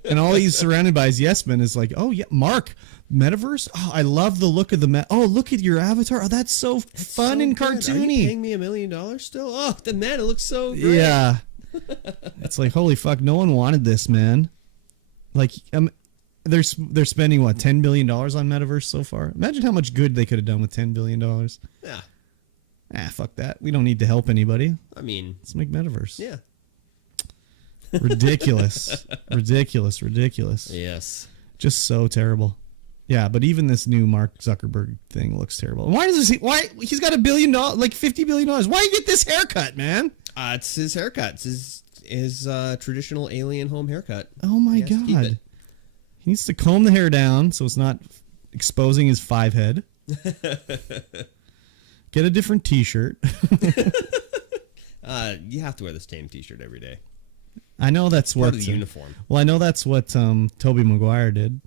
And all he's surrounded by is yes men is like, oh yeah, Mark, metaverse. Oh, I love the look of the oh, look at your avatar. Oh, that's so fun and cartoony. Are you paying me $1 million still? Oh, the man, it looks so great. Yeah. It's like, holy fuck, no one wanted this, man. Like, they're spending what, $10 billion on metaverse so far. Imagine how much good they could have done with $10 billion. Yeah. Fuck that. We don't need to help anybody. I mean, let's make metaverse. Yeah. Ridiculous. Yes. Just so terrible. Yeah, but even this new Mark Zuckerberg thing looks terrible. Why he's got $1 billion, like $50 billion? Why you get this haircut, man? It's his haircut. It's his traditional alien home haircut. Oh my god. He needs to comb the hair down so it's not exposing his 5 head. Get a different t-shirt. You have to wear the same t-shirt every day. I know that's part of the uniform. Well, I know that's what Tobey Maguire did.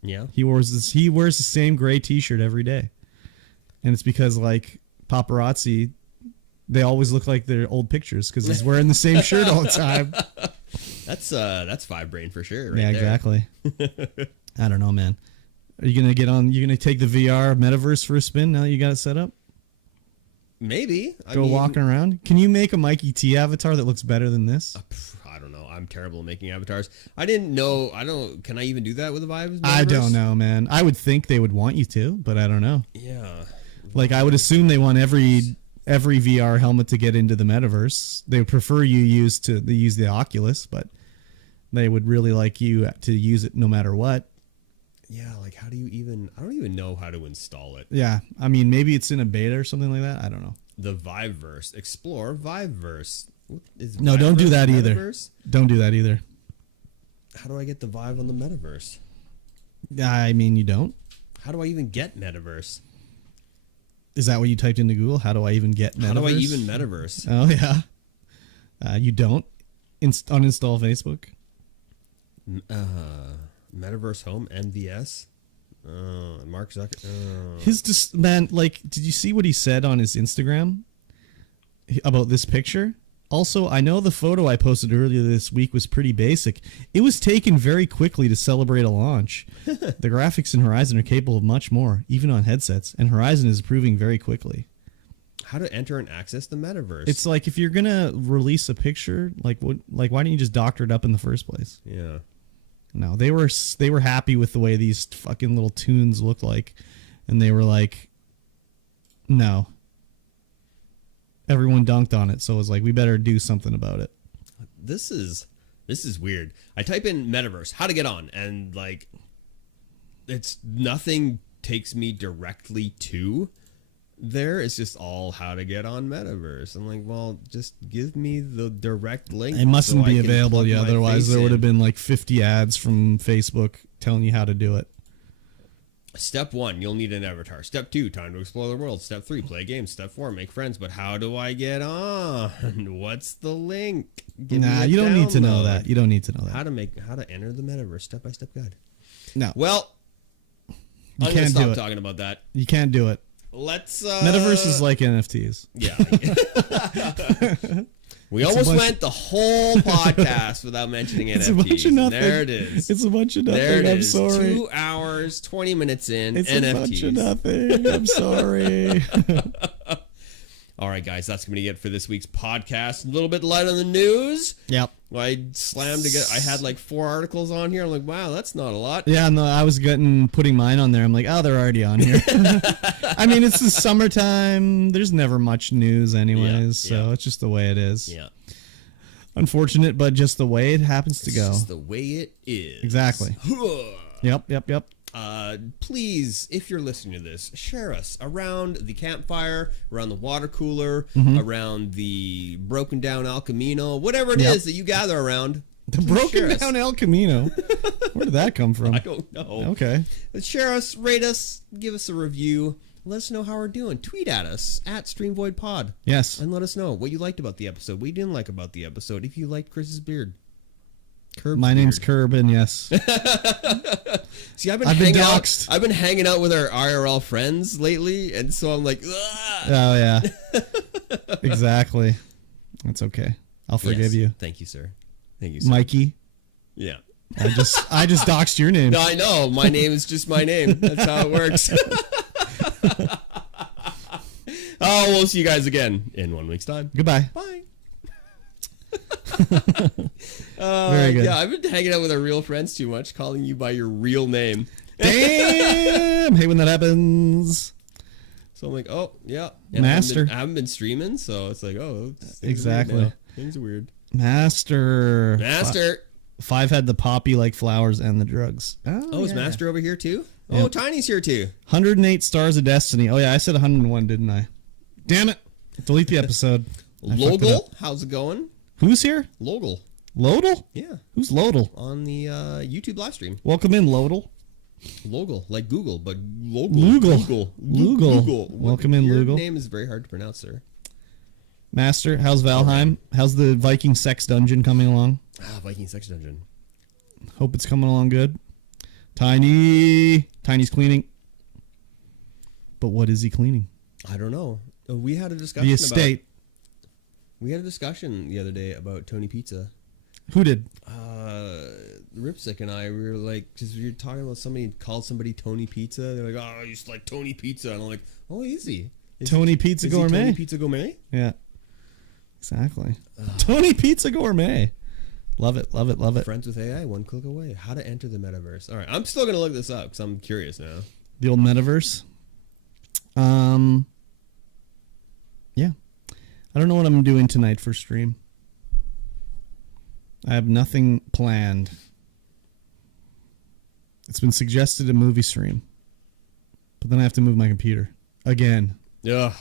Yeah. He wears the same gray t-shirt every day. And it's because like paparazzi, they always look like their old pictures because he's wearing the same shirt all the time. That's Five Brain for sure. Yeah, exactly. I don't know, man. Are you gonna you're gonna take the VR metaverse for a spin now that you got it set up? Maybe. Go walking around. Can you make a Mikey T avatar that looks better than this? I don't know. I'm terrible at making avatars. I didn't know. Can I even do that with the Vive? I don't know, man. I would think they would want you to, but I don't know. Yeah. Like, I would assume they want every VR helmet to get into the metaverse. They would prefer you use the Oculus, but they would really like you to use it no matter what. Yeah, like how do you even... I don't even know how to install it. Yeah, I mean, maybe it's in a beta or something like that. I don't know. The Viveverse. Explore Viveverse. No, don't do that either. Don't do that either. How do I get the Vive on the metaverse? I mean, you don't. How do I even get metaverse? Is that what you typed into Google? How do I even get metaverse? How do I even metaverse? Oh, yeah. You don't uninstall Facebook? Metaverse Home, MVS. Mark Zuckerberg. Man, like, did you see what he said on his Instagram about this picture? Also, I know the photo I posted earlier this week was pretty basic. It was taken very quickly to celebrate a launch. The graphics in Horizon are capable of much more, even on headsets, and Horizon is improving very quickly. How to enter and access the metaverse? It's like, if you're gonna release a picture, why don't you just doctor it up in the first place? Yeah. No, they were happy with the way these fucking little tunes looked like, and they were like, no. Everyone dunked on it, so it was like, we better do something about it. This is weird. I type in metaverse, how to get on, and like, it's nothing takes me directly to there. It's just all how to get on metaverse. I'm like, well, just give me the direct link. It mustn't be available yet, otherwise there would have been like 50 ads from Facebook telling you how to do it. Step 1, you'll need an avatar. Step 2, time to explore the world. Step 3, play games. Step 4, make friends. But how do I get on? What's the link? Nah, you don't need to know that. You don't need to know that. How to enter the metaverse, step-by-step guide. No. Well, I'm going to stop talking about that. You can't do it. let's... Metaverse is like NFTs. Yeah. We almost went the whole podcast without mentioning NFTs. It's a bunch of nothing. There it is. It's a bunch of nothing. There it I'm is. sorry. 2 hours, 20 minutes in, It's NFTs. a bunch of nothing. I'm sorry. All right, guys, that's going to be it for this week's podcast. A little bit light on the news. Yep. I slammed together. I had like 4 articles on here. I'm like, wow, that's not a lot. Yeah, no, I was putting mine on there. I'm like, oh, they're already on here. I mean, it's the summertime. There's never much news anyways, so it's just the way it is. Yeah. Unfortunate, but just the way it happens to go. Just the way it is. Exactly. Yep. Please, if you're listening to this, share us around the campfire, around the water cooler, around the broken down El Camino, whatever it is that you gather around. The broken down El Camino. Where did that come from? I don't know. Okay. But share us, rate us, give us a review. Let us know how we're doing. Tweet at us at StreamVoid Pod. Yes. And let us know what you liked about the episode, what you didn't like about the episode, if you liked Chris's beard. My name's Curb, and yes. See, I've been hanging out with our IRL friends lately, and so I'm like, ugh. Oh yeah. Exactly. That's okay. I'll forgive you. Thank you, sir. Thank you, sir. Mikey. Yeah. I just doxed your name. No, I know. My name is just my name. That's how it works. Oh, we'll see you guys again in 1 week's time. Goodbye. Bye. Very good. Yeah, I've been hanging out with our real friends too much, calling you by your real name. Damn! Hate when that happens. So I'm like, oh, yeah. And Master. I haven't been streaming, so it's like, oh. Exactly. Things are weird. Master. 5 had the poppy like flowers and the drugs. Oh, is Master over here too? Yep. Oh, Tiny's here too. 108 stars of destiny. Oh yeah, I said 101, didn't I? Damn it. Delete the episode. Logel, how's it going? Who's here? Logel. Lodel? Yeah. Who's Lodel? On the YouTube live stream. Welcome in, Lodel. Logel, like Google, but Logel. Lugal. Welcome in, Lugal. Your name is very hard to pronounce, sir. Master, how's Valheim? How's the Viking sex dungeon coming along? Viking sex dungeon. Hope it's coming along good. Tiny's cleaning. But what is he cleaning? I don't know. We had a discussion the estate. We had a discussion the other day about Tony Pizza. Who did? Ripsick and I, we were like, because we were talking about somebody called somebody Tony Pizza. They're like, oh, I used to like Tony Pizza. And I'm like, oh, easy. Tony Pizza Gourmet? Tony Pizza Gourmet? Yeah. Exactly. Tony Pizza Gourmet. Love it, love it, love it. Friends with AI, one click away. How to enter the metaverse. All right, I'm still going to look this up because I'm curious now. The old metaverse? Yeah. I don't know what I'm doing tonight for stream. I have nothing planned. It's been suggested a movie stream. But then I have to move my computer. Again. Ugh.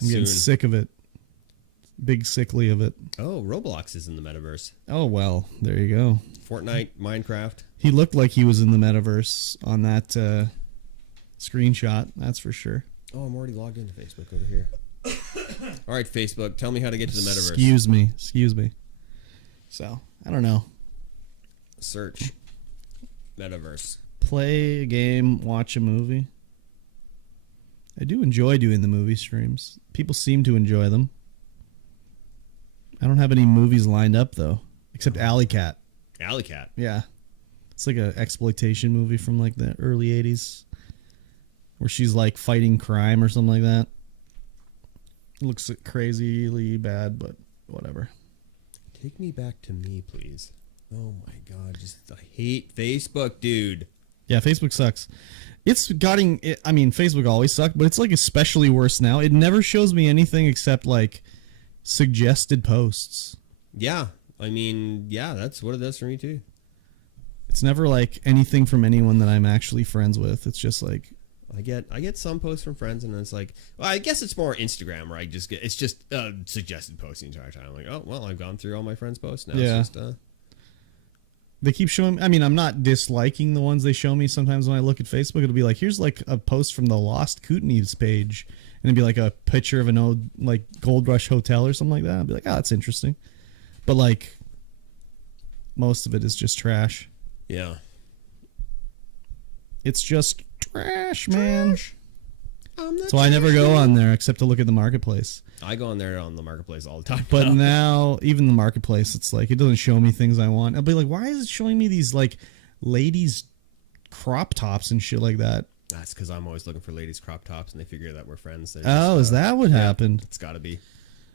I'm getting sick of it. Big sickly of it. Oh, Roblox is in the metaverse. Oh, well. There you go. Fortnite, Minecraft. He looked like he was in the metaverse on that screenshot. That's for sure. Oh, I'm already logged into Facebook over here. All right, Facebook, tell me how to get to the metaverse. Excuse me. So, I don't know. Search metaverse. Play a game, watch a movie. I do enjoy doing the movie streams. People seem to enjoy them. I don't have any movies lined up, though. Except Alley Cat. Alley Cat? Yeah. It's like an exploitation movie from like the early 80s. Where she's like fighting crime or something like that. It looks crazily bad, but whatever. Take me back to me, please. Oh my god, I hate Facebook, dude. Yeah, Facebook sucks. Facebook always sucked, but it's like especially worse now. It never shows me anything except like suggested posts. Yeah, that's what it does for me too. It's never like anything from anyone that I'm actually friends with. It's just like I get some posts from friends, and it's like, well, I guess it's more Instagram where it's just suggested posts the entire time. I'm like, oh well, I've gone through all my friends' posts now. Yeah. It's just, they keep showing. I mean, I'm not disliking the ones they show me. Sometimes when I look at Facebook, it'll be like, here's like a post from the Lost Kootenays page, and it'd be like a picture of an old like Gold Rush hotel or something like that. I'd be like, oh, that's interesting, but like most of it is just trash. Yeah. It's just trash, man. So I never go on there except to look at the marketplace. I go on there on the marketplace all the time. But now, even the marketplace, it's like, it doesn't show me things I want. I'll be like, why is it showing me these, like, ladies' crop tops and shit like that? That's because I'm always looking for ladies' crop tops, and they figure that we're friends. Is that what happened? It's got to be.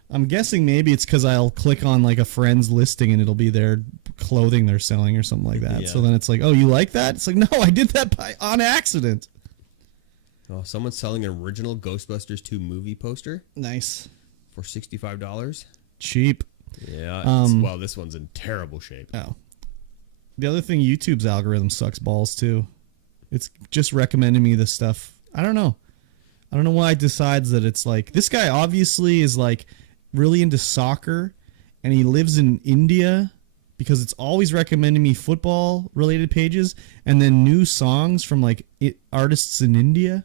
I'm guessing maybe it's because I'll click on, like, a friend's listing, and it'll be their clothing they're selling or something like that. Yeah. So then it's like, oh, you like that? It's like, no, I did that on accident. Oh, someone's selling an original Ghostbusters 2 movie poster. Nice. For $65. Cheap. Yeah. Well, this one's in terrible shape. Oh. The other thing, YouTube's algorithm sucks balls too. It's just recommending me this stuff. I don't know why it decides that it's like, this guy obviously is like really into soccer and he lives in India because it's always recommending me football related pages and then new songs from like artists in India.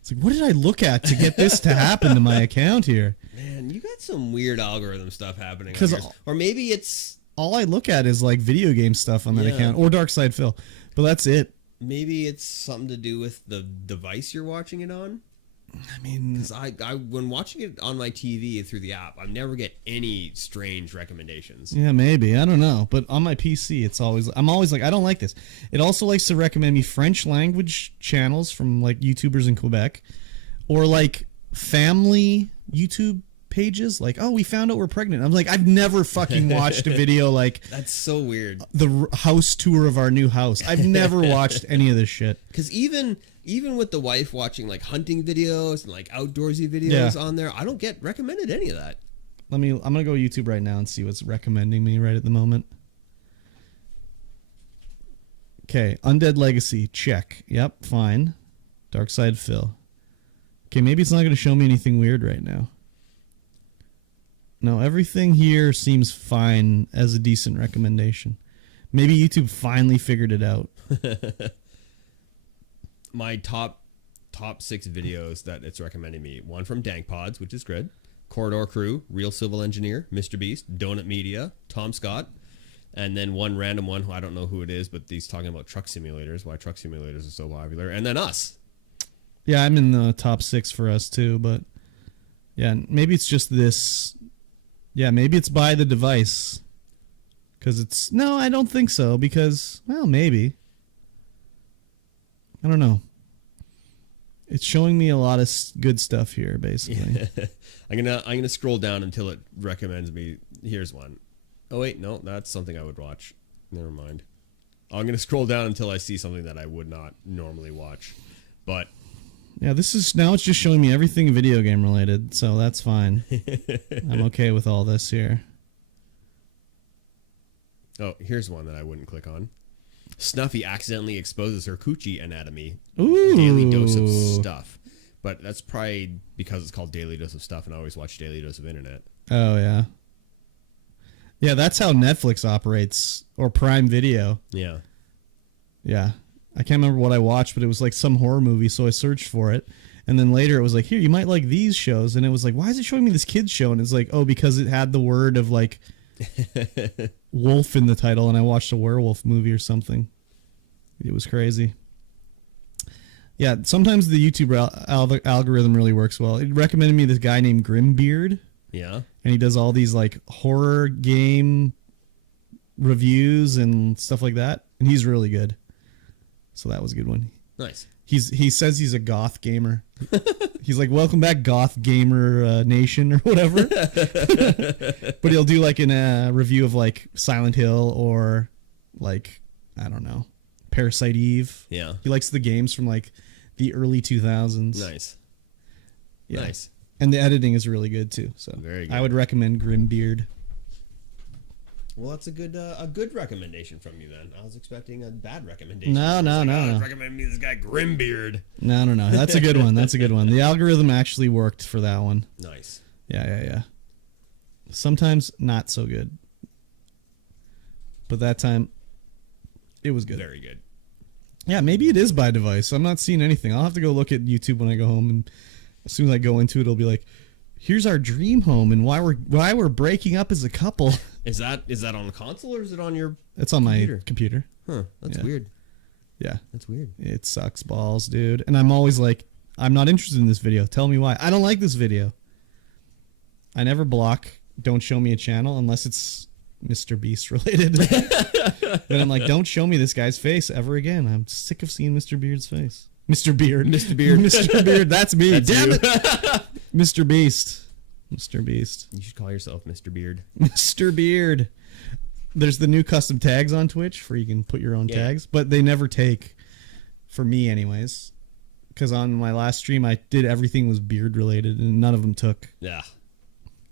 It's like, what did I look at to get this to happen to my account here? Man, you got some weird algorithm stuff happening. Or maybe it's... All I look at is like video game stuff on that account or Dark Side Phil. But that's it. Maybe it's something to do with the device you're watching it on. I mean... Because I when watching it on my TV through the app, I never get any strange recommendations. Yeah, maybe. I don't know. But on my PC, I'm always like, I don't like this. It also likes to recommend me French language channels from like YouTubers in Quebec. Or like family YouTube pages. Like, oh, we found out we're pregnant. I'm like, I've never fucking watched a video like... That's so weird. The house tour of our new house. I've never watched any of this shit. Because even with the wife watching like hunting videos and like outdoorsy videos on there, I don't get recommended any of that. I'm gonna go YouTube right now and see what's recommending me right at the moment. Okay, Undead Legacy, check. Yep, fine. Dark Side Phil. Okay, maybe it's not gonna show me anything weird right now. No, everything here seems fine as a decent recommendation. Maybe YouTube finally figured it out. My top 6 videos that it's recommending me. One from Dank Pods, which is good. Corridor Crew, Real Civil Engineer, Mr. Beast, Donut Media, Tom Scott, and then one random one who I don't know who it is, but he's talking about truck simulators, why truck simulators are so popular, and then us. Yeah, I'm in the top 6 for us too, but yeah, maybe it's just this. Yeah, maybe it's by the device. No, I don't think so, because, well, maybe. I don't know. It's showing me a lot of good stuff here, basically. I'm gonna scroll down until it recommends me. Here's one. Oh wait, no, that's something I would watch. Never mind. I'm gonna scroll down until I see something that I would not normally watch. But yeah, now it's just showing me everything video game related, so that's fine. I'm okay with all this here. Oh, here's one that I wouldn't click on. Snuffy accidentally exposes her coochie anatomy. Ooh. Daily dose of stuff. But that's probably because it's called Daily Dose of Stuff, and I always watch Daily Dose of Internet. Oh, yeah. Yeah, that's how Netflix operates, or Prime Video. Yeah. Yeah. I can't remember what I watched, but it was like some horror movie, so I searched for it. And then later it was like, here, you might like these shows. And it was like, why is it showing me this kid's show? And it's like, oh, because it had the word of like wolf in the title, and I watched a werewolf movie or something. It was crazy. Yeah, sometimes the YouTube algorithm really works well. It recommended me this guy named Grimbeard. Yeah. And he does all these like horror game reviews and stuff like that. And he's really good. So that was a good one. Nice. He says he's a goth gamer. He's like, welcome back, goth gamer nation or whatever. But he'll do like a review of like Silent Hill or like, I don't know, Parasite Eve. Yeah. He likes the games from like the early 2000s. Nice. Yeah. Nice. And the editing is really good too. So very good. I would recommend Grimbeard. Well, that's a good recommendation from you then. I was expecting a bad recommendation. No. Recommend me this guy Grimbeard. No. That's a good one. That's a good one. The algorithm actually worked for that one. Nice. Yeah. Sometimes not so good. But that time, it was good. Very good. Yeah, maybe it is by device. I'm not seeing anything. I'll have to go look at YouTube when I go home, and as soon as I go into it, it'll be like, here's our dream home and why we're breaking up as a couple. Is that on the console or is it on your It's on my computer. Huh, that's weird. Yeah. That's weird. It sucks balls, dude. And I'm always like, I'm not interested in this video. Tell me why. I don't like this video. I never block. Don't show me a channel unless it's Mr. Beast related. Then I'm like, don't show me this guy's face ever again. I'm sick of seeing Mr. Beard's face. Mr. Beard. Mr. Beard. Mr. Beard. That's me. That's Damn you. it. Mr. Beast. Mr. Beast. You should call yourself Mr. Beard. Mr. Beard. There's the new custom tags on Twitch where you can put your own tags, but they never take, for me anyways. Because on my last stream, I did everything was beard related, and none of them took. Yeah.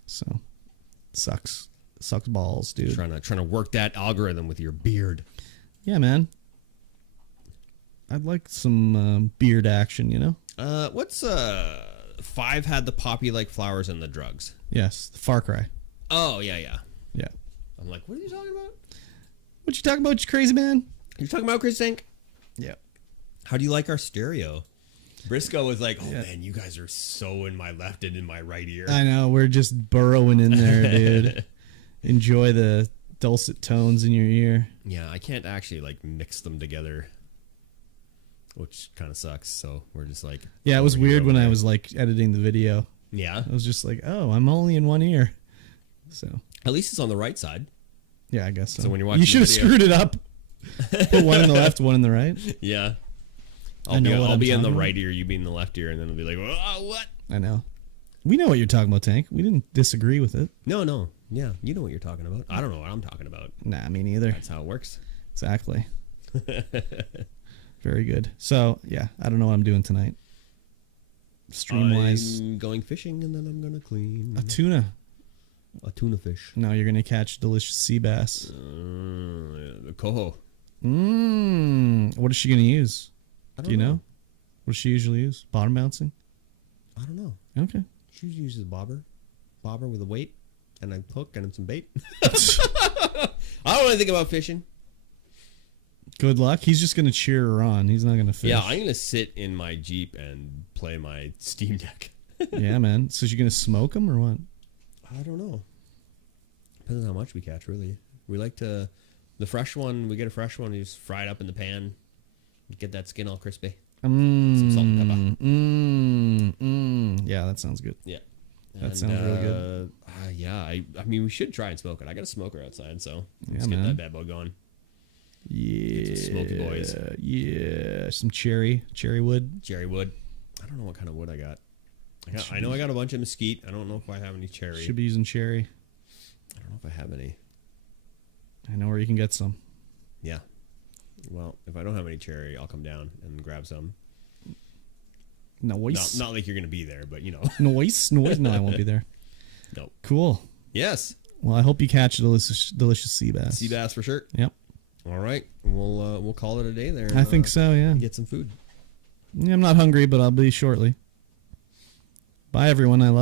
So, sucks balls, dude. Trying to work that algorithm with your beard. Yeah, man. I'd like some beard action, you know? What's 5 had the poppy like flowers and the drugs? Yes, the Far Cry. Oh yeah. Yeah. I'm like, what are you talking about? What you talking about, you crazy man? You're talking about Chris Tank? Yeah. How do you like our stereo? Briscoe was like, man, you guys are so in my left and in my right ear. I know, we're just burrowing in there, dude. Enjoy the dulcet tones in your ear. Yeah, I can't actually like mix them together, which kind of sucks. So we're just like, yeah, it was weird when I was like editing the video. Yeah, I was just like, oh, I'm only in one ear. So at least it's on the right side. Yeah, I guess so. So when you're watching, you should have screwed it up. Put one in the left, one in the right. Yeah, I'll be in the right ear, you be in the left ear, and then it'll be like, oh, what? I know. We know what you're talking about, Tank. We didn't disagree with it. No. Yeah, you know what you're talking about. I don't know what I'm talking about. Nah, me neither. That's how it works. Exactly. Very good. So, yeah, I don't know what I'm doing tonight. Stream-wise. I'm going fishing, and then I'm going to clean. A tuna. A tuna fish. No, you're going to catch delicious sea bass. The coho. What is she going to use? I don't Do you know? What does she usually use? Bottom bouncing? I don't know. Okay. She uses bobber with a weight and a hook and some bait. I don't want to think about fishing. Good luck. He's just going to cheer her on. He's not going to fish. Yeah, I'm going to sit in my Jeep and play my Steam Deck. Yeah, man. So you're going to smoke them or what? I don't know. Depends on how much we catch, really. We like to... The fresh one, we get a fresh one, you just fry it up in the pan. Get that skin all crispy. Some salt and pepper. Yeah, that sounds good. Yeah. That sounds really good. Yeah, I mean, we should try and smoke it. I got a smoker outside, so let's man. get that bad boy going. Yeah. Get some smoky boys. Yeah. Some cherry wood. Cherry wood. I don't know what kind of wood I got. I know I got a bunch of mesquite. I don't know if I have any cherry. Should be using cherry. I don't know if I have any. I know where you can get some. Yeah. Well, if I don't have any cherry, I'll come down and grab some. Noise. Not like you're going to be there, but you know. Noise. No, I won't be there. Nope. Cool. Yes. Well, I hope you catch a delicious sea bass. Sea bass for sure. Yep. All right. We'll call it a day there. I think so, yeah. Get some food. I'm not hungry, but I'll be shortly. Bye, everyone. I love you.